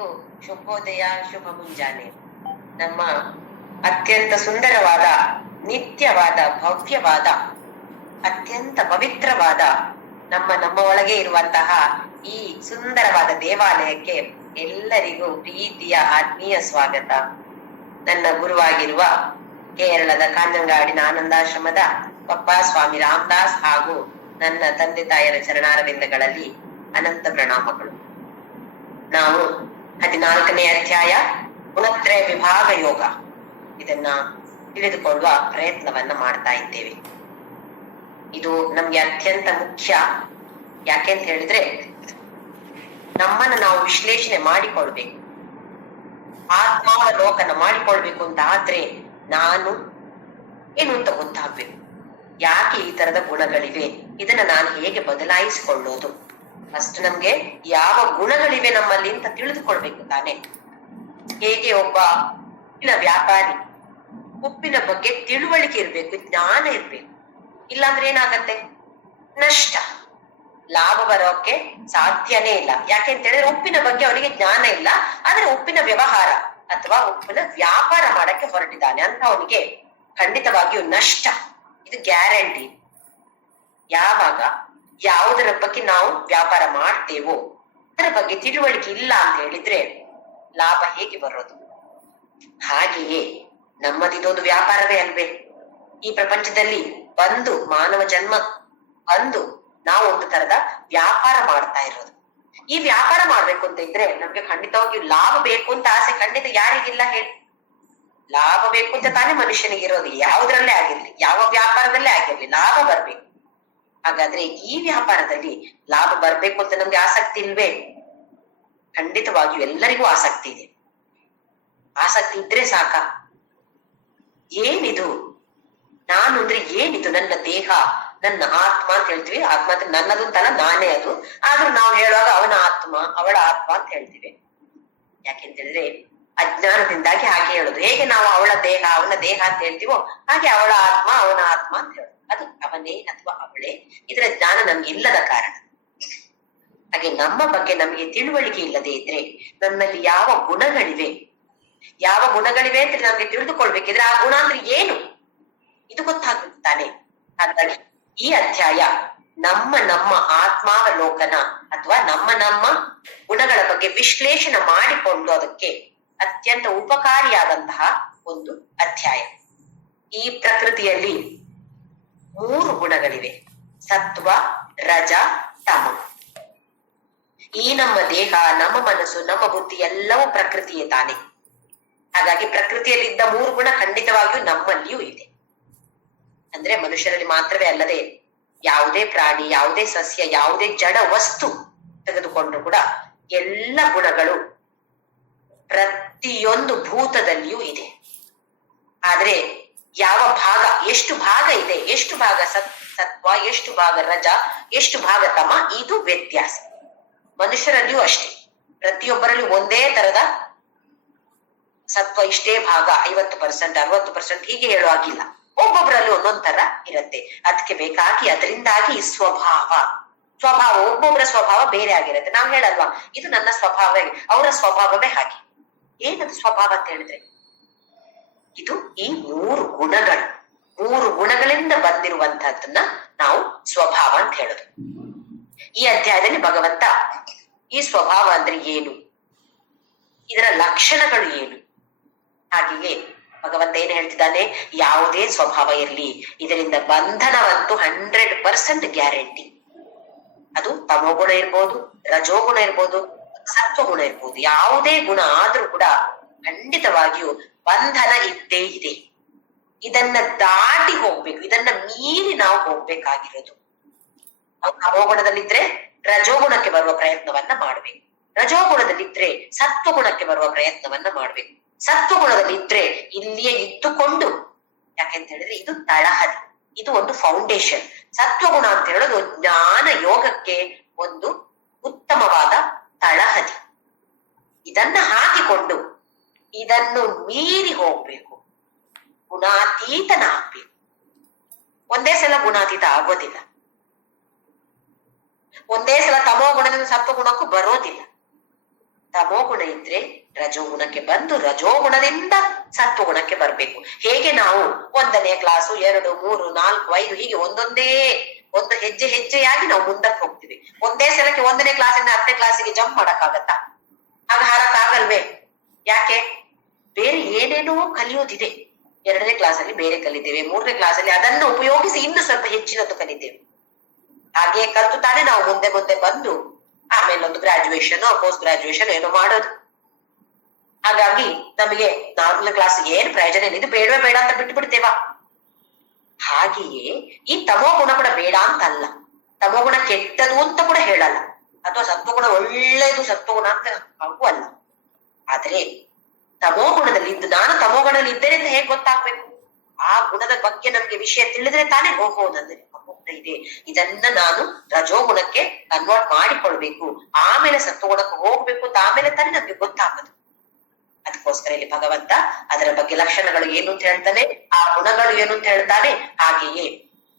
ಎಲ್ಲರಿಗೂ ಶುಭೋದಯ, ಶುಭ ಮುಂಜಾನೆ. ನಮ್ಮ ಅತ್ಯಂತ ಸುಂದರವಾದ, ನಿತ್ಯವಾದ, ಭವ್ಯವಾದ, ಅತ್ಯಂತ ಪವಿತ್ರವಾದ ನಮ್ಮ ಒಳಗೆ ಇರುವಂತಹ ಈ ಸುಂದರವಾದ ದೇವಾಲಯಕ್ಕೆ ಎಲ್ಲರಿಗೂ ಪ್ರೀತಿಯ ಆತ್ಮೀಯ ಸ್ವಾಗತ. ನನ್ನ ಗುರುವಾಗಿರುವ ಕೇರಳದ ಕಾಂಜಂಗಾಡಿನ ಆನಂದಾಶ್ರಮದ ಪಪ್ಪಾ ಸ್ವಾಮಿ ರಾಮದಾಸ್ ಹಾಗೂ ನನ್ನ ತಂದೆ ತಾಯರ ಚರಣಾರವಿಂದಗಳಲ್ಲಿ ಅನಂತ ಪ್ರಣಾಮಗಳು. ನಾವು 14ನೇ ಅಧ್ಯಾಯ ಗುಣತ್ರಯ ವಿಭಾಗ ಯೋಗ ಇದನ್ನ ತಿಳಿದುಕೊಳ್ಳುವ ಪ್ರಯತ್ನವನ್ನ ಮಾಡ್ತಾ ಇದ್ದೇವೆ. ಇದು ನಮ್ಗೆ ಅತ್ಯಂತ ಮುಖ್ಯ. ಯಾಕೆಂತ ಹೇಳಿದ್ರೆ ನಮ್ಮನ್ನ ನಾವು ವಿಶ್ಲೇಷಣೆ ಮಾಡಿಕೊಳ್ಬೇಕು, ಆತ್ಮಾವಲೋಕನ ಮಾಡಿಕೊಳ್ಬೇಕು ಅಂತ ಆದ್ರೆ ನಾನು ಏನು ಅಂತ ಗೊತ್ತಾಗ್ಬೇಕು. ಯಾಕೆ ಈ ತರದ ಗುಣಗಳಿವೆ, ಇದನ್ನ ನಾನು ಹೇಗೆ ಬದಲಾಯಿಸಿಕೊಳ್ಳೋದು, ಫಸ್ಟ್ ನಮ್ಗೆ ಯಾವ ಗುಣಗಳಿವೆ ನಮ್ಮಲ್ಲಿ ಅಂತ ತಿಳಿದುಕೊಳ್ಬೇಕು ತಾನೆ. ಹೇಗೆ ಒಬ್ಬ ಉಪ್ಪಿನ ವ್ಯಾಪಾರಿ ಉಪ್ಪಿನ ಬಗ್ಗೆ ತಿಳುವಳಿಕೆ ಇರ್ಬೇಕು, ಜ್ಞಾನ ಇರ್ಬೇಕು. ಇಲ್ಲಾಂದ್ರೆ ಏನಾಗತ್ತೆ, ನಷ್ಟ, ಲಾಭ ಬರೋಕೆ ಸಾಧ್ಯನೇ ಇಲ್ಲ. ಯಾಕೆ ಅಂತ ಹೇಳಿದ್ರೆ ಉಪ್ಪಿನ ಬಗ್ಗೆ ಅವನಿಗೆ ಜ್ಞಾನ ಇಲ್ಲ. ಆದ್ರೆ ಉಪ್ಪಿನ ವ್ಯವಹಾರ ಅಥವಾ ಉಪ್ಪಿನ ವ್ಯಾಪಾರ ಮಾಡಕ್ಕೆ ಹೊರಟಿದ್ದಾನೆ ಅಂತ ಅವನಿಗೆ ಖಂಡಿತವಾಗಿಯೂ ನಷ್ಟ, ಇದು ಗ್ಯಾರಂಟಿ. ಯಾವಾಗ ಯಾವುದರ ಬಗ್ಗೆ ನಾವು ವ್ಯಾಪಾರ ಮಾಡ್ತೇವೋ ಅದರ ಬಗ್ಗೆ ತಿಳುವಳಿಕೆ ಇಲ್ಲ ಅಂತ ಹೇಳಿದ್ರೆ ಲಾಭ ಹೇಗೆ ಬರೋದು? ಹಾಗೆಯೇ ನಮ್ಮದಿದೊಂದು ವ್ಯಾಪಾರವೇ ಅಲ್ವೇ? ಈ ಪ್ರಪಂಚದಲ್ಲಿ ಬಂದು ಮಾನವ ಜನ್ಮ ಬಂದು ನಾವು ಒಂದು ತರದ ವ್ಯಾಪಾರ ಮಾಡ್ತಾ ಇರೋದು. ಈ ವ್ಯಾಪಾರ ಮಾಡ್ಬೇಕು ಅಂತ ಇದ್ರೆ ನಮ್ಗೆ ಖಂಡಿತವಾಗಿಯೂ ಲಾಭ ಬೇಕು ಅಂತ ಆಸೆ ಖಂಡಿತ ಯಾರಿಗಿಲ್ಲ ಹೇಳಿ? ಲಾಭ ಬೇಕು ಅಂತ ತಾನೇ ಮನುಷ್ಯನಿಗೆ ಇರೋದು. ಯಾವುದ್ರಲ್ಲೇ ಆಗಿರ್ಲಿ, ಯಾವ ವ್ಯಾಪಾರದಲ್ಲೇ ಆಗಿರ್ಲಿ, ಲಾಭ ಬರ್ಬೇಕು. ಹಾಗಾದ್ರೆ ಈ ವ್ಯಾಪಾರದಲ್ಲಿ ಲಾಭ ಬರ್ಬೇಕು ಅಂತ ನಮ್ಗೆ ಆಸಕ್ತಿ ಇಲ್ವೇ? ಖಂಡಿತವಾಗಿಯೂ ಎಲ್ಲರಿಗೂ ಆಸಕ್ತಿ ಇದೆ. ಆಸಕ್ತಿ ಇದ್ರೆ ಸಾಕ. ಏನಿದು ನಾನು ಅಂದ್ರೆ ಏನಿದು? ನನ್ನ ದೇಹ, ನನ್ನ ಆತ್ಮ ಅಂತ ಹೇಳ್ತೀವಿ. ಆತ್ಮ ಅಂದ್ರೆ ನನ್ನದು ಅಂತಲ್ಲ, ನಾನೇ ಅದು. ಆದ್ರೂ ನಾವು ಹೇಳುವಾಗ ಅವನ ಆತ್ಮ, ಅವಳ ಆತ್ಮ ಅಂತ ಹೇಳ್ತೀವಿ. ಯಾಕೆಂತ ಹೇಳಿದ್ರೆ ಅಜ್ಞಾನದಿಂದಾಗಿ ಹಾಗೆ ಹೇಳುದು. ಹೇಗೆ ನಾವು ಅವಳ ದೇಹ, ಅವನ ದೇಹ ಅಂತ ಹೇಳ್ತೀವೋ ಹಾಗೆ ಅವಳ ಆತ್ಮ, ಅವನ ಆತ್ಮ ಅಂತ ಹೇಳುದು. ಅದು ಅವನೇ ಅಥವಾ ಅವಳೇ. ಇದರ ಜ್ಞಾನ ನಮ್ಗೆ ಇಲ್ಲದ ಕಾರಣ. ಹಾಗೆ ನಮ್ಮ ಬಗ್ಗೆ ನಮಗೆ ತಿಳುವಳಿಕೆ ಇಲ್ಲದೆ ಇದ್ರೆ ನನ್ನಲ್ಲಿ ಯಾವ ಗುಣಗಳಿವೆ, ಯಾವ ಗುಣಗಳಿವೆ ಅಂತ ನಮ್ಗೆ ತಿಳಿದುಕೊಳ್ಬೇಕಿದ್ರೆ ಆ ಗುಣ ಅಂದ್ರೆ ಏನು ಇದು ಗೊತ್ತಾಗ್ಬೇಕು ತಾನೆ. ಹಾಗಾಗಿ ಈ ಅಧ್ಯಾಯ ನಮ್ಮ ಆತ್ಮಾವಲೋಕನ ಅಥವಾ ನಮ್ಮ ಗುಣಗಳ ಬಗ್ಗೆ ವಿಶ್ಲೇಷಣೆ ಮಾಡಿಕೊಂಡು ಅದಕ್ಕೆ ಅತ್ಯಂತ ಉಪಕಾರಿಯಾದಂತಹ ಒಂದು ಅಧ್ಯಾಯ. ಈ ಪ್ರಕೃತಿಯಲ್ಲಿ 3 ಗುಣಗಳಿವೆ: ಸತ್ವ, ರಜ, ತಮ. ಈ ನಮ್ಮ ದೇಹ, ನಮ್ಮ ಮನಸ್ಸು, ನಮ್ಮ ಬುದ್ಧಿ ಎಲ್ಲವೂ ಪ್ರಕೃತಿಯೇ ತಾನೆ. ಹಾಗಾಗಿ ಪ್ರಕೃತಿಯಲ್ಲಿದ್ದ 3 ಗುಣ ಖಂಡಿತವಾಗಿಯೂ ನಮ್ಮಲ್ಲಿಯೂ ಇದೆ. ಅಂದ್ರೆ ಮನುಷ್ಯರಲ್ಲಿ ಮಾತ್ರವೇ ಅಲ್ಲದೆ ಯಾವುದೇ ಪ್ರಾಣಿ, ಯಾವುದೇ ಸಸ್ಯ, ಯಾವುದೇ ಜಡ ವಸ್ತು ತೆಗೆದುಕೊಂಡ್ರು ಕೂಡ ಎಲ್ಲ ಗುಣಗಳು ಪ್ರತಿಯೊಂದು ಭೂತದಲ್ಲಿಯೂ ಇದೆ. ಆದ್ರೆ ಯಾವ ಭಾಗ, ಎಷ್ಟು ಭಾಗ ಇದೆ, ಎಷ್ಟು ಭಾಗ ಸತ್ವ, ಎಷ್ಟು ಭಾಗ ರಜ, ಎಷ್ಟು ಭಾಗ ತಮ, ಇದು ವ್ಯತ್ಯಾಸ. ಮನುಷ್ಯರಲ್ಲಿಯೂ ಅಷ್ಟೇ. ಪ್ರತಿಯೊಬ್ಬರಲ್ಲಿ ಒಂದೇ ತರದ ಸತ್ವ ಇಷ್ಟೇ ಭಾಗ, 50%, 60% ಹೀಗೆ ಹೇಳುವಾಗಿಲ್ಲ. ಒಬ್ಬೊಬ್ಬರಲ್ಲಿ ಒಂದೊಂದ್ ತರ ಇರುತ್ತೆ. ಅದಕ್ಕೆ ಬೇಕಾಗಿ ಅದರಿಂದಾಗಿ ಸ್ವಭಾವ ಒಬ್ಬೊಬ್ಬರ ಸ್ವಭಾವ ಬೇರೆ ಆಗಿರುತ್ತೆ. ನಾವ್ ಹೇಳಲ್ವಾ ಇದು ನನ್ನ ಸ್ವಭಾವ, ಅವರ ಸ್ವಭಾವವೇ ಹಾಗೆ. ಏನದು ಸ್ವಭಾವ ಅಂತ ಹೇಳಿದ್ರೆ ಇದು ಈ 3 ಗುಣಗಳು, 3 ಗುಣಗಳಿಂದ ಬಂದಿರುವಂತಹದ್ದನ್ನ ನಾವು ಸ್ವಭಾವ ಅಂತ ಹೇಳುದು. ಈ ಅಧ್ಯಾಯದಲ್ಲಿ ಭಗವಂತ ಈ ಸ್ವಭಾವ ಅಂದ್ರೆ ಏನು, ಇದರ ಲಕ್ಷಣಗಳು ಏನು, ಹಾಗೆಯೇ ಭಗವಂತ ಏನ್ ಹೇಳ್ತಿದ್ದಾನೆ, ಯಾವುದೇ ಸ್ವಭಾವ ಇರ್ಲಿ ಇದರಿಂದ ಬಂಧನವಂತೂ 100% ಗ್ಯಾರಂಟಿ. ಅದು ತಮೋಗುಣ ಇರ್ಬೋದು, ರಜೋಗುಣ ಇರ್ಬೋದು, ಸತ್ವಗುಣ ಇರ್ಬೋದು. ಯಾವುದೇ ಗುಣ ಆದ್ರೂ ಕೂಡ ಖಂಡಿತವಾಗಿಯೂ ಬಂಧನ ಇದ್ದೇ ಇದೆ. ಇದನ್ನ ದಾಟಿ ಹೋಗ್ಬೇಕು, ಇದನ್ನ ಮೀರಿ ನಾವು ಹೋಗ್ಬೇಕಾಗಿರೋದು. ನಾವು ತಮೋಗುಣದಲ್ಲಿದ್ರೆ ರಜೋಗುಣಕ್ಕೆ ಬರುವ ಪ್ರಯತ್ನವನ್ನ ಮಾಡ್ಬೇಕು, ರಜೋಗುಣದಲ್ಲಿದ್ರೆ ಸತ್ವಗುಣಕ್ಕೆ ಬರುವ ಪ್ರಯತ್ನವನ್ನ ಮಾಡ್ಬೇಕು. ಸತ್ವಗುಣದಲ್ಲಿದ್ರೆ ಇಲ್ಲಿಯೇ ಇದ್ದುಕೊಂಡು, ಯಾಕೆಂತ ಹೇಳಿದ್ರೆ ಇದು ತಳಹದಿ, ಇದು ಒಂದು ಫೌಂಡೇಶನ್. ಸತ್ವಗುಣ ಅಂತ ಹೇಳೋದು ಜ್ಞಾನ ಯೋಗಕ್ಕೆ ಒಂದು ಉತ್ತಮವಾದ ತಳಹದಿ. ಇದನ್ನ ಹಾಕಿಕೊಂಡು ಇದನ್ನು ಮೀರಿ ಹೋಗ್ಬೇಕು, ಗುಣಾತೀತನ ಆಗ್ಬೇಕು. ಒಂದೇ ಸಲ ಗುಣಾತೀತ ಆಗೋದಿಲ್ಲ, ಒಂದೇ ಸಲ ತಮೋ ಗುಣದಿಂದ ಸತ್ವ ಗುಣಕ್ಕೂ ಬರೋದಿಲ್ಲ. ತಮೋಗುಣ ಇದ್ರೆ ರಜೋಗುಣಕ್ಕೆ ಬಂದು ರಜೋಗುಣದಿಂದ ಸತ್ವಗುಣಕ್ಕೆ ಬರ್ಬೇಕು. ಹೇಗೆ ನಾವು 1ನೇ ಕ್ಲಾಸು 2, 3, 4, 5 ಹೀಗೆ ಒಂದೊಂದೇ ಒಂದು ಹೆಜ್ಜೆ ಹೆಜ್ಜೆಯಾಗಿ ನಾವು ಮುಂದಕ್ಕೆ ಹೋಗ್ತೀವಿ. ಒಂದೇ ಸಲಕ್ಕೆ 1ನೇ ಕ್ಲಾಸಿಂದ 10ನೇ ಕ್ಲಾಸಿಗೆ ಜಂಪ್ ಮಾಡಕ್ಕಾಗತ್ತಾ? ಆಗ ಹಾರಕ್ಕಾಗಲ್ವೇ? ಯಾಕೆ? ಬೇರೆ ಏನೇನೋ ಕಲಿಯೋದಿದೆ. 2ನೇ ಕ್ಲಾಸಲ್ಲಿ ಬೇರೆ ಕಲಿತೇವೆ, 3ನೇ ಕ್ಲಾಸಲ್ಲಿ ಅದನ್ನು ಉಪಯೋಗಿಸಿ ಇನ್ನು ಸ್ವಲ್ಪ ಹೆಚ್ಚಿನದ್ದು ಕಲಿತೇವೆ. ಹಾಗೆ ಕಲಿತು ತಾನೇ ನಾವು ಮುಂದೆ ಮುಂದೆ ಬಂದು ಆಮೇಲೆ ಒಂದು ಗ್ರಾಜುಯೇಷನ್ ಪೋಸ್ಟ್ ಗ್ರಾಜುಯೇಷನ್ ಏನೋ ಮಾಡೋದು. ಹಾಗಾಗಿ ನಮಗೆ 4ನೇ ಕ್ಲಾಸ್ಗೆ ಏನ್ ಪ್ರಯೋಜನ ಇದು ಬೇಡವೇ ಬೇಡ ಅಂತ ಬಿಟ್ಟು ಬಿಡ್ತೇವಾ? ಹಾಗೆಯೇ ಈ ತಮೋಗುಣ ಕೂಡ ಬೇಡ ಅಂತ ಅಲ್ಲ, ತಮೋಗುಣ ಕೆಟ್ಟದು ಅಂತ ಕೂಡ ಹೇಳಲ್ಲ, ಅಥವಾ ಸತ್ವಗುಣ ಒಳ್ಳೇದು ಸತ್ವಗುಣ ಅಂತ ಹಾಗೂ ಅಲ್ಲ. ಆದ್ರೆ ತಮೋಗುಣದಲ್ಲಿ ಇದ್ದು ನಾನು ತಮೋಗುಣದಲ್ಲಿ ಇದ್ದೇನೆ ಅಂತ ಹೇಗೆ ಗೊತ್ತಾಗ್ಬೇಕು? ಆ ಗುಣದ ಬಗ್ಗೆ ನಮ್ಗೆ ವಿಷಯ ತಿಳಿದ್ರೆ ತಾನೇ ಓಹೋ ನನ್ನ ಇದೆ, ಇದನ್ನ ನಾನು ರಜೋಗುಣಕ್ಕೆ ಕನ್ವರ್ಟ್ ಮಾಡಿಕೊಳ್ಬೇಕು, ಆಮೇಲೆ ಸತ್ವಗುಣಕ್ಕೆ ಹೋಗ್ಬೇಕು ಅಂತ ಆಮೇಲೆ ತಾನೇ ನಮ್ಗೆ ಗೊತ್ತಾಗದು. ಅದಕ್ಕೋಸ್ಕರ ಇಲ್ಲಿ ಭಗವಂತ ಅದರ ಬಗ್ಗೆ ಲಕ್ಷಣಗಳು ಏನು ಅಂತ ಹೇಳ್ತಾನೆ, ಆ ಗುಣಗಳು ಏನು ಅಂತ ಹೇಳ್ತಾನೆ, ಹಾಗೆಯೇ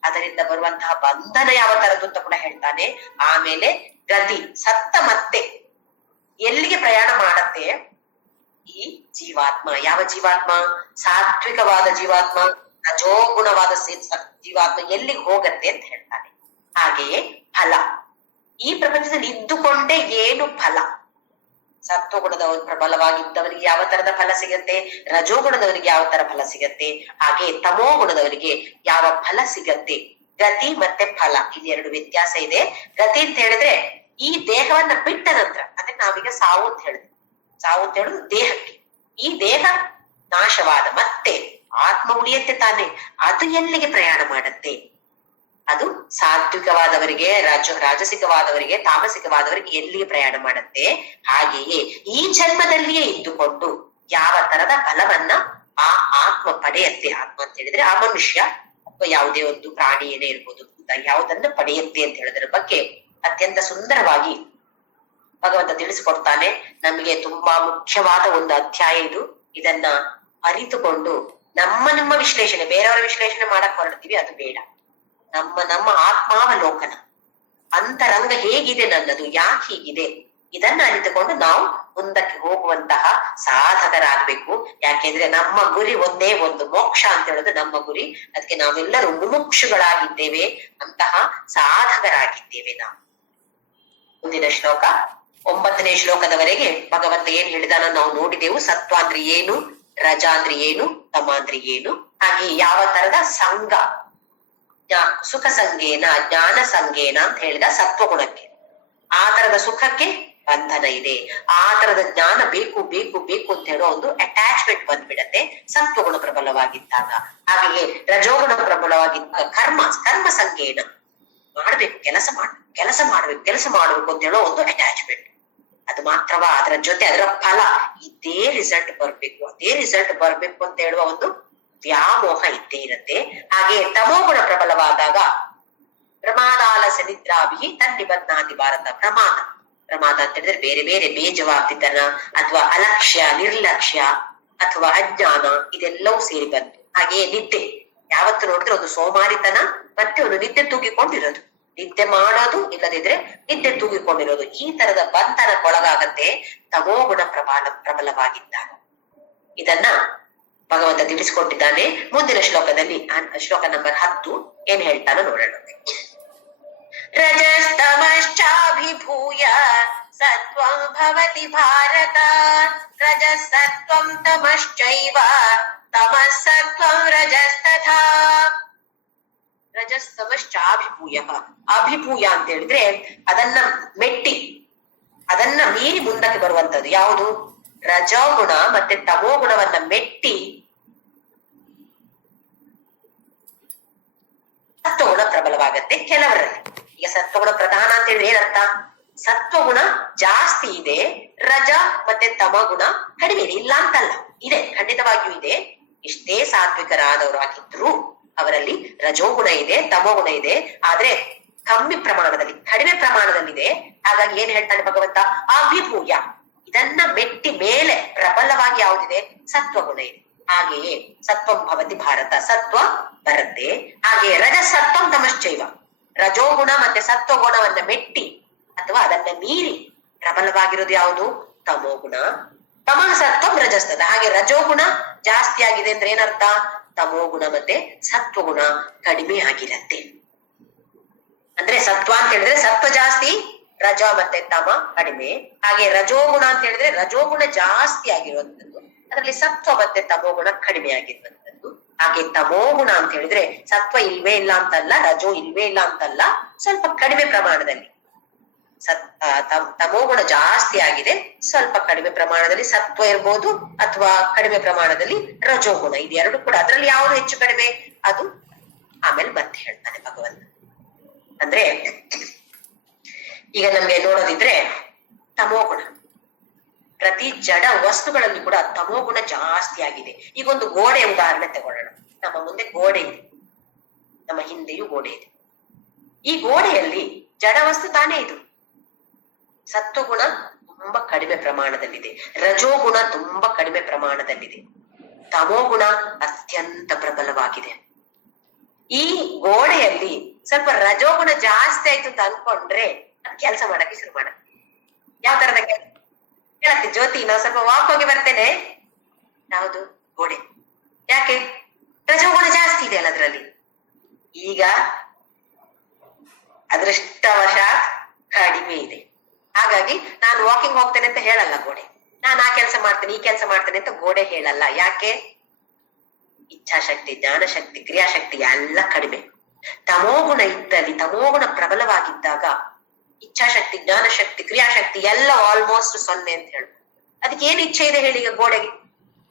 ಅದರಿಂದ ಬರುವಂತಹ ಬಂಧನ ಯಾವ ತರದ್ದು ಅಂತ ಕೂಡ ಹೇಳ್ತಾನೆ. ಆಮೇಲೆ ಗತಿ ಸತ್ತ ಮತ್ತೆ ಎಲ್ಲಿಗೆ ಪ್ರಯಾಣ ಮಾಡತ್ತೆ ಈ ಜೀವಾತ್ಮ? ಯಾವ ಜೀವಾತ್ಮ? ಸಾತ್ವಿಕವಾದ ಜೀವಾತ್ಮ, ರಜೋಗುಣವಾದ ಜೀವಾತ್ಮ ಎಲ್ಲಿಗೆ ಹೋಗತ್ತೆ ಅಂತ ಹೇಳ್ತಾನೆ. ಹಾಗೆಯೇ ಫಲ, ಈ ಪ್ರಪಂಚದಲ್ಲಿ ಇದ್ದುಕೊಂಡೇ ಏನು ಫಲ? ಸತ್ವಗುಣದವನು ಪ್ರಬಲವಾಗಿದ್ದವನಿಗೆ ಯಾವ ತರದ ಫಲ ಸಿಗತ್ತೆ, ರಜೋಗುಣದವನಿಗೆ ಯಾವ ತರ ಫಲ ಸಿಗತ್ತೆ, ಹಾಗೆ ತಮೋ ಗುಣದವನಿಗೆ ಯಾವ ಫಲ ಸಿಗತ್ತೆ. ಗತಿ ಮತ್ತೆ ಫಲ ಇದೆರಡು ವ್ಯತ್ಯಾಸ ಇದೆ. ಗತಿ ಅಂತ ಹೇಳಿದ್ರೆ ಈ ದೇಹವನ್ನ ಬಿಟ್ಟ ನಂತರ, ಅಂದ್ರೆ ನಾವೀಗ ಸಾವು ಅಂತ ಹೇಳಿದ್ವಿ, ಸಾವು ಅಂತ ಹೇಳುದು ದೇಹಕ್ಕೆ. ಈ ದೇಹ ನಾಶವಾದ ಮತ್ತೆ ಆತ್ಮ ಉಳಿಯತ್ತೆ ತಾನೆ, ಅದು ಎಲ್ಲಿಗೆ ಪ್ರಯಾಣ ಮಾಡತ್ತೆ? ಅದು ಸಾತ್ವಿಕವಾದವರಿಗೆ, ರಾಜಸಿಕವಾದವರಿಗೆ, ತಾಮಸಿಕವಾದವರಿಗೆ ಎಲ್ಲಿಗೆ ಪ್ರಯಾಣ ಮಾಡುತ್ತೆ. ಹಾಗೆಯೇ ಈ ಜನ್ಮದಲ್ಲಿಯೇ ಇದ್ದುಕೊಂಡು ಯಾವ ತರದ ಫಲವನ್ನ ಆ ಆತ್ಮ ಪಡೆಯತ್ತೆ. ಆತ್ಮ ಅಂತ ಹೇಳಿದ್ರೆ ಆ ಮನುಷ್ಯ ಅಥವಾ ಯಾವುದೇ ಒಂದು ಪ್ರಾಣಿ ಏನೇ ಇರ್ಬೋದು, ಯಾವುದನ್ನ ಪಡೆಯತ್ತೆ ಅಂತ ಹೇಳೋದ್ರ ಬಗ್ಗೆ ಅತ್ಯಂತ ಸುಂದರವಾಗಿ ಭಗವಂತ ತಿಳಿಸಿಕೊಡ್ತಾನೆ. ನಮಗೆ ತುಂಬಾ ಮುಖ್ಯವಾದ ಒಂದು ಅಧ್ಯಾಯ ಇದು. ಇದನ್ನ ಅರಿತುಕೊಂಡು ನಮ್ಮ ವಿಶ್ಲೇಷಣೆ, ಬೇರೆಯವರ ವಿಶ್ಲೇಷಣೆ ಮಾಡಕ್ ಹೊರಡ್ತೀವಿ, ಅದು ಬೇಡ. ನಮ್ಮ ಆತ್ಮಾವಲೋಕನ, ಅಂತರಂಗ ಹೇಗಿದೆ ನನ್ನದು, ಯಾಕೆ ಹೀಗಿದೆ, ಇದನ್ನ ಅರಿತುಕೊಂಡು ನಾವು ಮುಂದಕ್ಕೆ ಹೋಗುವಂತಹ ಸಾಧಕರಾಗ್ಬೇಕು. ಯಾಕೆಂದ್ರೆ ನಮ್ಮ ಗುರಿ ಒಂದೇ ಒಂದು, ಮೋಕ್ಷ ಅಂತ ಹೇಳೋದು ನಮ್ಮ ಗುರಿ. ಅದಕ್ಕೆ ನಾವೆಲ್ಲರೂ ಮುಮುಕ್ಷುಗಳಾಗಿದ್ದೇವೆ, ಅಂತಹ ಸಾಧಕರಾಗಿದ್ದೇವೆ ನಾವು. ಮುಂದಿನ ಶ್ಲೋಕ 9ನೇ ಶ್ಲೋಕದವರೆಗೆ ಭಗವಂತ ಏನ್ ಹೇಳಿದಾನ ನಾವು ನೋಡಿದೆವು. ಸತ್ವ ಅಂದ್ರೆ ಏನು, ರಜ ಅಂದ್ರೆ ಏನು, ತಮ ಅಂದ್ರೆ ಏನು, ಹಾಗೆ ಯಾವ ತರದ ಸಂಘ, ಸುಖ ಸಂಗೇನ ಜ್ಞಾನ ಸಂಗೇನ ಅಂತ ಹೇಳಿದ ಸತ್ವಗುಣಕ್ಕೆ. ಆ ತರದ ಸುಖಕ್ಕೆ ಬಂಧನ ಇದೆ, ಆ ತರದ ಜ್ಞಾನ ಬೇಕು ಬೇಕು ಬೇಕು ಅಂತ ಹೇಳೋ ಒಂದು ಅಟ್ಯಾಚ್ಮೆಂಟ್ ಬಂದ್ಬಿಡತ್ತೆ ಸತ್ವಗುಣ ಪ್ರಬಲವಾಗಿದ್ದಾಗ. ಹಾಗೆಯೇ ರಜೋಗುಣ ಪ್ರಬಲವಾಗಿದ್ದಾಗ ಕರ್ಮ ಸಂಗೇನ ಮಾಡ್ಬೇಕು, ಕೆಲಸ ಮಾಡ್ಬೇಕು ಅಂತ ಹೇಳೋ ಒಂದು ಅಟ್ಯಾಚ್ಮೆಂಟ್. ಅದು ಮಾತ್ರವಾ, ಅದರ ಜೊತೆ ಅದರ ಫಲ ಇದೇ ರಿಸಲ್ಟ್ ಬರ್ಬೇಕು ಅಂತ ಹೇಳುವ ಒಂದು ವ್ಯಾಮೋಹ ಇದ್ದೇ ಇರುತ್ತೆ. ಹಾಗೆ ತಮೋಗುಣ ಪ್ರಬಲವಾದಾಗ ಪ್ರಮಾದಾಲಸ ನಿದ್ರಾಭಿ ತನ್ನಿಬದ್ನಾತಿ ಭಾರತ. ಪ್ರಮಾದ ಅಂತ ಹೇಳಿದ್ರೆ ಬೇರೆ ಬೇರೆ ಬೇಜವಾಬ್ದಿತನ ಅಥವಾ ಅಲಕ್ಷ್ಯ, ನಿರ್ಲಕ್ಷ್ಯ ಅಥವಾ ಅಜ್ಞಾನ, ಇದೆಲ್ಲವೂ ಸೇರಿ ಬಂತು. ಹಾಗೆಯೇ ನಿದ್ದೆ, ಯಾವತ್ತು ನೋಡಿದ್ರೆ ಒಂದು ಸೋಮಾರಿತನ ಮತ್ತೆ ಒಂದು ನಿದ್ದೆ ತೂಗಿಕೊಂಡಿರೋದು, ನಿದ್ದೆ ಮಾಡೋದು ಇಲ್ಲದಿದ್ರೆ ನಿದ್ದೆ ತೂಗಿಕೊಂಡಿರೋದು, ಈ ತರದ ಬಂಧನಕ್ಕೊಳಗಾಗತ್ತೆ ತಮೋಗುಣ ಪ್ರಬಲವಾಗಿದ್ದಾಗ. ಇದನ್ನ ಭಗವಂತ ತಿಳಿಸಿಕೊಟ್ಟಿದ್ದಾನೆ. ಮುಂದಿನ ಶ್ಲೋಕದಲ್ಲಿ ಶ್ಲೋಕ ನಂಬರ್ 10 ಏನ್ ಹೇಳ್ತಾನೋ ನೋಡೋಣ. ರಜಸ್ತಮಶ್ಚಾಭಿಭೂಯ ಸತ್ವಂ ಭವತಿ ಭಾರತ, ರಜಸತ್ವಂ ತಮಶ್ಚೈವ ತಮಃ ಸತ್ವಂ ರಜಸ್ತಥಾ. ರಜಸ್ತಮಶ್ಚಾಭಿಭೂಯ, ಅಭಿಭೂಯ ಅಂತ ಹೇಳಿದ್ರೆ ಅದನ್ನ ಮೆಟ್ಟಿ, ಅದನ್ನ ಮೀರಿ ಮುಂದಕ್ಕೆ ಬರುವಂತದ್ದು ಯಾವುದು? ರಜೋಗುಣ ಮತ್ತೆ ತಮೋಗುಣವನ್ನ ಮೆಟ್ಟಿ ಸತ್ವಗುಣ ಪ್ರಬಲವಾಗತ್ತೆ ಕೆಲವರಲ್ಲಿ. ಈಗ ಸತ್ವಗುಣ ಪ್ರಧಾನ ಅಂತ ಹೇಳಿದ್ರೆ ಏನರ್ಥ? ಸತ್ವಗುಣ ಜಾಸ್ತಿ ಇದೆ, ರಜ ಮತ್ತೆ ತಮಗುಣ ಕಡಿಮೆ ಇದೆ, ಇಲ್ಲ ಅಂತಲ್ಲ, ಇದೆ, ಖಂಡಿತವಾಗಿಯೂ ಇದೆ. ಇಷ್ಟೇ ಸಾತ್ವಿಕರಾದವರು ಆಗಿದ್ರು ಅವರಲ್ಲಿ ರಜೋಗುಣ ಇದೆ, ತಮೋಗುಣ ಇದೆ, ಆದ್ರೆ ಕಮ್ಮಿ ಪ್ರಮಾಣದಲ್ಲಿ, ಕಡಿಮೆ ಪ್ರಮಾಣದಲ್ಲಿದೆ. ಹಾಗಾಗಿ ಏನ್ ಹೇಳ್ತಾನೆ ಭಗವಂತ? ಅಭಿಭೂಯ, ಇದನ್ನ ಮೆಟ್ಟಿ ಮೇಲೆ ಪ್ರಬಲವಾಗಿ ಯಾವುದಿದೆ? ಸತ್ವಗುಣ ಇದೆ. ಹಾಗೆಯೇ ಸತ್ವಂ ಭವತಿ ಭಾರತ, ಸತ್ವ ಬರುತ್ತೆ. ಹಾಗೆಯೇ ರಜಸತ್ವಂ ತಮಶ್ಚೈವ, ರಜೋಗುಣ ಮತ್ತೆ ಸತ್ವಗುಣವನ್ನ ಮೆಟ್ಟಿ ಅಥವಾ ಅದನ್ನ ಮೀರಿ ಪ್ರಬಲವಾಗಿರೋದು ಯಾವುದು? ತಮೋಗುಣ. ತಮಃ ಸತ್ವಂ ರಜಸ್ತದ. ಹಾಗೆ ರಜೋಗುಣ ಜಾಸ್ತಿ ಆಗಿದೆ ಅಂದ್ರೆ ಏನರ್ಥ? ತಮೋಗುಣ ಮತ್ತೆ ಸತ್ವಗುಣ ಕಡಿಮೆ ಆಗಿರತ್ತೆ. ಅಂದ್ರೆ ಸತ್ವ ಅಂತ ಹೇಳಿದ್ರೆ ಸತ್ವ ಜಾಸ್ತಿ, ರಜ ಮತ್ತೆ ತಮ ಕಡಿಮೆ. ಹಾಗೆ ರಜೋಗುಣ ಅಂತ ಹೇಳಿದ್ರೆ ರಜೋಗುಣ ಜಾಸ್ತಿ ಆಗಿರುವಂತದ್ದು, ಅದರಲ್ಲಿ ಸತ್ವ ಮತ್ತೆ ತಮೋಗುಣ ಕಡಿಮೆ ಆಗಿರುವಂತದ್ದು. ಹಾಗೆ ತಮೋಗುಣ ಅಂತ ಹೇಳಿದ್ರೆ ಸತ್ವ ಇಲ್ವೇ ಇಲ್ಲ ಅಂತಲ್ಲ, ರಜೋ ಇಲ್ವೇ ಇಲ್ಲ ಅಂತಲ್ಲ, ಸ್ವಲ್ಪ ಕಡಿಮೆ ಪ್ರಮಾಣದಲ್ಲಿ. ತಮೋಗುಣ ಜಾಸ್ತಿ ಆಗಿದೆ, ಸ್ವಲ್ಪ ಕಡಿಮೆ ಪ್ರಮಾಣದಲ್ಲಿ ಸತ್ವ ಇರ್ಬೋದು ಅಥವಾ ಕಡಿಮೆ ಪ್ರಮಾಣದಲ್ಲಿ ರಜೋಗುಣ. ಇದೆರಡು ಕೂಡ, ಅದರಲ್ಲಿ ಯಾವುದು ಹೆಚ್ಚು ಕಡಿಮೆ ಅದು ಆಮೇಲೆ ಮತ್ತೆ ಹೇಳ್ತಾನೆ ಭಗವಂತ. ಅಂದ್ರೆ ಈಗ ನಮ್ಗೆ ನೋಡೋದಿದ್ರೆ ತಮೋಗುಣ ಪ್ರತಿ ಜಡ ವಸ್ತುಗಳಲ್ಲಿ ಕೂಡ ತಮೋಗುಣ ಜಾಸ್ತಿ ಆಗಿದೆ. ಈಗ ಒಂದು ಗೋಡೆ ಉದಾಹರಣೆ ತಗೊಳ್ಳೋಣ. ನಮ್ಮ ಮುಂದೆ ಗೋಡೆ ಇದೆ, ನಮ್ಮ ಹಿಂದೆಯೂ ಗೋಡೆ ಇದೆ. ಈ ಗೋಡೆಯಲ್ಲಿ ಜಡ ವಸ್ತು ತಾನೇ ಇದು. ಸತ್ವಗುಣ ತುಂಬಾ ಕಡಿಮೆ ಪ್ರಮಾಣದಲ್ಲಿದೆ, ರಜೋಗುಣ ತುಂಬಾ ಕಡಿಮೆ ಪ್ರಮಾಣದಲ್ಲಿದೆ, ತಮೋಗುಣ ಅತ್ಯಂತ ಪ್ರಬಲವಾಗಿದೆ. ಈ ಗೋಡೆಯಲ್ಲಿ ಸ್ವಲ್ಪ ರಜೋಗುಣ ಜಾಸ್ತಿ ಆಯ್ತು ಅಂತ ಅನ್ಕೊಂಡ್ರೆ ಅದ್ ಕೆಲಸ ಮಾಡಕ್ಕೆ ಶುರು ಮಾಡ. ಯಾವ ತರದ ಕೆಲಸ ಹೇಳತ್ತೆ ಜ್ಯೋತಿ, ನಾವು ಸ್ವಲ್ಪ ವಾಕ್ ಹೋಗಿ ಬರ್ತೇನೆ. ಯಾವುದು? ಗೋಡೆ. ಯಾಕೆ? ರಜೋಗುಣ ಜಾಸ್ತಿ ಇದೆ ಅಲ್ಲ ಅದ್ರಲ್ಲಿ. ಈಗ ಅದೃಷ್ಟವಶಾತ್ ಕಡಿಮೆ ಇದೆ, ಹಾಗಾಗಿ ನಾನು ವಾಕಿಂಗ್ ಹೋಗ್ತೇನೆ ಅಂತ ಹೇಳಲ್ಲ ಗೋಡೆ. ನಾನು ಆ ಕೆಲಸ ಮಾಡ್ತೇನೆ ಈ ಕೆಲಸ ಮಾಡ್ತೇನೆ ಅಂತ ಗೋಡೆ ಹೇಳಲ್ಲ. ಯಾಕೆ? ಇಚ್ಛಾಶಕ್ತಿ, ಜ್ಞಾನಶಕ್ತಿ, ಕ್ರಿಯಾಶಕ್ತಿ ಎಲ್ಲ ಕಡಿಮೆ. ತಮೋಗುಣ ಇದ್ದಲ್ಲಿ, ತಮೋಗುಣ ಪ್ರಬಲವಾಗಿದ್ದಾಗ ಇಚ್ಛಾಶಕ್ತಿ, ಜ್ಞಾನಶಕ್ತಿ, ಕ್ರಿಯಾಶಕ್ತಿ ಎಲ್ಲ ಆಲ್ಮೋಸ್ಟ್ 0 ಅಂತ ಹೇಳ್ಬೋದು. ಅದಕ್ಕೆ ಏನ್ ಇಚ್ಛೆ ಇದೆ ಹೇಳಿ? ಈಗ ಗೋಡೆಗೆ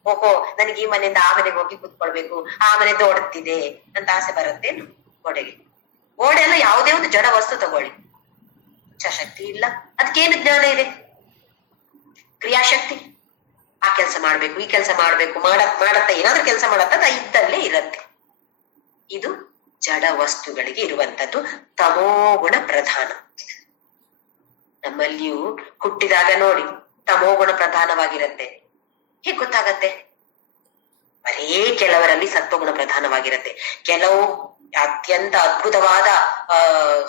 ಓಹೋ ನನಗೆ ಈ ಮನೆಯಿಂದ ಆ ಮನೆಗೆ ಹೋಗಿ ಕುತ್ಕೊಳ್ಬೇಕು, ಆ ಮನೆ ದೊಡ್ಡದಿದೆ ಅಂತ ಆಸೆ ಬರುತ್ತೇನು ಗೋಡೆಗೆ? ಗೋಡೆ ಎಲ್ಲ ಯಾವುದೇ ಒಂದು ಜಡ ವಸ್ತು ತಗೊಳ್ಳಿ, ಇಚ್ಛಾಶಕ್ತಿ ಇಲ್ಲ, ಅದಕ್ಕೇನು ಜ್ಞಾನ ಇದೆ? ಕ್ರಿಯಾಶಕ್ತಿ, ಆ ಕೆಲಸ ಮಾಡ್ಬೇಕು ಈ ಕೆಲಸ ಮಾಡ್ಬೇಕು, ಮಾಡತ್ತ ಏನಾದ್ರೂ ಕೆಲಸ ಮಾಡತ್ತ ಇದ್ದಲ್ಲೇ ಇರತ್ತೆ. ಇದು ಜಡ ವಸ್ತುಗಳಿಗೆ ಇರುವಂತದ್ದು ತಮೋಗುಣ ಪ್ರಧಾನ. ನಮ್ಮಲ್ಲಿಯೂ ಹುಟ್ಟಿದಾಗ ನೋಡಿ ತಮೋಗುಣ ಪ್ರಧಾನವಾಗಿರತ್ತೆ. ಹೇಗ್ ಗೊತ್ತಾಗತ್ತೆ? ಬರೇ ಕೆಲವರಲ್ಲಿ ಸತ್ವಗುಣ ಪ್ರಧಾನವಾಗಿರತ್ತೆ. ಕೆಲವು ಅತ್ಯಂತ ಅದ್ಭುತವಾದ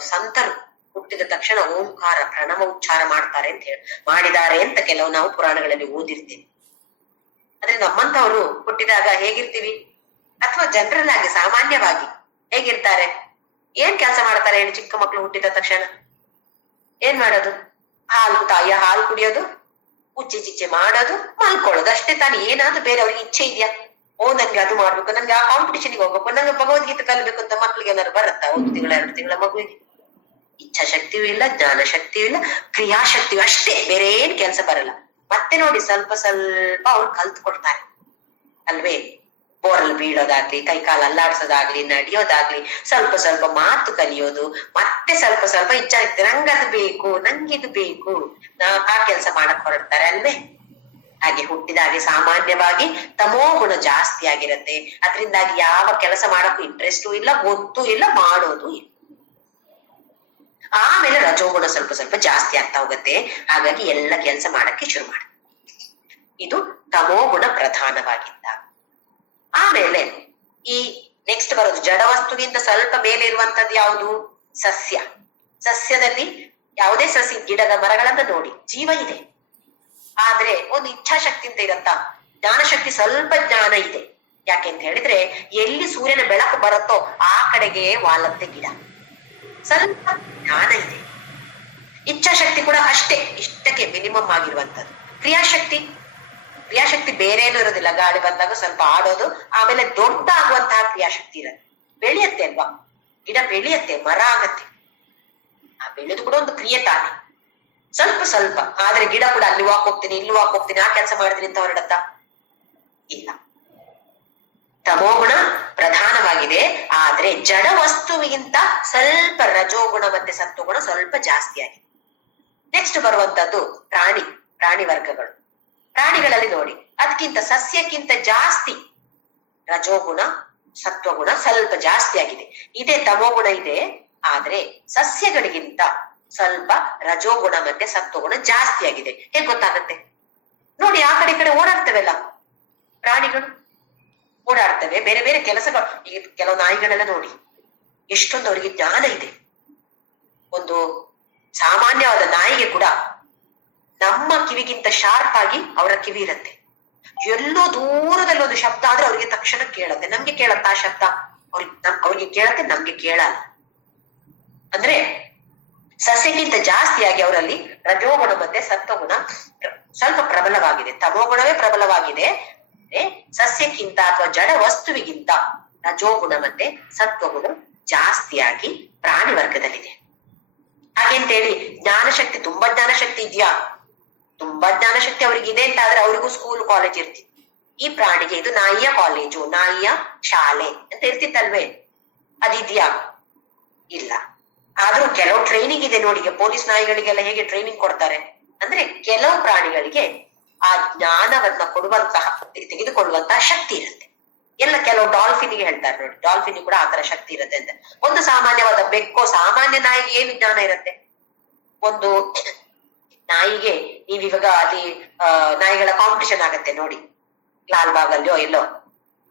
ಸಂತರು ಹುಟ್ಟಿದ ತಕ್ಷಣ ಓಂಕಾರ ಪ್ರಣವ ಉಚ್ಚಾರ ಮಾಡ್ತಾರೆ ಅಂತ ಮಾಡಿದ್ದಾರೆ ಅಂತ ಕೆಲವು ನಾವು ಪುರಾಣಗಳಲ್ಲಿ ಓದಿರ್ತೀವಿ. ಆದ್ರೆ ನಮ್ಮಂತವ್ರು ಹುಟ್ಟಿದಾಗ ಹೇಗಿರ್ತೀವಿ? ಅಥವಾ ಜನರಲ್ ಆಗಿ ಸಾಮಾನ್ಯವಾಗಿ ಹೇಗಿರ್ತಾರೆ? ಏನ್ ಕೆಲಸ ಮಾಡ್ತಾರೆ ಹೇಳಿ? ಚಿಕ್ಕ ಮಕ್ಳು ಹುಟ್ಟಿದ ತಕ್ಷಣ ಏನ್ ಮಾಡೋದು? ತಾಯಿಯ ಹಾಲು ಕುಡಿಯೋದು, ಉಚ್ಚೆ ಚಿಚ್ಚೆ ಮಾಡೋದು, ಮಲ್ಕೊಳ್ಳೋದು ಅಷ್ಟೇ ತಾನು. ಏನಾದ್ರೂ ಬೇರೆ ಅವ್ರಿಗೆ ಇಚ್ಛೆ ಇದೆಯಾ? ಓ ನನ್ಗೆ ಅದು ಮಾಡ್ಬೇಕು, ನನ್ಗೆ ಆ ಕಾಂಪಿಟೇಷನ್ಗೆ ಹೋಗ್ಬೇಕು, ನಂಗೆ ಭಗವದ್ಗೀತೆ ಕಲಿಬೇಕು ಅಂತ ಮಕ್ಳಿಗೆ ಏನಾದ್ರು ಬರುತ್ತಾ? 1 ತಿಂಗಳ 2 ತಿಂಗಳ ಮಗುವಿಗೆ ಇಚ್ಛಾಶಕ್ತಿಯೂ ಇಲ್ಲ, ಜ್ಞಾನಶಕ್ತಿಯೂ ಇಲ್ಲ, ಕ್ರಿಯಾಶಕ್ತಿಯು ಅಷ್ಟೇ, ಬೇರೆ ಏನ್ ಕೆಲಸ ಬರಲ್ಲ. ಮತ್ತೆ ನೋಡಿ ಸ್ವಲ್ಪ ಸ್ವಲ್ಪ ಅವ್ರು ಕಲ್ತ್ಕೊಡ್ತಾರೆ ಅಲ್ವೇ? ಬೋರಲ್ಲಿ ಬೀಳೋದಾಗ್ಲಿ, ಕೈ ಕಾಲು ಅಲ್ಲಾಡ್ಸೋದಾಗ್ಲಿ, ನಡೆಯೋದಾಗ್ಲಿ, ಸ್ವಲ್ಪ ಸ್ವಲ್ಪ ಮಾತು ಕಲಿಯೋದು, ಮತ್ತೆ ಸ್ವಲ್ಪ ಸ್ವಲ್ಪ ಇಚ್ಛಾಶಕ್ತಿ, ನಂಗದು ಬೇಕು, ನಂಗಿದು ಬೇಕು, ಆ ಕೆಲಸ ಮಾಡಕ್ ಹೊರಡ್ತಾರೆ ಅಲ್ವೇ? ಹಾಗೆ ಹುಟ್ಟಿದಾಗೆ ಸಾಮಾನ್ಯವಾಗಿ ತಮೋಗುಣ ಜಾಸ್ತಿ ಆಗಿರತ್ತೆ. ಅದರಿಂದಾಗಿ ಯಾವ ಕೆಲಸ ಮಾಡಕ್ಕೂ ಇಂಟ್ರೆಸ್ಟು ಇಲ್ಲ, ಗೊತ್ತೂ ಇಲ್ಲ, ಮಾಡೋದು ಇಲ್ಲ. ಆಮೇಲೆ ರಜೋಗುಣ ಸ್ವಲ್ಪ ಸ್ವಲ್ಪ ಜಾಸ್ತಿ ಆಗ್ತಾ ಹೋಗುತ್ತೆ. ಹಾಗಾಗಿ ಎಲ್ಲ ಕೆಲಸ ಮಾಡಕ್ಕೆ ಶುರು ಮಾಡಿ. ಇದು ತಮೋಗುಣ ಪ್ರಧಾನವಾಗಿದ್ದಾಗ. ಆಮೇಲೆ ಈ ನೆಕ್ಸ್ಟ್ ಬರೋದು ಜಡ ವಸ್ತುಗಿಂತ ಸ್ವಲ್ಪ ಮೇಲೆ ಇರುವಂತದ್ದು ಯಾವುದು? ಸಸ್ಯ. ಸಸ್ಯದಲ್ಲಿ ಯಾವುದೇ ಸಸಿ, ಗಿಡದ ಮರಗಳನ್ನ ನೋಡಿ, ಜೀವ ಇದೆ. ಆದ್ರೆ ಒಂದು ಇಚ್ಛಾಶಕ್ತಿ ಅಂತ ಇರತ್ತಾ? ಜ್ಞಾನಶಕ್ತಿ, ಸ್ವಲ್ಪ ಜ್ಞಾನ ಇದೆ. ಯಾಕೆಂತ ಹೇಳಿದ್ರೆ ಎಲ್ಲಿ ಸೂರ್ಯನ ಬೆಳಕು ಬರುತ್ತೋ ಆ ಕಡೆಗೆ ವಾಲತ್ತೆ ಗಿಡ. ಸ್ವಲ್ಪ ಜ್ಞಾನ ಇದೆ. ಇಚ್ಛಾಶಕ್ತಿ ಕೂಡ ಅಷ್ಟೇ, ಇಷ್ಟಕ್ಕೆ ಮಿನಿಮಮ್ ಆಗಿರುವಂತದ್ದು. ಕ್ರಿಯಾಶಕ್ತಿ ಬೇರೆ ಏನು ಇರೋದಿಲ್ಲ. ಗಾಳಿ ಬಂದಾಗ ಸ್ವಲ್ಪ ಆಡೋದು, ಆಮೇಲೆ ದೊಡ್ಡ ಆಗುವಂತಹ ಕ್ರಿಯಾಶಕ್ತಿ ಇರುತ್ತೆ. ಬೆಳೆಯತ್ತೆ ಅಲ್ವಾ? ಗಿಡ ಬೆಳೆಯತ್ತೆ, ಮರ ಆಗತ್ತೆ. ಆ ಬೆಳೆದು ಕೂಡ ಒಂದು ಕ್ರಿಯೆ ತಾನೆ, ಸ್ವಲ್ಪ ಸ್ವಲ್ಪ. ಆದ್ರೆ ಗಿಡ ಕೂಡ ಅಲ್ಲಿ ವಾಕ್ ಹೋಗ್ತೀನಿ, ಇಲ್ಲಿ ವಾಕ್ ಹೋಗ್ತೀನಿ, ಆ ಕೆಲಸ ಮಾಡ್ತೀನಿ ಅಂತ ಹೊರಡತ್ತಾ? ಇಲ್ಲ. ತಮೋಗುಣ ಪ್ರಧಾನವಾಗಿದೆ. ಆದ್ರೆ ಜಡ ವಸ್ತುವಿಗಿಂತ ಸ್ವಲ್ಪ ರಜೋಗುಣ ಮತ್ತೆ ಸತ್ವಗುಣ ಸ್ವಲ್ಪ ಜಾಸ್ತಿ ಆಗಿದೆ. ನೆಕ್ಸ್ಟ್ ಬರುವಂತದ್ದು ಪ್ರಾಣಿ ವರ್ಗಗಳು. ಪ್ರಾಣಿಗಳಲ್ಲಿ ನೋಡಿ, ಅದಕ್ಕಿಂತ ಸಸ್ಯಕ್ಕಿಂತ ಜಾಸ್ತಿ ರಜೋಗುಣ ಸತ್ವಗುಣ ಸ್ವಲ್ಪ ಜಾಸ್ತಿ ಆಗಿದೆ. ಇದೇ ತಮೋಗುಣ ಇದೆ, ಆದ್ರೆ ಸಸ್ಯಗಳಿಗಿಂತ ಸ್ವಲ್ಪ ರಜೋಗುಣ ಮತ್ತೆ ಸತ್ವಗುಣ ಜಾಸ್ತಿ ಆಗಿದೆ. ಹೇಗ್ ಗೊತ್ತಾಗತ್ತೆ? ನೋಡಿ, ಆ ಕಡೆ ಈ ಕಡೆ ಓಡಾಡ್ತವೆಲ್ಲ ಪ್ರಾಣಿಗಳು, ಓಡಾಡ್ತವೆ, ಬೇರೆ ಬೇರೆ ಕೆಲಸಗಳು. ಈಗ ಕೆಲವು ನಾಯಿಗಳೆಲ್ಲ ನೋಡಿ ಎಷ್ಟೊಂದು ಅವರಿಗೆ ಜ್ಞಾನ ಇದೆ. ಒಂದು ಸಾಮಾನ್ಯವಾದ ನಾಯಿಗೆ ಕೂಡ ನಮ್ಮ ಕಿವಿಗಿಂತ ಶಾರ್ಪ್ ಆಗಿ ಅವರ ಕಿವಿ ಇರತ್ತೆ. ಎಲ್ಲೋ ದೂರದಲ್ಲಿ ಒಂದು ಶಬ್ದ ಆದ್ರೆ ಅವ್ರಿಗೆ ತಕ್ಷಣ ಕೇಳತ್ತೆ. ನಮ್ಗೆ ಕೇಳತ್ತ ಆ ಶಬ್ದ? ಅವ್ರಿಗೆ ಕೇಳತ್ತೆ, ನಮ್ಗೆ ಕೇಳಲ್ಲ. ಅಂದ್ರೆ ಸಸ್ಯಕ್ಕಿಂತ ಜಾಸ್ತಿಯಾಗಿ ಅವರಲ್ಲಿ ರಜೋಗುಣ ಮತ್ತೆ ಸತ್ವಗುಣ ಸ್ವಲ್ಪ ಪ್ರಬಲವಾಗಿದೆ. ತಮೋಗುಣವೇ ಪ್ರಬಲವಾಗಿದೆ. ಸಸ್ಯಕ್ಕಿಂತ ಅಥವಾ ಜಡ ವಸ್ತುವಿಗಿಂತ ರಜೋಗುಣ ಮತ್ತೆ ಸತ್ವಗುಣ ಜಾಸ್ತಿಯಾಗಿ ಪ್ರಾಣಿ ವರ್ಗದಲ್ಲಿದೆ. ಹಾಗೆಂತೇಳಿ ಜ್ಞಾನಶಕ್ತಿ, ತುಂಬಾ ಜ್ಞಾನಶಕ್ತಿ ಇದೆಯಾ? ತುಂಬಾ ಜ್ಞಾನಶಕ್ತಿ ಅವ್ರಿಗೆ ಇದೆ ಅಂತ ಆದ್ರೆ ಅವ್ರಿಗೂ ಸ್ಕೂಲ್ ಕಾಲೇಜ್ ಇರ್ತಿತ್ತು. ಈ ಪ್ರಾಣಿಗೆ ಇದು ನಾಯಿಯ ಕಾಲೇಜು, ನಾಯಿಯ ಶಾಲೆ ಅಂತ ಇರ್ತಿತ್ತಲ್ವೇ? ಅದಿದ್ಯಾ? ಇಲ್ಲ. ಆದ್ರೂ ಕೆಲವು ಟ್ರೈನಿಂಗ್ ಇದೆ ನೋಡಿ. ಪೊಲೀಸ್ ನಾಯಿಗಳಿಗೆಲ್ಲ ಹೇಗೆ ಟ್ರೈನಿಂಗ್ ಕೊಡ್ತಾರೆ ಅಂದ್ರೆ ಕೆಲವು ಪ್ರಾಣಿಗಳಿಗೆ ಆ ಜ್ಞಾನವನ್ನ ಕೊಡುವಂತಹ, ತೆಗೆದುಕೊಳ್ಳುವಂತಹ ಶಕ್ತಿ ಇರುತ್ತೆ. ಎಲ್ಲ ಕೆಲವು ಡಾಲ್ಫಿನ್ಗೆ ಹೇಳ್ತಾರೆ ನೋಡಿ, ಡಾಲ್ಫಿನ್ ಕೂಡ ಆತರ ಶಕ್ತಿ ಇರುತ್ತೆ ಅಂತ. ಒಂದು ಸಾಮಾನ್ಯವಾದ ಬೆಕ್ಕೋ, ಸಾಮಾನ್ಯ ನಾಯಿಗೆ ಏನು ಜ್ಞಾನ ಇರುತ್ತೆ? ಒಂದು ನಾಯಿಗೆ ನೀವಿವಾಗ ಅಲ್ಲಿ ನಾಯಿಗಳ ಕಾಂಪಿಟಿಷನ್ ಆಗತ್ತೆ ನೋಡಿ, ಲಾಲ್ಬಾಗ್ ಅಲ್ಲಿಯೋ ಎಲ್ಲೋ,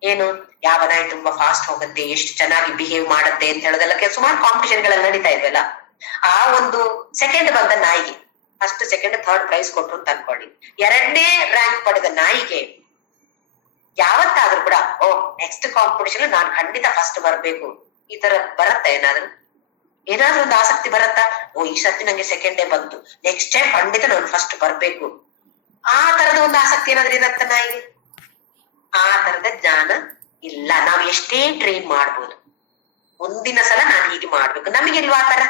ಏನು ಯಾವ ನಾಯಿ ತುಂಬಾ ಫಾಸ್ಟ್ ಹೋಗುತ್ತೆ, ಎಷ್ಟು ಚೆನ್ನಾಗಿ ಬಿಹೇವ್ ಮಾಡುತ್ತೆ ಅಂತ ಹೇಳೋದೆಲ್ಲ ಸುಮಾರು ಕಾಂಪಿಟಿಷನ್ ಗಳಲ್ಲಿ ನಡೀತಾ ಇದ್ವಲ್ಲ. ಆ ಒಂದು ಸೆಕೆಂಡ್ ಬಂದ ನಾಯಿಗೆ ಫಸ್ಟ್, ಸೆಕೆಂಡ್, ಥರ್ಡ್ ಪ್ರೈಸ್ ಕೊಟ್ರು ಅಂತ ಅನ್ಕೊಳ್ಳಿ. 2ನೇ ರ್ಯಾಂಕ್ ಪಡೆದ ನಾಯಿಗೆ ಯಾವತ್ತಾದ್ರೂ ಕೂಡ ಓ ನೆಕ್ಸ್ಟ್ ಕಾಂಪಿಟಿಷನ್ ನಾನು ಖಂಡಿತ ಫಸ್ಟ್ ಬರ್ಬೇಕು ಈ ತರ ಬರತ್ತ? ಏನಾದ್ರೂ ಒಂದು ಆಸಕ್ತಿ ಬರತ್ತಾ? ಓ ಈ ಸರ್ತಿ ನಂಗೆ ಸೆಕೆಂಡೇ ಬಂತು, ನೆಕ್ಸ್ಟ್ ಟೈಮ್ ಖಂಡಿತ ನಾನು ಫಸ್ಟ್ ಬರ್ಬೇಕು, ಆ ತರದ ಒಂದು ಆಸಕ್ತಿ ಏನಾದ್ರೂ ಇರತ್ತ ನಾಯಿಗೆ? ಆ ತರದ ಜ್ಞಾನ ಇಲ್ಲ. ನಾವ್ ಎಷ್ಟೇ ಟ್ರೈನ್ ಮಾಡ್ಬೋದು, ಮುಂದಿನ ಸಲ ನಾನು ಹೀಗೆ ಮಾಡ್ಬೇಕು. ನಮಗಿಲ್ವಾ ಆ ತರ?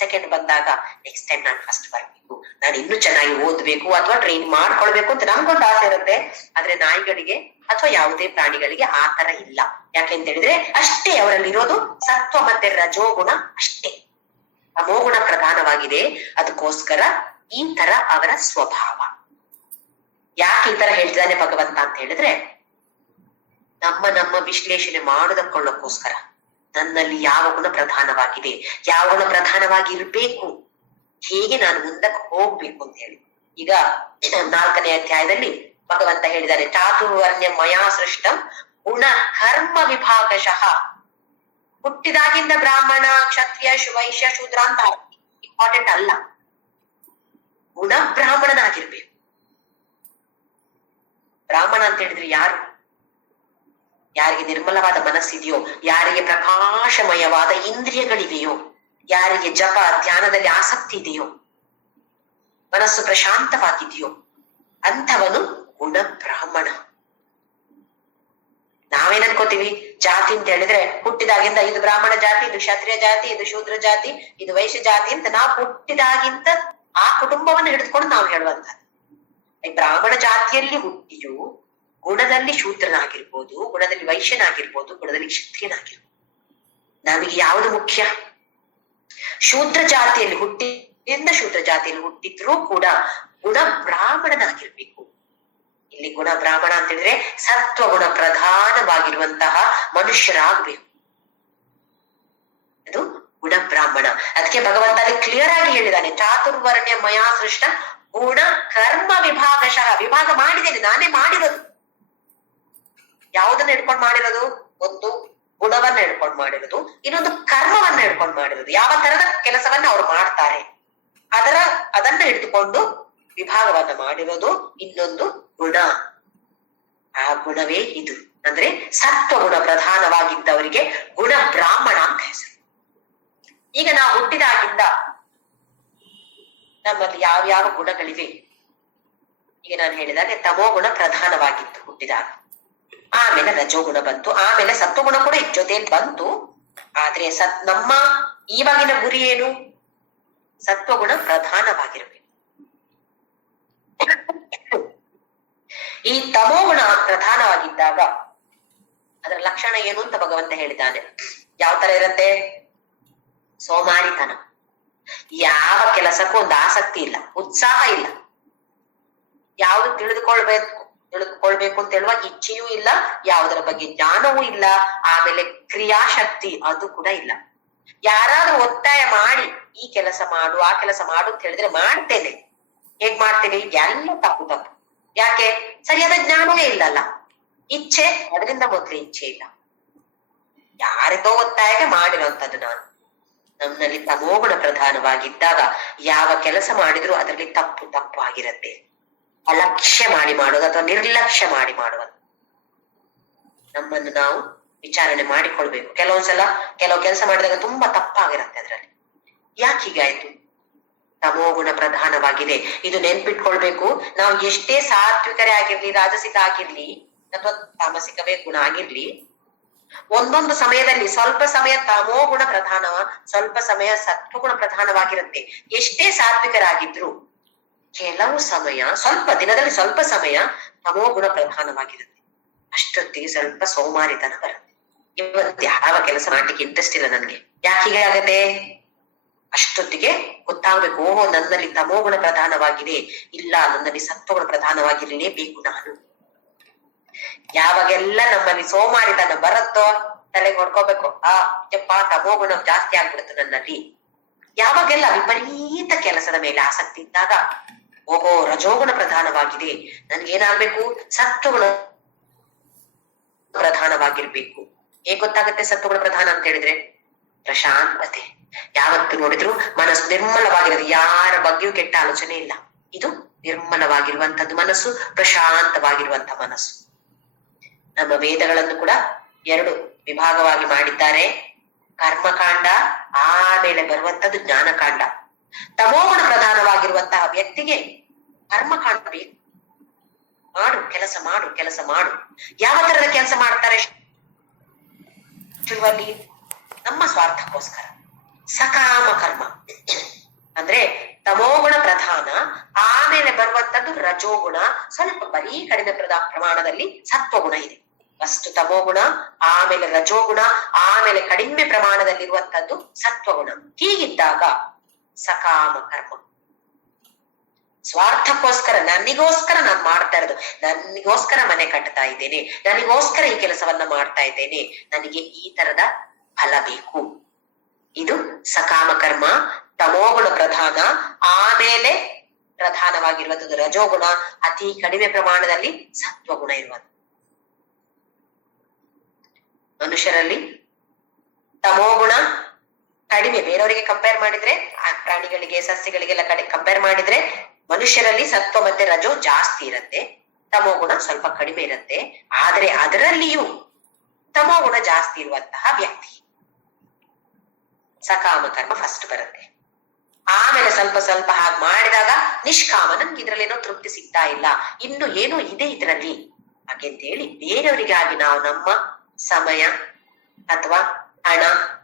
ಸೆಕೆಂಡ್ ಬಂದಾಗ ನೆಕ್ಸ್ಟ್ ಟೈಮ್ ನಾನು ಫಸ್ಟ್ ಬರ್ಬೇಕು, ನಾನು ಇನ್ನೂ ಚೆನ್ನಾಗಿ ಓದ್ಬೇಕು ಅಥವಾ ಟ್ರೈನ್ ಮಾಡ್ಕೊಳ್ಬೇಕು ಅಂತ ನಮ್ಗೊಂದು ಆಸೆ ಇರುತ್ತೆ. ಆದ್ರೆ ನಾಯಿಗಳಿಗೆ ಅಥವಾ ಯಾವುದೇ ಪ್ರಾಣಿಗಳಿಗೆ ಆ ತರ ಇಲ್ಲ. ಯಾಕೆಂತ ಹೇಳಿದ್ರೆ ಅಷ್ಟೇ ಅವರಲ್ಲಿ ಇರೋದು ಸತ್ವ ಮತ್ತೆ ರಜೋಗುಣ ಅಷ್ಟೇ, ತಮೋಗುಣ ಪ್ರಧಾನವಾಗಿದೆ. ಅದಕ್ಕೋಸ್ಕರ ಈ ತರ ಅವರ ಸ್ವಭಾವ. ಯಾಕೆ ಈ ತರ ಹೇಳ್ತಿದ್ದಾನೆ ಭಗವಂತ ಅಂತ ಹೇಳಿದ್ರೆ, ನಮ್ಮ ವಿಶ್ಲೇಷಣೆ ಮಾಡೋದಕ್ಕೊಳ್ಳೋಕ್ಕೋಸ್ಕರ ನನ್ನಲ್ಲಿ ಯಾವ ಗುಣ ಪ್ರಧಾನವಾಗಿದೆ, ಯಾವ ಗುಣ ಪ್ರಧಾನವಾಗಿ ಇರ್ಬೇಕು, ಹೇಗೆ ನಾನು ಮುಂದಕ್ಕೆ ಹೋಗ್ಬೇಕು ಅಂತ ಹೇಳಿ. ಈಗ 4ನೇ ಅಧ್ಯಾಯದಲ್ಲಿ ಭಗವಂತ ಹೇಳಿದಾನೆ, ಚಾತುರ್ವರ್ಣ್ಯ ಮಯಾ ಸೃಷ್ಟಂ ಗುಣ ಕರ್ಮ ವಿಭಾಗಶಃ. ಹುಟ್ಟಿದಾಗಿಂದ ಬ್ರಾಹ್ಮಣ, ಕ್ಷತ್ರಿಯ, ವೈಶ್ಯ, ಶೂದ್ರ ಅಂತ ಇಂಪಾರ್ಟೆಂಟ್ ಅಲ್ಲ, ಗುಣ ಬ್ರಾಹ್ಮಣನಾಗಿರ್ಬೇಕು. ಬ್ರಾಹ್ಮಣ ಅಂತ ಹೇಳಿದ್ರೆ ಯಾರು? ಯಾರಿಗೆ ನಿರ್ಮಲವಾದ ಮನಸ್ಸಿದೆಯೋ, ಯಾರಿಗೆ ಪ್ರಕಾಶಮಯವಾದ ಇಂದ್ರಿಯಗಳಿವೆಯೋ, ಯಾರಿಗೆ ಜಪ ಧ್ಯಾನದಲ್ಲಿ ಆಸಕ್ತಿ ಇದೆಯೋ, ಮನಸ್ಸು ಪ್ರಶಾಂತವಾಗಿದೆಯೋ ಅಂಥವನು ಗುಣ ಬ್ರಾಹ್ಮಣ. ನಾವೇನ್ ಅನ್ಕೋತೀವಿ? ಜಾತಿ ಅಂತ ಹೇಳಿದ್ರೆ ಹುಟ್ಟಿದಾಗಿಂದ ಇದು ಬ್ರಾಹ್ಮಣ ಜಾತಿ, ಇದು ಕ್ಷತ್ರಿಯ ಜಾತಿ, ಇದು ಶೂದ್ರ ಜಾತಿ, ಇದು ವೈಶ್ಯ ಜಾತಿ ಅಂತ ನಾವು ಹುಟ್ಟಿದಾಗಿಂತ ಆ ಕುಟುಂಬವನ್ನು ಹಿಡಿದುಕೊಂಡು ನಾವು ಹೇಳುವಂತದ್ದು. ಬ್ರಾಹ್ಮಣ ಜಾತಿಯಲ್ಲಿ ಹುಟ್ಟಿಯು ಗುಣದಲ್ಲಿ ಶೂದ್ರನಾಗಿರ್ಬೋದು, ಗುಣದಲ್ಲಿ ವೈಶ್ಯನಾಗಿರ್ಬೋದು, ಗುಣದಲ್ಲಿ ಕ್ಷತ್ರಿಯನಾಗಿರ್ಬೋದು. ನಮಗೆ ಯಾವುದು ಮುಖ್ಯ? ಶೂದ್ರ ಜಾತಿಯಲ್ಲಿ ಹುಟ್ಟಿದಿಂದ ಶೂದ್ರ ಜಾತಿಯಲ್ಲಿ ಹುಟ್ಟಿದ್ರೂ ಕೂಡ ಗುಣ ಬ್ರಾಹ್ಮಣನಾಗಿರ್ಬೇಕು. ಇಲ್ಲಿ ಗುಣ ಬ್ರಾಹ್ಮಣ ಅಂತ ಹೇಳಿದ್ರೆ ಸತ್ವಗುಣ ಪ್ರಧಾನವಾಗಿರುವಂತಹ ಮನುಷ್ಯರಾಗಬೇಕು. ಅದು ಗುಣ ಬ್ರಾಹ್ಮಣ. ಅದಕ್ಕೆ ಭಗವಂತ ಅಲ್ಲಿ ಕ್ಲಿಯರ್ ಆಗಿ ಹೇಳಿದಾನೆ, ಚಾತುರ್ವರ್ಣ್ಯ ಮಯಾ ಸೃಷ್ಟ ಗುಣ ಕರ್ಮ ವಿಭಾಗಶಃ. ವಿಭಾಗ ಮಾಡಿದ್ದೇನೆ, ನಾನೇ ಮಾಡಿರೋದು. ಯಾವುದನ್ನ ಹಿಡ್ಕೊಂಡು ಮಾಡಿರೋದು? ಒಂದು ಗುಣವನ್ನ ಹಿಡ್ಕೊಂಡು ಮಾಡಿರೋದು, ಇನ್ನೊಂದು ಕರ್ಮವನ್ನ ಹಿಡ್ಕೊಂಡು ಮಾಡಿರೋದು. ಯಾವ ತರದ ಕೆಲಸವನ್ನ ಅವ್ರು ಮಾಡ್ತಾರೆ ಅದನ್ನ ಹಿಡಿದುಕೊಂಡು ವಿಭಾಗವನ್ನ ಮಾಡಿರೋದು. ಇನ್ನೊಂದು ಗುಣ, ಆ ಗುಣವೇ ಇದು. ಅಂದ್ರೆ ಸತ್ವಗುಣ ಪ್ರಧಾನವಾಗಿದ್ದವರಿಗೆ ಗುಣ ಬ್ರಾಹ್ಮಣ ಅಂತ ಹೆಸರು. ಈಗ ನಾವು ಹುಟ್ಟಿದಾಗಿಂದ ನಮ್ಮಲ್ಲಿ ಯಾವ್ಯಾವ ಗುಣಗಳಿವೆ? ಈಗ ನಾನು ಹೇಳಿದಾಗೆ ತಮೋಗುಣ ಪ್ರಧಾನವಾಗಿತ್ತು ಹುಟ್ಟಿದಾಗ, ಆಮೇಲೆ ರಜೋಗುಣ ಬಂತು, ಆಮೇಲೆ ಸತ್ವಗುಣ ಕೂಡ ಜೊತೆಯಲ್ಲಿ ಬಂತು. ಆದ್ರೆ ನಮ್ಮ ಇವಾಗಿನ ಗುರಿ ಏನು? ಸತ್ವಗುಣ ಪ್ರಧಾನವಾಗಿರ್ಬೇಕು. ಈ ತಮೋಗುಣ ಪ್ರಧಾನವಾಗಿದ್ದಾಗ ಅದರ ಲಕ್ಷಣ ಏನು ಅಂತ ಭಗವಂತ ಹೇಳಿದ್ದಾನೆ. ಯಾವ ತರ ಇರುತ್ತೆ? ಸೋಮಾರಿತನ, ಯಾವ ಕೆಲಸಕ್ಕೂ ಒಂದು ಆಸಕ್ತಿ ಇಲ್ಲ, ಉತ್ಸಾಹ ಇಲ್ಲ, ಯಾವುದು ತಿಳಿದುಕೊಳ್ಬೇಕು ಅಂತ ಹೇಳುವ ಇಚ್ಛೆಯೂ ಇಲ್ಲ, ಯಾವುದರ ಬಗ್ಗೆ ಜ್ಞಾನವೂ ಇಲ್ಲ, ಆಮೇಲೆ ಕ್ರಿಯಾಶಕ್ತಿ ಅದು ಕೂಡ ಇಲ್ಲ. ಯಾರಾದ್ರೂ ಒತ್ತಾಯ ಮಾಡಿ ಈ ಕೆಲಸ ಮಾಡು ಆ ಕೆಲಸ ಮಾಡು ಅಂತ ಹೇಳಿದ್ರೆ ಮಾಡ್ತೇನೆ. ಹೇಗ್ ಮಾಡ್ತೇನೆ? ಎಲ್ಲ ತಪ್ಪು. ಯಾಕೆ? ಸರಿಯಾದ ಜ್ಞಾನವೇ ಇಲ್ಲಲ್ಲ. ಇಚ್ಛೆ, ಅದರಿಂದ ಮೊದಲೇ ಇಚ್ಛೆ ಇಲ್ಲ. ಯಾರಿಗೋ ಒತ್ತಾಯಕ್ಕೆ ಮಾಡಿರೋಂಥದ್ದು ನಾನು. ನಮ್ಮಲ್ಲಿ ತಮೋಗುಣ ಪ್ರಧಾನವಾಗಿದ್ದಾಗ ಯಾವ ಕೆಲಸ ಮಾಡಿದ್ರು ಅದರಲ್ಲಿ ತಪ್ಪು ತಪ್ಪು ಆಗಿರತ್ತೆ. ಅಲಕ್ಷ್ಯ ಮಾಡಿ ಮಾಡೋದು ಅಥವಾ ನಿರ್ಲಕ್ಷ್ಯ ಮಾಡಿ ಮಾಡುವುದು. ನಮ್ಮನ್ನು ನಾವು ವಿಚಾರಣೆ ಮಾಡಿಕೊಳ್ಬೇಕು. ಕೆಲವೊಂದ್ಸಲ ಕೆಲವು ಕೆಲಸ ಮಾಡಿದಾಗ ತುಂಬಾ ತಪ್ಪಾಗಿರತ್ತೆ ಅದರಲ್ಲಿ. ಯಾಕೆ ಹೀಗಾಯ್ತು? ತಮೋಗುಣ ಪ್ರಧಾನವಾಗಿದೆ. ಇದು ನೆನ್ಪಿಟ್ಕೊಳ್ಬೇಕು. ನಾವು ಎಷ್ಟೇ ಸಾತ್ವಿಕರೇ ಆಗಿರ್ಲಿ, ರಾಜಸಿಕ ಆಗಿರ್ಲಿ ಅಥವಾ ತಾಮಸಿಕವೇ ಗುಣ ಆಗಿರ್ಲಿ, ಒಂದೊಂದು ಸಮಯದಲ್ಲಿ ಸ್ವಲ್ಪ ಸಮಯ ತಮೋಗುಣ ಪ್ರಧಾನವ, ಸ್ವಲ್ಪ ಸಮಯ ಸತ್ವಗುಣ ಪ್ರಧಾನವಾಗಿರುತ್ತೆ. ಎಷ್ಟೇ ಸಾತ್ವಿಕರಾಗಿದ್ರು ಕೆಲವು ಸಮಯ, ಸ್ವಲ್ಪ ದಿನದಲ್ಲಿ ಸ್ವಲ್ಪ ಸಮಯ ತಮೋಗುಣ ಪ್ರಧಾನವಾಗಿರುತ್ತೆ. ಅಷ್ಟೊತ್ತಿಗೆ ಸ್ವಲ್ಪ ಸೋಮಾರಿತನ ಬರುತ್ತೆ. ಇವತ್ತು ಯಾವ ಕೆಲಸ ಮಾಡ್ಲಿಕ್ಕೆ ಇಂಟ್ರೆಸ್ಟ್ ಇಲ್ಲ ನನ್ಗೆ. ಯಾಕೆ ಹೀಗೆ ಆಗತ್ತೆ? ಅಷ್ಟೊತ್ತಿಗೆ ಗೊತ್ತಾಗ್ಬೇಕು, ಓಹೋ ನನ್ನಲ್ಲಿ ತಮೋಗುಣ ಪ್ರಧಾನವಾಗಿದೆ, ಇಲ್ಲ ನನ್ನಲ್ಲಿ ಸತ್ವಗುಣ ಪ್ರಧಾನವಾಗಿರಲೇಬೇಕು ನಾನು. ಯಾವಾಗೆಲ್ಲ ನಮ್ಮಲ್ಲಿ ಸೋಮಾರಿತನ ಬರುತ್ತೋ ತಲೆಗೆ ಹೊಡ್ಕೋಬೇಕು, ಯಪ್ಪ ತಮೋಗುಣ ಜಾಸ್ತಿ ಆಗ್ಬಿಡುತ್ತೆ ನನ್ನಲ್ಲಿ. ಯಾವಾಗೆಲ್ಲ ವಿಪರೀತ ಕೆಲಸದ ಮೇಲೆ ಆಸಕ್ತಿ ಇದ್ದಾಗ, ಓಹೋ ರಜೋಗುಣ ಪ್ರಧಾನವಾಗಿದೆ, ನನ್ಗೇನಾಗ್ಬೇಕು ಸತ್ವಗುಣ ಪ್ರಧಾನವಾಗಿರ್ಬೇಕು. ಹೇಗ್ ಗೊತ್ತಾಗತ್ತೆ ಸತ್ವಗುಣ ಪ್ರಧಾನ ಅಂತ ಹೇಳಿದ್ರೆ? ಪ್ರಶಾಂತತೆ. ಯಾವತ್ತು ನೋಡಿದ್ರು ಮನಸ್ಸು ನಿರ್ಮಲವಾಗಿರೋದು, ಯಾರ ಬಗ್ಗೆಯೂ ಕೆಟ್ಟ ಆಲೋಚನೆ ಇಲ್ಲ. ಇದು ನಿರ್ಮಲವಾಗಿರುವಂತದ್ದು ಮನಸ್ಸು, ಪ್ರಶಾಂತವಾಗಿರುವಂತ ಮನಸ್ಸು. ನಮ್ಮ ವೇದಗಳನ್ನು ಕೂಡ 2 ವಿಭಾಗವಾಗಿ ಮಾಡಿದ್ದಾರೆ. ಕರ್ಮಕಾಂಡ, ಆಮೇಲೆ ಬರುವಂತದ್ದು ಜ್ಞಾನಕಾಂಡ. ತಮೋಗುಣ ಪ್ರಧಾನವಾಗಿರುವಂತಹ ವ್ಯಕ್ತಿಗೆ ಕರ್ಮಕಾಂಡ ಬೇಕು. ಮಾಡು ಕೆಲಸ, ಮಾಡು ಕೆಲಸ ಮಾಡು. ಯಾವ ತರದ ಕೆಲಸ ಮಾಡ್ತಾರೆ ಶುರುವಲ್ಲಿ? ನಮ್ಮ ಸ್ವಾರ್ಥಕ್ಕೋಸ್ಕರ. ಸಕಾಮ ಕರ್ಮ ಅಂದ್ರೆ ತಮೋಗುಣ ಪ್ರಧಾನ, ಆಮೇಲೆ ಬರುವಂತದ್ದು ರಜೋಗುಣ, ಸ್ವಲ್ಪ ಬರೀ ಕಡಿಮೆ ಪ್ರಮಾಣದಲ್ಲಿ ಸತ್ವಗುಣ ಇದೆ. ಫಸ್ಟ್ ತಮೋಗುಣ, ಆಮೇಲೆ ರಜೋಗುಣ, ಆಮೇಲೆ ಕಡಿಮೆ ಪ್ರಮಾಣದಲ್ಲಿರುವಂತದ್ದು ಸತ್ವಗುಣ. ಹೀಗಿದ್ದಾಗ ಸಕಾಮ ಕರ್ಮ. ಸ್ವಾರ್ಥಕ್ಕೋಸ್ಕರ, ನನಗೋಸ್ಕರ ನಾನು ಮಾಡ್ತಾ ಇರೋದು, ನನಗೋಸ್ಕರ ಮನೆ ಕಟ್ತಾ ಇದ್ದೇನೆ, ನನಗೋಸ್ಕರ ಈ ಕೆಲಸವನ್ನ ಮಾಡ್ತಾ ಇದ್ದೇನೆ, ನನಗೆ ಈ ತರದ ಫಲ ಬೇಕು. ಇದು ಸಕಾಮ ಕರ್ಮ. ತಮೋಗುಣ ಪ್ರಧಾನ, ಆಮೇಲೆ ಪ್ರಧಾನವಾಗಿರುವಂತದ್ದು ರಜೋಗುಣ, ಅತಿ ಕಡಿಮೆ ಪ್ರಮಾಣದಲ್ಲಿ ಸತ್ವಗುಣ ಇರುವಂತ. ಮನುಷ್ಯರಲ್ಲಿ ತಮೋಗುಣ ಕಡಿಮೆ, ಬೇರೆಯವರಿಗೆ ಕಂಪೇರ್ ಮಾಡಿದ್ರೆ, ಪ್ರಾಣಿಗಳಿಗೆ ಸಸ್ಯಗಳಿಗೆಲ್ಲ ಕಂಪೇರ್ ಮಾಡಿದ್ರೆ ಮನುಷ್ಯರಲ್ಲಿ ಸತ್ವ ಮತ್ತೆ ರಜೋ ಜಾಸ್ತಿ ಇರುತ್ತೆ, ತಮೋಗುಣ ಸ್ವಲ್ಪ ಕಡಿಮೆ ಇರುತ್ತೆ. ಆದ್ರೆ ಅದರಲ್ಲಿಯೂ ತಮೋಗುಣ ಜಾಸ್ತಿ ಇರುವಂತಹ ವ್ಯಕ್ತಿ ಸಕಾಮ ಕರ್ಮ ಫಸ್ಟ್ ಬರುತ್ತೆ. ಆಮೇಲೆ ಸ್ವಲ್ಪ ಸ್ವಲ್ಪ ಹಾಗೆ ಮಾಡಿದಾಗ ನಿಷ್ಕಾಮ, ನನ್ಗೆ ಇದ್ರಲ್ಲೇನೋ ತೃಪ್ತಿ ಸಿಗ್ತಾ ಇಲ್ಲ, ಇನ್ನು ಏನೋ ಇದೆ ಇದ್ರಲ್ಲಿ ಹಾಗೆಂತೇಳಿ ಬೇರೆಯವರಿಗಾಗಿ ನಾವು ನಮ್ಮ ಸಮಯ ಅಥವಾ ಹಣ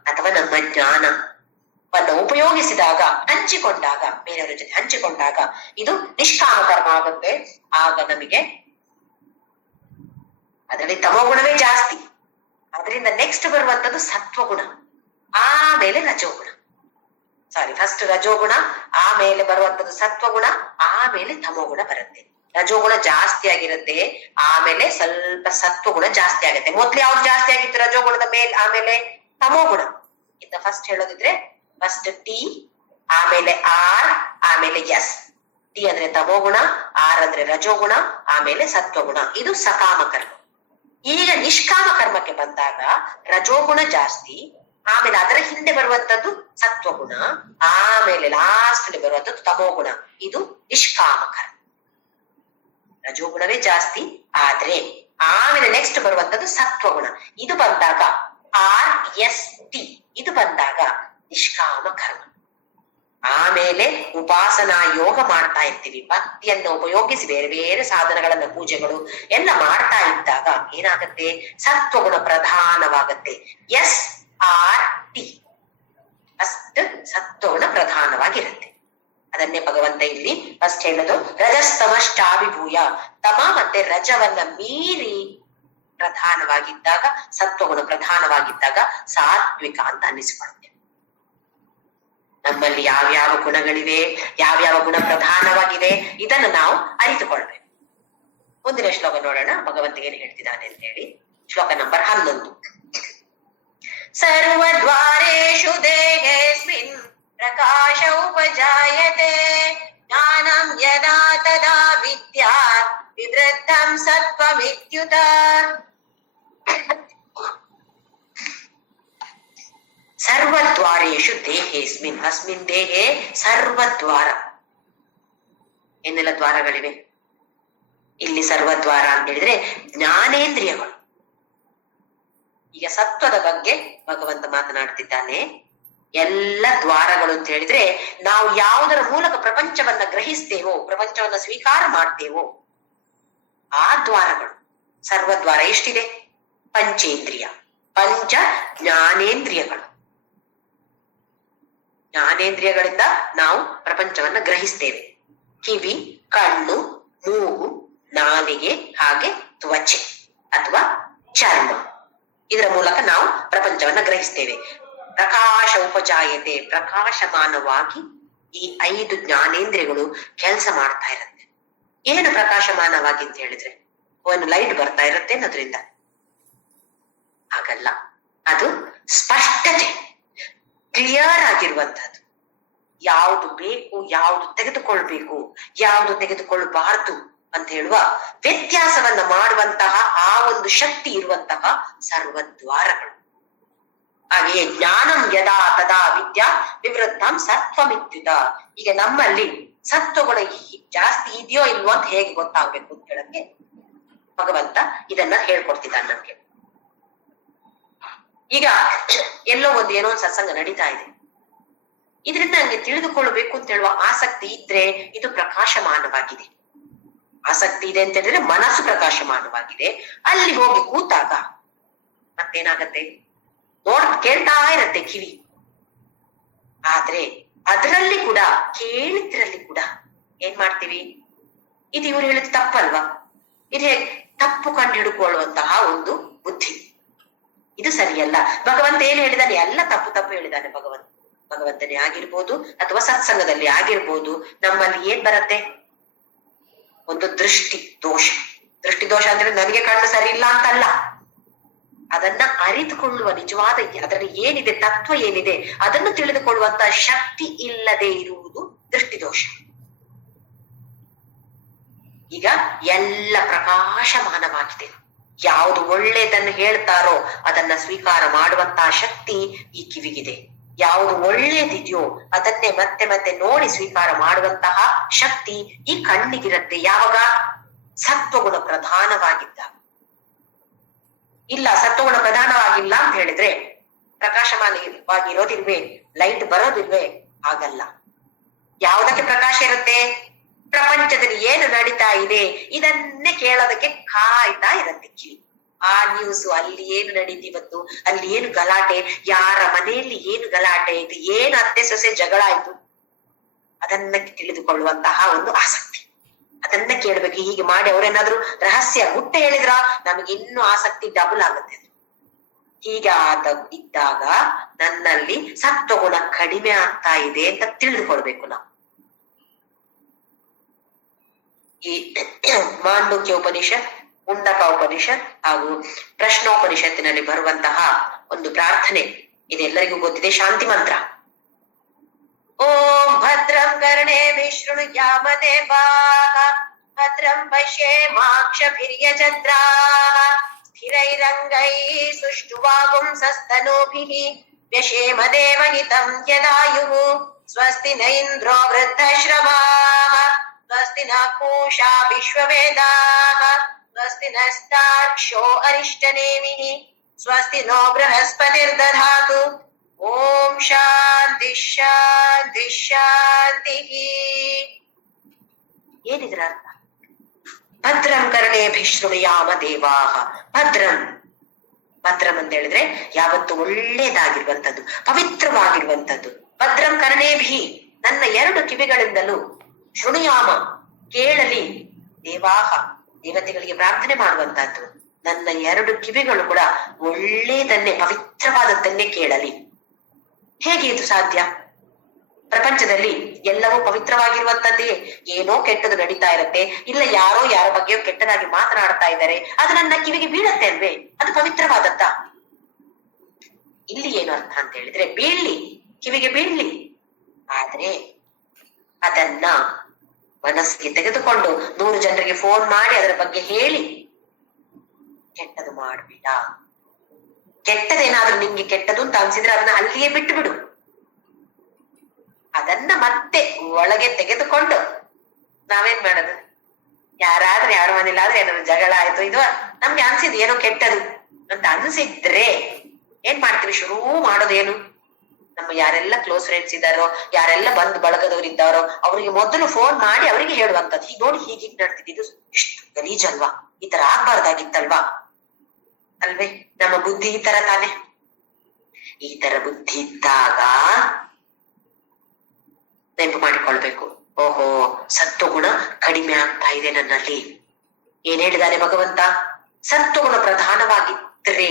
ಅಥವಾ ನಮ್ಮ ಜ್ಞಾನವನ್ನು ಉಪಯೋಗಿಸಿದಾಗ, ಹಂಚಿಕೊಂಡಾಗ, ಬೇರೆಯವರ ಜೊತೆ ಹಂಚಿಕೊಂಡಾಗ ಇದು ನಿಷ್ಕಾಮ ಕರ್ಮ ಆಗುತ್ತೆ. ಆಗ ನಮಗೆ ಅದರಲ್ಲಿ ತಮೋಗುಣವೇ ಜಾಸ್ತಿ. ಅದರಿಂದ ನೆಕ್ಸ್ಟ್ ಬರುವಂತದ್ದು ಸತ್ವಗುಣ, ಆಮೇಲೆ ರಜೋಗುಣ. ಫಸ್ಟ್ ರಜೋಗುಣ, ಆಮೇಲೆ ಬರುವಂತದ್ದು ಸತ್ವಗುಣ, ಆಮೇಲೆ ತಮೋಗುಣ ಬರುತ್ತೆ. ರಜೋಗುಣ ಜಾಸ್ತಿ ಆಗಿರುತ್ತೆ, ಆಮೇಲೆ ಸ್ವಲ್ಪ ಸತ್ವಗುಣ ಜಾಸ್ತಿ ಆಗುತ್ತೆ. ಮೊದ್ಲು ಯಾವ್ದು ಜಾಸ್ತಿ ಆಗಿತ್ತು ರಜೋಗುಣದ ಮೇಲೆ, ಆಮೇಲೆ ತಮೋಗುಣ. ಇನ್ನು ಫಸ್ಟ್ ಹೇಳೋದಿದ್ರೆ ಫಸ್ಟ್ ಟಿ, ಆಮೇಲೆ ಆರ್, ಆಮೇಲೆ ಎಸ್. ಟಿ ಅಂದ್ರೆ ತಮೋಗುಣ, ಆರ್ ಅಂದ್ರೆ ರಜೋಗುಣ, ಆಮೇಲೆ ಸತ್ವಗುಣ. ಇದು ಸಕಾಮ ಕರ್ಮ. ಈಗ ನಿಷ್ಕಾಮ ಕರ್ಮಕ್ಕೆ ಬಂದಾಗ ರಜೋಗುಣ ಜಾಸ್ತಿ, ಆಮೇಲೆ ಅದರ ಹಿಂದೆ ಬರುವಂತದ್ದು ಸತ್ವಗುಣ, ಆಮೇಲೆ ಲಾಸ್ಟ್ ಅಲ್ಲಿ ಬರುವಂತದ್ದು ತಮೋಗುಣ. ಇದು ನಿಷ್ಕಾಮ ಕರ್ಮ. ರಜೋಗುಣವೇ ಜಾಸ್ತಿ, ಆದ್ರೆ ಆಮೇಲೆ ನೆಕ್ಸ್ಟ್ ಬರುವಂತದ್ದು ಸತ್ವಗುಣ. ಇದು ಬಂದಾಗ ಆರ್ ಎಸ್ ಟಿ, ಇದು ಬಂದಾಗ ನಿಷ್ಕಾಮ ಕರ್ಮ. ಆಮೇಲೆ ಉಪಾಸನಾ ಯೋಗ ಮಾಡ್ತಾ ಇರ್ತೀವಿ, ಭಕ್ತಿಯನ್ನು ಉಪಯೋಗಿಸಿ ಬೇರೆ ಬೇರೆ ಸಾಧನಗಳನ್ನ, ಪೂಜೆಗಳು ಎಲ್ಲ ಮಾಡ್ತಾ ಇದ್ದಾಗ ಏನಾಗತ್ತೆ? ಸತ್ವಗುಣ ಪ್ರಧಾನವಾಗತ್ತೆ. ಎಸ್ ಆರ್ ಟಿ ಫಸ್ಟ್ ಸತ್ವಗುಣ ಪ್ರಧಾನವಾಗಿರುತ್ತೆ. ಅದನ್ನೇ ಭಗವಂತ ಇಲ್ಲಿ ಫಸ್ಟ್ ಹೇಳೋದು, ರಜಸ್ತಮಶ್ಚಾಭಿಭೂಯ. ತಮ ಮತ್ತೆ ರಜವನ್ನ ಮೀರಿ ಪ್ರಧಾನವಾಗಿದ್ದಾಗ, ಸತ್ವಗುಣ ಪ್ರಧಾನವಾಗಿದ್ದಾಗ ಸಾತ್ವಿಕ ಅಂತ ಅನ್ನಿಸಿಕೊಳ್ಳುತ್ತೆ. ನಮ್ಮಲ್ಲಿ ಯಾವ್ಯಾವ ಗುಣಗಳಿವೆ, ಯಾವ್ಯಾವ ಗುಣ ಪ್ರಧಾನವಾಗಿದೆ, ಇದನ್ನು ನಾವು ಅರಿತುಕೊಳ್ಬೇಕು. ಮುಂದಿನ ಶ್ಲೋಕ ನೋಡೋಣ, ಭಗವಂತ ಏನ್ ಹೇಳ್ತಿದ್ದಾನೆ ಅಂತ ಹೇಳಿ. ಶ್ಲೋಕ ನಂಬರ್ 11. ಸರ್ವದ್ವಾರೇಷು ದೇಹೇಸ್ಮಿನ್ ಪ್ರಕಾಶ ಉಪಜಾಯತೆ, ಜ್ಞಾನಂ ಯದಾ ತದಾ ವಿದ್ಯಾತ್ ವಿವೃದ್ಧಂ ಸತ್ವಮಿತ್ಯುತ. ಸರ್ವದ್ವಾರೇಶು ದೇಹೇಸ್ಮಿನ್ ಅಸ್ಮಿನ್ ದೇಹೇ ಸರ್ವದ್ವಾರ. ಏನೆಲ್ಲ ದ್ವಾರಗಳಿವೆ ಇಲ್ಲಿ? ಸರ್ವದ್ವಾರ ಅಂತ ಹೇಳಿದ್ರೆ ಜ್ಞಾನೇಂದ್ರಿಯಗಳು. ಈಗ ಸತ್ವದ ಬಗ್ಗೆ ಭಗವಂತ ಮಾತನಾಡ್ತಿದ್ದಾನೆ. ಎಲ್ಲ ದ್ವಾರಗಳು ಅಂತ ಹೇಳಿದ್ರೆ ನಾವು ಯಾವುದರ ಮೂಲಕ ಪ್ರಪಂಚವನ್ನ ಗ್ರಹಿಸ್ತೇವೋ, ಪ್ರಪಂಚವನ್ನ ಸ್ವೀಕಾರ ಮಾಡ್ತೇವೋ ಆ ದ್ವಾರಗಳು. ಸರ್ವದ್ವಾರ ಎಷ್ಟಿದೆ? ಪಂಚೇಂದ್ರಿಯ, ಪಂಚ ಜ್ಞಾನೇಂದ್ರಿಯಗಳು. ಜ್ಞಾನೇಂದ್ರಿಯಗಳಿಂದ ನಾವು ಪ್ರಪಂಚವನ್ನ ಗ್ರಹಿಸ್ತೇವೆ. ಕಿವಿ, ಕಣ್ಣು, ಮೂಗು, ನಾಲಿಗೆ, ಹಾಗೆ ತ್ವಚೆ ಅಥವಾ ಚರ್ಮ. ಇದರ ಮೂಲಕ ನಾವು ಪ್ರಪಂಚವನ್ನ ಗ್ರಹಿಸ್ತೇವೆ. ಪ್ರಕಾಶ ಉಪಜಾಯತೆ, ಪ್ರಕಾಶಮಾನವಾಗಿ ಈ 5 ಜ್ಞಾನೇಂದ್ರಿಯಗಳು ಕೆಲಸ ಮಾಡ್ತಾ ಇರುತ್ತೆ. ಏನು ಪ್ರಕಾಶಮಾನವಾಗಿ ಅಂತ ಹೇಳಿದ್ರೆ ಒಂದು ಲೈಟ್ ಬರ್ತಾ ಇರುತ್ತೆ ಅನ್ನೋದ್ರಿಂದ ಹಾಗಲ್ಲ. ಅದು ಸ್ಪಷ್ಟತೆ, ಕ್ಲಿಯರ್ ಆಗಿರುವಂತಹದ್ದು. ಯಾವುದು ಬೇಕು, ಯಾವುದು ತೆಗೆದುಕೊಳ್ಬೇಕು, ಯಾವುದು ತೆಗೆದುಕೊಳ್ಳಬಾರದು ಅಂತ ಹೇಳುವ ವ್ಯತ್ಯಾಸವನ್ನ ಮಾಡುವಂತಹ ಆ ಒಂದು ಶಕ್ತಿ ಇರುವಂತಹ ಸರ್ವದ್ವಾರಗಳು. ಹಾಗೆಯೇ ಜ್ಞಾನಂ ಯದಾ ತದಾ ವಿದ್ಯಾ ವಿವೃದ್ಧಂ ಸತ್ವಮಿತ್ಯುತ. ಈಗ ನಮ್ಮಲ್ಲಿ ಸತ್ವಗುಣ ಜಾಸ್ತಿ ಇದೆಯೋ ಇಲ್ವೋ ಅಂತ ಹೇಗೆ ಗೊತ್ತಾಗ್ಬೇಕು ಅಂತ ಹೇಳಕ್ಕೆ ಭಗವಂತ ಇದನ್ನ ಹೇಳ್ಕೊಡ್ತಿದ್ದಾನೆ ನಮ್ಗೆ. ಈಗ ಎಲ್ಲೋ ಏನೋ ಒಂದು ಸತ್ಸಂಗ ನಡೀತಾ ಇದೆ. ಇದರಿಂದ ನಂಗೆ ತಿಳಿದುಕೊಳ್ಳಬೇಕು ಅಂತ ಹೇಳುವ ಆಸಕ್ತಿ ಇದ್ರೆ ಇದು ಪ್ರಕಾಶಮಾನವಾಗಿದೆ. ಆಸಕ್ತಿ ಇದೆ ಅಂತ ಹೇಳಿದ್ರೆ ಮನಸ್ಸು ಪ್ರಕಾಶಮಾನವಾಗಿದೆ. ಅಲ್ಲಿ ಹೋಗಿ ಕೂತಾಗ ಮತ್ತೇನಾಗತ್ತೆ? ಕೇಳ್ತಾ ಇರತ್ತೆ ಕಿವಿ. ಆದ್ರೆ ಅದರಲ್ಲಿ ಕೂಡ, ಕೇಳಿದ್ರಲ್ಲಿ ಕೂಡ ಏನ್ ಮಾಡ್ತೀವಿ? ಇದು ಇವ್ರು ಹೇಳಿದ ತಪ್ಪಲ್ವಾ? ಇದು ತಪ್ಪು ಕಂಡು ಹಿಡ್ಕೊಳ್ಳುವಂತಹ ಒಂದು ಬುದ್ಧಿ. ಇದು ಸರಿಯಲ್ಲ. ಭಗವಂತ ಏನ್ ಹೇಳಿದಾನೆ? ಎಲ್ಲ ತಪ್ಪು ಹೇಳಿದಾನೆ ಭಗವಂತನೇ ಆಗಿರ್ಬೋದು ಅಥವಾ ಸತ್ಸಂಗದಲ್ಲಿ ಆಗಿರ್ಬೋದು. ನಮ್ಮಲ್ಲಿ ಏನ್ ಬರತ್ತೆ? ಒಂದು ದೃಷ್ಟಿ ದೋಷ. ದೃಷ್ಟಿ ದೋಷ ಅಂದ್ರೆ ನನಗೆ ಕಣ್ಣು ಸರಿ ಇಲ್ಲ ಅಂತಲ್ಲ, ಅದನ್ನ ಅರಿತುಕೊಳ್ಳುವ ನಿಜವಾದ ಅದರಲ್ಲಿ ಏನಿದೆ, ತತ್ವ ಏನಿದೆ ಅದನ್ನು ತಿಳಿದುಕೊಳ್ಳುವಂತ ಶಕ್ತಿ ಇಲ್ಲದೆ ಇರುವುದು ದೃಷ್ಟಿದೋಷ. ಈಗ ಎಲ್ಲ ಪ್ರಕಾಶಮಾನವಾಗಿದೆ. ಯಾವುದು ಒಳ್ಳೆಯದನ್ನು ಹೇಳ್ತಾರೋ ಅದನ್ನ ಸ್ವೀಕಾರ ಮಾಡುವಂತಹ ಶಕ್ತಿ ಈ ಕಿವಿಗಿದೆ. ಯಾವುದು ಒಳ್ಳೇದಿದೆಯೋ ಅದನ್ನೇ ಮತ್ತೆ ಮತ್ತೆ ನೋಡಿ ಸ್ವೀಕಾರ ಮಾಡುವಂತಹ ಶಕ್ತಿ ಈ ಕಣ್ಣಿಗಿರುತ್ತೆ. ಯಾವಾಗ? ಸತ್ವಗುಣ ಪ್ರಧಾನವಾಗಿದ್ದಾಗ. ಇಲ್ಲ, ಸತ್ವಗುಣ ಪ್ರಧಾನವಾಗಿಲ್ಲ ಅಂತ ಹೇಳಿದ್ರೆ ಪ್ರಕಾಶಮಾನವಾಗಿರೋದಿಲ್ವೇ? ಲೈಟ್ ಬರೋದಿಲ್ವೇ? ಆಗಲ್ಲ. ಯಾವುದಕ್ಕೆ ಪ್ರಕಾಶ ಇರುತ್ತೆ? ಪ್ರಪಂಚದಲ್ಲಿ ಏನು ನಡೀತಾ ಇದೆ ಇದನ್ನೇ ಕೇಳೋದಕ್ಕೆ ಕಾಯ್ತಾ ಇರತ್ತೆ ಕಿವಿ. ಆ ನ್ಯೂಸ್, ಅಲ್ಲಿ ಏನು ನಡೀತಿ ಇವತ್ತು, ಅಲ್ಲಿ ಏನು ಗಲಾಟೆ, ಯಾರ ಮನೆಯಲ್ಲಿ ಏನು ಗಲಾಟೆ ಆಯ್ತು, ಏನು ಅತ್ತೆ ಸೊಸೆ ಜಗಳ ಆಯ್ತು, ಅದನ್ನ ತಿಳಿದುಕೊಳ್ಳುವಂತಹ ಒಂದು ಆಸಕ್ತಿ. ಅದನ್ನ ಕೇಳ್ಬೇಕು. ಹೀಗೆ ಮಾಡಿ ಅವರೇನಾದ್ರೂ ರಹಸ್ಯ ಗುಟ್ಟೆ ಹೇಳಿದ್ರ ನಮಗೆ ಇನ್ನೂ ಆಸಕ್ತಿ ಡಬಲ್ ಆಗುತ್ತೆ. ಹೀಗಾದ ಇದ್ದಾಗ ನನ್ನಲ್ಲಿ ಸತ್ವಗುಣ ಕಡಿಮೆ ಆಗ್ತಾ ಇದೆ ಅಂತ ತಿಳಿದುಕೊಳ್ಬೇಕು ನಾವು. ಈ ಮಾಂಡುಕ್ಯ ಉಪನಿಷತ್, ಮುಂಡಕ ಉಪನಿಷತ್ ಹಾಗೂ ಪ್ರಶ್ನೋಪನಿಷತ್ತಿನಲ್ಲಿ ಬರುವಂತಹ ಒಂದು ಪ್ರಾರ್ಥನೆ ಇದೆಲ್ಲರಿಗೂ ಗೊತ್ತಿದೆ. ಶಾಂತಿ ಮಂತ್ರ. ಓಂ ಭದ್ರಂ ಕರ್ಣೇಭಿಃ ಶೃಣುಯಾಮ ದೇವಾಃ, ಭದ್ರಂ ಪಶ್ಯೇಮಾಕ್ಷಭಿರ್ಯಜತ್ರಾಃ, ಸ್ಥಿರೈರಂಗೈಃ ಸುಷ್ಠುವಾಗುಂಸಸ್ತನೂಭಿಃ, ವ್ಯಶೇಮ ದೇವಹಿತಂ ಯದಾಯುಃ. ಸ್ವಸ್ತಿ ನ ಇಂದ್ರೋ ವೃದ್ಧಶ್ರವಾಃ, ಸ್ವಸ್ತಿ ನ पूषा ವಿಶ್ವವೇದಾಃ, ಸ್ವಸ್ತಿ ನಸ್ತಾರ್ಕ್ಷ್ಯೋ ಅರಿಷ್ಟನೇಮಿಃ, ಸ್ವಸ್ತಿ ನೋ ಬೃಹಸ್ಪತಿರ್ದಧಾತು. ಓಂ ಶಾಂತಿ ಶಾಂತಿ ಶಾಂತಿ. ಏನಿದ್ರ ಅರ್ಥ? ಭದ್ರಂ ಕರ್ಣೇಭಿಃ ಶೃಣುಯಾಮ ದೇವಾಃ. ಭದ್ರಂ, ಭದ್ರಂ ಅಂತ ಹೇಳಿದ್ರೆ ಯಾವತ್ತು ಒಳ್ಳೇದಾಗಿರುವಂತದ್ದು, ಪವಿತ್ರವಾಗಿರುವಂತದ್ದು. ಭದ್ರಂ ಕರ್ಣೇಭಿಃ, ನನ್ನ 2 ಕಿವಿಗಳಿಂದಲೂ, ಶೃಣುಯಾಮ ಕೇಳಲಿ, ದೇವಾಹ ದೇವತೆಗಳಿಗೆ ಪ್ರಾರ್ಥನೆ ಮಾಡುವಂತಹದ್ದು. ನನ್ನ 2 ಕಿವಿಗಳು ಕೂಡ ಒಳ್ಳೇದನ್ನೇ, ಪವಿತ್ರವಾದದ್ದನ್ನೇ ಕೇಳಲಿ. ಹೇಗೆ ಇದು ಸಾಧ್ಯ? ಪ್ರಪಂಚದಲ್ಲಿ ಎಲ್ಲವೂ ಪವಿತ್ರವಾಗಿರುವಂತದ್ದೇ. ಏನೋ ಕೆಟ್ಟದು ನಡೀತಾ ಇರತ್ತೆ, ಇಲ್ಲ ಯಾರೋ ಯಾರ ಬಗ್ಗೆಯೋ ಕೆಟ್ಟದಾಗಿ ಮಾತನಾಡ್ತಾ ಇದ್ದಾರೆ, ಅದು ನನ್ನ ಕಿವಿಗೆ ಬೀಳತ್ತೆ ಅಲ್ವೇ? ಅದು ಪವಿತ್ರವಾದದ್ದ? ಇಲ್ಲಿ ಏನು ಅರ್ಥ ಅಂತ ಹೇಳಿದ್ರೆ, ಬೀಳ್ಲಿ, ಕಿವಿಗೆ ಬೀಳ್ಲಿ, ಆದ್ರೆ ಅದನ್ನ ಮನಸ್ಸಿಗೆ ತೆಗೆದುಕೊಂಡು 100 ಜನರಿಗೆ ಫೋನ್ ಮಾಡಿ ಅದರ ಬಗ್ಗೆ ಹೇಳಿ ಕೆಟ್ಟದು ಮಾಡಬೇಡ. ಕೆಟ್ಟದೇನಾದ್ರೂ ನಿಮ್ಗೆ ಕೆಟ್ಟದು ಅಂತ ಅನ್ಸಿದ್ರೆ ಅದನ್ನ ಅಲ್ಲಿಯೇ ಬಿಟ್ಟು ಬಿಡು. ಅದನ್ನ ಮತ್ತೆ ಒಳಗೆ ತೆಗೆದುಕೊಂಡು ನಾವೇನ್ ಮಾಡೋದು, ಯಾರಾದ್ರೂ ಯಾರ ಮನೇಲಾದ್ರೆ ಏನಾದ್ರು ಜಗಳ ಆಯ್ತು ಇದು ನಮ್ಗೆ ಅನ್ಸಿದ್ ಏನೋ ಕೆಟ್ಟದು ಅಂತ ಅನ್ಸಿದ್ರೆ ಏನ್ ಮಾಡ್ತೀವಿ, ಶುರು ಮಾಡೋದೇನು, ನಮ್ಮ ಯಾರೆಲ್ಲ ಕ್ಲೋಸ್ ಫ್ರೆಂಡ್ಸ್ ಇದ್ದಾರೋ, ಯಾರೆಲ್ಲ ಬಂದು ಬಳಗದವ್ರು ಇದ್ದಾರೋ ಅವ್ರಿಗೆ ಮೊದಲು ಫೋನ್ ಮಾಡಿ ಅವರಿಗೆ ಹೇಳುವಂತದ್ದು, ಹೀಗ್ ನೋಡಿ ಹೀಗೆ ನಡ್ತಿದ್ದು ಎಷ್ಟು ಗಲೀಜಲ್ವಾ, ಈ ತರ ಆಗ್ಬಾರ್ದಾಗಿತ್ತಲ್ವಾ ಅಲ್ವೇ. ನಮ್ಮ ಬುದ್ಧಿ ಈ ತರ ತಾನೆ. ಈ ತರ ಬುದ್ಧಿ ಇದ್ದಾಗ ನೆನಪು ಮಾಡಿಕೊಳ್ಬೇಕು, ಓಹೋ ಸತ್ವಗುಣ ಕಡಿಮೆ ಆಗ್ತಾ ಇದೆ ನನ್ನಲ್ಲಿ. ಏನ್ ಹೇಳಿದಾನೆ ಭಗವಂತ, ಸತ್ವಗುಣ ಪ್ರಧಾನವಾಗಿದ್ರೆ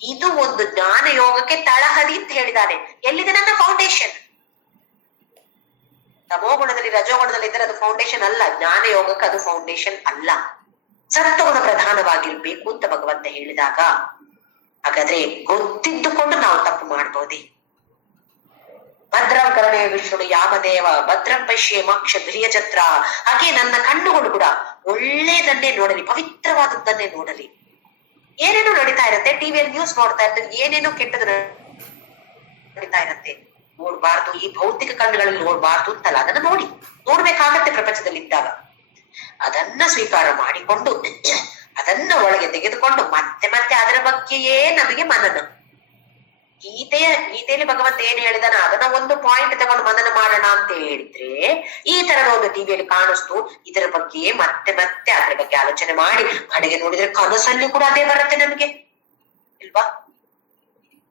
ಇದು ಒಂದು ಜ್ಞಾನ ಯೋಗಕ್ಕೆ ತಳಹದಿ ಅಂತ ಹೇಳಿದಾನೆ. ಎಲ್ಲಿದೆ ನನ್ನ ಫೌಂಡೇಶನ್? ತಮೋಗುಣದಲ್ಲಿ ರಜೋಗುಣದಲ್ಲಿ ಇದ್ರೆ ಅದು ಫೌಂಡೇಶನ್ ಅಲ್ಲ, ಜ್ಞಾನ ಯೋಗಕ್ಕೆ ಅದು ಫೌಂಡೇಶನ್ ಅಲ್ಲ. ಸತ್ವಗುಣ ಪ್ರಧಾನವಾಗಿರ್ಬೇಕು ಅಂತ ಭಗವಂತ ಹೇಳಿದಾಗ, ಹಾಗಾದ್ರೆ ಗೊತ್ತಿದ್ದುಕೊಂಡು ನಾವು ತಪ್ಪು ಮಾಡ್ಬೋದೇ? ಭದ್ರಂ ಕರ್ಣೇ ವಿಷ್ಣು ಯಾಮದೇವ ಭದ್ರಂ ಪಶ್ಯೆ ಮಕ್ಷ ಛತ್ರ. ಹಾಗೆ ನನ್ನ ಕಣ್ಣುಗಳು ಕೂಡ ಒಳ್ಳೇದನ್ನೇ ನೋಡಲಿ, ಪವಿತ್ರವಾದದ್ದನ್ನೇ ನೋಡಲಿ. ಏನೇನೋ ನಡೀತಾ ಇರತ್ತೆ, ಟಿವಿಯಲ್ಲಿ ನ್ಯೂಸ್ ನೋಡ್ತಾ ಇರ್ತೇವೆ, ಏನೇನೋ ಕೆಟ್ಟದ್ದು ನಡೀತಾ ಇರತ್ತೆ, ನೋಡ್ಬಾರ್ದು, ಈ ಭೌತಿಕ ಕಣ್ಣುಗಳಲ್ಲಿ ನೋಡ್ಬಾರ್ದು ಅಂತಲ್ಲ, ಅದನ್ನ ನೋಡ್ಬೇಕಾಗತ್ತೆ ಪ್ರಪಂಚದಲ್ಲಿ ಇದ್ದಾಗ. ಅದನ್ನ ಸ್ವೀಕಾರ ಮಾಡಿಕೊಂಡು ಅದನ್ನ ತೆಗೆದುಕೊಂಡು ಮತ್ತೆ ಮತ್ತೆ ಅದರ ಬಗ್ಗೆಯೇ ನಮಗೆ ಮನನ. ಗೀತೆಯಲ್ಲಿ ಭಗವಂತ ಏನ್ ಹೇಳಿದಾನ ಅದನ್ನ ಒಂದು ಪಾಯಿಂಟ್ ತಗೊಂಡು ಮನನ ಮಾಡೋಣ ಅಂತ ಹೇಳಿದ್ರೆ, ಈ ತರದ ಒಂದು ಟಿವಿಯಲ್ಲಿ ಕಾಣಿಸ್ತು, ಇದರ ಬಗ್ಗೆ ಮತ್ತೆ ಮತ್ತೆ ಅದ್ರ ಬಗ್ಗೆ ಆಲೋಚನೆ ಮಾಡಿ ಕಡೆಗೆ ನೋಡಿದ್ರೆ ಕನಸಲ್ಲಿ ಕೂಡ ಅದೇ ಬರುತ್ತೆ ನಮ್ಗೆ ಇಲ್ವಾ?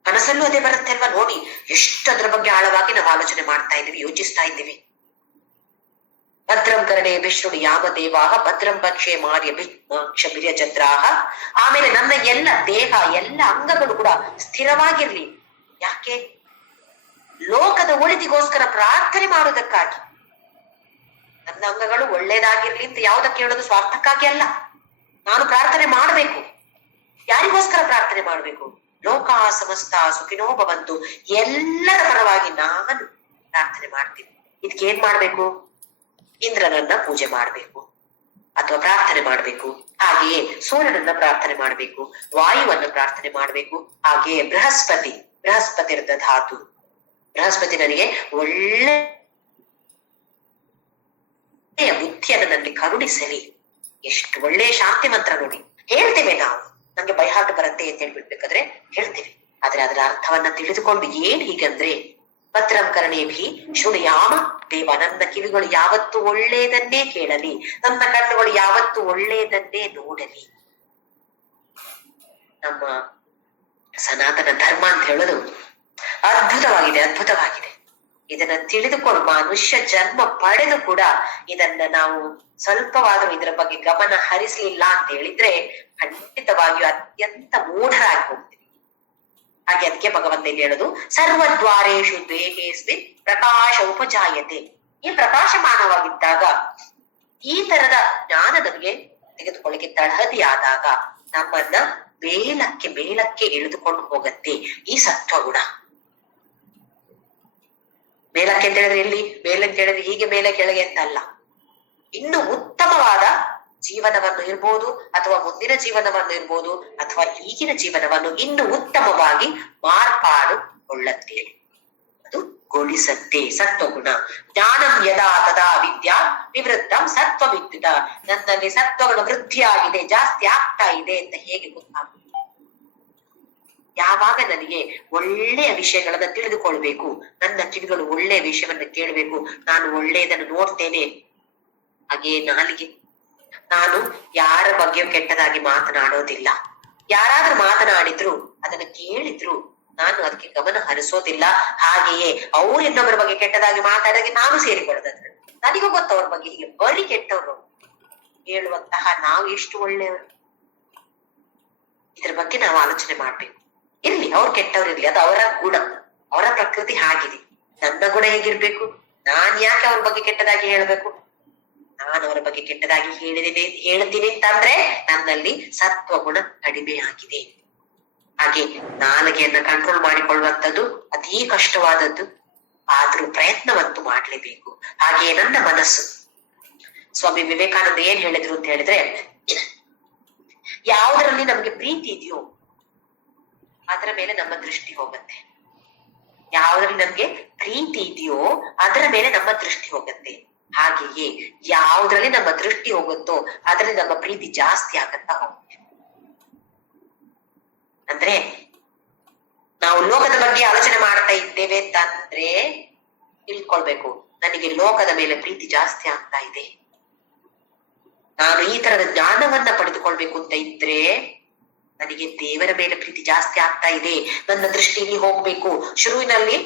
ಕನಸಲ್ಲೂ ಅದೇ ಬರುತ್ತೆ ಅಲ್ವಾ? ನೋಡಿ ಎಷ್ಟು ಅದ್ರ ಬಗ್ಗೆ ಆಳವಾಗಿ ನಾವು ಆಲೋಚನೆ ಮಾಡ್ತಾ ಇದ್ದೀವಿ, ಯೋಚಿಸ್ತಾ ಇದ್ದೀವಿ. ಭದ್ರಂ ಕರ್ಣೇ ವಿಷ್ಣು ಯಾಮದೇವಾಹ ಭದ್ರಂ ಪಕ್ಷೆ ಮಾರ್ಯ ಛತ್ರಾಹ. ಆಮೇಲೆ ನನ್ನ ಎಲ್ಲ ದೇಹ ಎಲ್ಲ ಅಂಗಗಳು ಕೂಡ ಸ್ಥಿರವಾಗಿರ್ಲಿ. ಯಾಕೆ? ಲೋಕದ ಒಳಿತಿಗೋಸ್ಕರ ಪ್ರಾರ್ಥನೆ ಮಾಡುವುದಕ್ಕಾಗಿ. ನನ್ನ ಅಂಗಗಳು ಒಳ್ಳೇದಾಗಿರ್ಲಿ ಅಂತ ಯಾವುದಕ್ಕೆ ಹೇಳೋದು? ಸ್ವಾರ್ಥಕ್ಕಾಗಿ ಅಲ್ಲ. ನಾನು ಪ್ರಾರ್ಥನೆ ಮಾಡಬೇಕು. ಯಾರಿಗೋಸ್ಕರ ಪ್ರಾರ್ಥನೆ ಮಾಡಬೇಕು? ಲೋಕ ಸಮಸ್ತ ಸುಖಿನೋ ಭವಂತು, ಎಲ್ಲರ ಪರವಾಗಿ ನಾನು ಪ್ರಾರ್ಥನೆ ಮಾಡ್ತೀನಿ. ಇದಕ್ಕೆ ಏನ್ ಮಾಡ್ಬೇಕು? ಇಂದ್ರನನ್ನ ಪೂಜೆ ಮಾಡ್ಬೇಕು ಅಥವಾ ಪ್ರಾರ್ಥನೆ ಮಾಡ್ಬೇಕು. ಹಾಗೆಯೇ ಸೂರ್ಯನನ್ನ ಪ್ರಾರ್ಥನೆ ಮಾಡ್ಬೇಕು, ವಾಯುವನ್ನ ಪ್ರಾರ್ಥನೆ ಮಾಡ್ಬೇಕು. ಹಾಗೆಯೇ ಬೃಹಸ್ಪತಿ ಧಾತು, ಬೃಹಸ್ಪತಿ ನನಗೆ ಒಳ್ಳೆಯ ಬುದ್ಧಿಯನ್ನು ನನಗೆ ಕರುಣಿಸಲಿ. ಎಷ್ಟು ಒಳ್ಳೆಯ ಶಾಂತಿ ಮಂತ್ರ ನೋಡಿ. ಹೇಳ್ತೇವೆ ನಾವು, ನಂಗೆ ಬೈಹಾಟ್ ಬರುತ್ತೆ ಅಂತ ಹೇಳ್ಬಿಡ್ಬೇಕಾದ್ರೆ ಹೇಳ್ತೇವೆ, ಆದ್ರೆ ಅದರ ಅರ್ಥವನ್ನ ತಿಳಿದುಕೊಂಡು ಏನ್ ಹೀಗಂದ್ರೆ, ಭದ್ರಂ ಕರ್ಣೇಭಿ ಶೃಣುಯಾಮ ದೇವ, ನನ್ನ ಕಿವಿಗಳು ಯಾವತ್ತು ಒಳ್ಳೆಯದನ್ನೇ ಕೇಳಲಿ, ನನ್ನ ಕಣ್ಣುಗಳು ಯಾವತ್ತು ಒಳ್ಳೆಯದನ್ನೇ ನೋಡಲಿ. ನಮ್ಮ ಸನಾತನ ಧರ್ಮ ಅಂತ ಹೇಳೋದು ಅದ್ಭುತವಾಗಿದೆ. ಇದನ್ನ ತಿಳಿದುಕೊಂಡು ಮನುಷ್ಯ ಜನ್ಮ ಪಡೆದು ಕೂಡ ಇದನ್ನ ನಾವು ಸ್ವಲ್ಪವಾದರೂ ಇದರ ಬಗ್ಗೆ ಗಮನ ಹರಿಸಲಿಲ್ಲ ಅಂತ ಹೇಳಿದ್ರೆ ಖಂಡಿತವಾಗಿಯೂ ಅತ್ಯಂತ ಮೂಢರಾಗಿ ಹೋಗ್ತೀವಿ. ಹಾಗೆ ಅದಕ್ಕೆ ಭಗವಂತ ಇಲ್ಲಿ ಹೇಳುದು, ಸರ್ವದ್ವಾರೇಶು ದೇಹೇಸ್ಮಿನ್ ಪ್ರಕಾಶ ಉಪಜಾಯತೆ. ಈ ಪ್ರಕಾಶಮಾನವಾಗಿದ್ದಾಗ ಈ ತರದ ಜ್ಞಾನ ನಮಗೆ ತೆಗೆದುಕೊಳ್ಳಿಕ್ಕೆ ತಳಹದಿ ಆದಾಗ ನಮ್ಮನ್ನ ಮೇಲಕ್ಕೆ ಎಳೆದುಕೊಂಡು ಹೋಗತ್ತೆ ಈ ಸತ್ವಗುಣ. ಮೇಲಕ್ಕೆ ಅಂತ ಹೇಳಿದ್ರೆ ಎಲ್ಲಿ ಮೇಲೆ ಅಂತ ಹೇಳಿದ್ರೆ ಹೀಗೆ ಮೇಲೆ ಕೆಳಗೆ ಅಂತ ಅಲ್ಲ, ಇನ್ನು ಉತ್ತಮವಾದ ಜೀವನವನ್ನು ಇರ್ಬೋದು, ಅಥವಾ ಮುಂದಿನ ಜೀವನವನ್ನು ಇರ್ಬೋದು, ಅಥವಾ ಈಗಿನ ಜೀವನವನ್ನು ಇನ್ನು ಉತ್ತಮವಾಗಿ ಮಾರ್ಪಾಡುಕೊಳ್ಳತ್ತೆ, ಅದು ಗೊಳಿಸತ್ತೆ ಸತ್ವಗುಣ. ಜ್ಞಾನಂ ಯದಾ ತದಾ ವಿದ್ಯಾ ವಿವೃತ್ತಂ ಸತ್ವ ವಿದ್ಯುತ. ನನ್ನಲ್ಲಿ ಸತ್ವಗುಣ ವೃದ್ಧಿಯಾಗಿದೆ, ಜಾಸ್ತಿ ಆಗ್ತಾ ಇದೆ ಅಂತ ಹೇಗೆ ಗೊತ್ತಾಗುತ್ತೆ? ಯಾವಾಗ ನನಗೆ ಒಳ್ಳೆಯ ವಿಷಯಗಳನ್ನ ತಿಳಿದುಕೊಳ್ಬೇಕು, ನನ್ನ ಕಿವಿಗಳು ಒಳ್ಳೆಯ ವಿಷಯವನ್ನ ಕೇಳಬೇಕು, ನಾನು ಒಳ್ಳೆಯದನ್ನು ನೋಡ್ತೇನೆ. ಹಾಗೆ ನಾಲಿಗೆ, ನಾನು ಯಾರ ಬಗ್ಗೆಯೂ ಕೆಟ್ಟದಾಗಿ ಮಾತನಾಡೋದಿಲ್ಲ. ಯಾರಾದ್ರೂ ಮಾತನಾಡಿದ್ರು ಅದನ್ನ ಕೇಳಿದ್ರು ನಾನು ಅದಕ್ಕೆ ಗಮನ ಹರಿಸೋದಿಲ್ಲ. ಹಾಗೆಯೇ ಅವ್ರು ಇನ್ನೊಬ್ಬರ ಬಗ್ಗೆ ಕೆಟ್ಟದಾಗಿ ಮಾತಾಡೋಕೆ ನಾನು ಸೇರಿಕೊಳ್ಳೋದಾದ್ರೆ ನನಗೂ ಗೊತ್ತ ಅವ್ರ ಬಗ್ಗೆ ಹೀಗೆ ಬರೀ ಕೆಟ್ಟವ್ರು ಹೇಳುವಂತಹ ನಾವು ಎಷ್ಟು ಒಳ್ಳೆಯವರು. ಇದ್ರ ಬಗ್ಗೆ ನಾವು ಆಲೋಚನೆ ಮಾಡ್ಬೇಕು. ಇರ್ಲಿ ಅವ್ರು ಕೆಟ್ಟವ್ರಿರ್ಲಿ, ಅದು ಅವರ ಗುಣ, ಅವರ ಪ್ರಕೃತಿ ಹಾಗಿದೆ. ನನ್ನ ಗುಣ ಹೇಗಿರ್ಬೇಕು? ನಾನ್ ಯಾಕೆ ಅವ್ರ ಬಗ್ಗೆ ಕೆಟ್ಟದಾಗಿ ಹೇಳ್ಬೇಕು? ನಾನು ಅವರ ಬಗ್ಗೆ ಕೆಟ್ಟದಾಗಿ ಹೇಳ್ತೀನಿ ಅಂತಂದ್ರೆ ನನ್ನಲ್ಲಿ ಸತ್ವಗುಣ ಕಡಿಮೆ ಆಗಿದೆ. ಹಾಗೆ ನಾಲಿಗೆಯನ್ನ ಕಂಟ್ರೋಲ್ ಮಾಡಿಕೊಳ್ಳುವಂಥದ್ದು ಅತೀ ಕಷ್ಟವಾದದ್ದು, ಆದ್ರೂ ಪ್ರಯತ್ನವಂತೂ ಮಾಡ್ಲೇಬೇಕು. ಹಾಗೆಯೇ ನನ್ನ ಮನಸ್ಸು, ಸ್ವಾಮಿ ವಿವೇಕಾನಂದ ಏನ್ ಹೇಳಿದ್ರು ಅಂತ ಹೇಳಿದ್ರೆ, ಯಾವುದರಲ್ಲಿ ನಮ್ಗೆ ಪ್ರೀತಿ ಇದೆಯೋ, ಅದರ ಮೇಲೆ ನಮ್ಮ ದೃಷ್ಟಿ ಹೋಗುತ್ತೆ. ಯಾವ್ದ್ರಲ್ಲಿ ನಮ್ಗೆ ಪ್ರೀತಿ ಇದೆಯೋ ಅದರ ಮೇಲೆ ನಮ್ಮ ದೃಷ್ಟಿ ಹೋಗುತ್ತೆ. ಹಾಗೆಯೇ ಯಾವ್ದ್ರಲ್ಲಿ ನಮ್ಮ ದೃಷ್ಟಿ ಹೋಗುತ್ತೋ ಅದರಲ್ಲಿ ನಮ್ಮ ಪ್ರೀತಿ ಜಾಸ್ತಿ ಆಗತ್ತಾ ಹೋಗುತ್ತೆ. ಅಂದ್ರೆ ನಾವು ಲೋಕದ ಬಗ್ಗೆ ಆಲೋಚನೆ ಮಾಡ್ತಾ ಇದ್ದೇವೆ ಅಂತಂದ್ರೆ ತಿಳ್ಕೊಳ್ಬೇಕು, ನನಗೆ ಲೋಕದ ಮೇಲೆ ಪ್ರೀತಿ ಜಾಸ್ತಿ ಆಗ್ತಾ ಇದೆ. ನಾನು ಈ ತರದ ಜ್ಞಾನವನ್ನ ಪಡೆದುಕೊಳ್ಬೇಕು ಅಂತ ಇದ್ರೆ ನನಗೆ ದೇವರ ಮೇಲೆ ಪ್ರೀತಿ ಜಾಸ್ತಿ ಆಗ್ತಾ ಇದೆ, ನನ್ನ ದೃಷ್ಟಿಯಲ್ಲಿ ಹೋಗ್ಬೇಕು. ಶುರುವಿನಲ್ಲಿ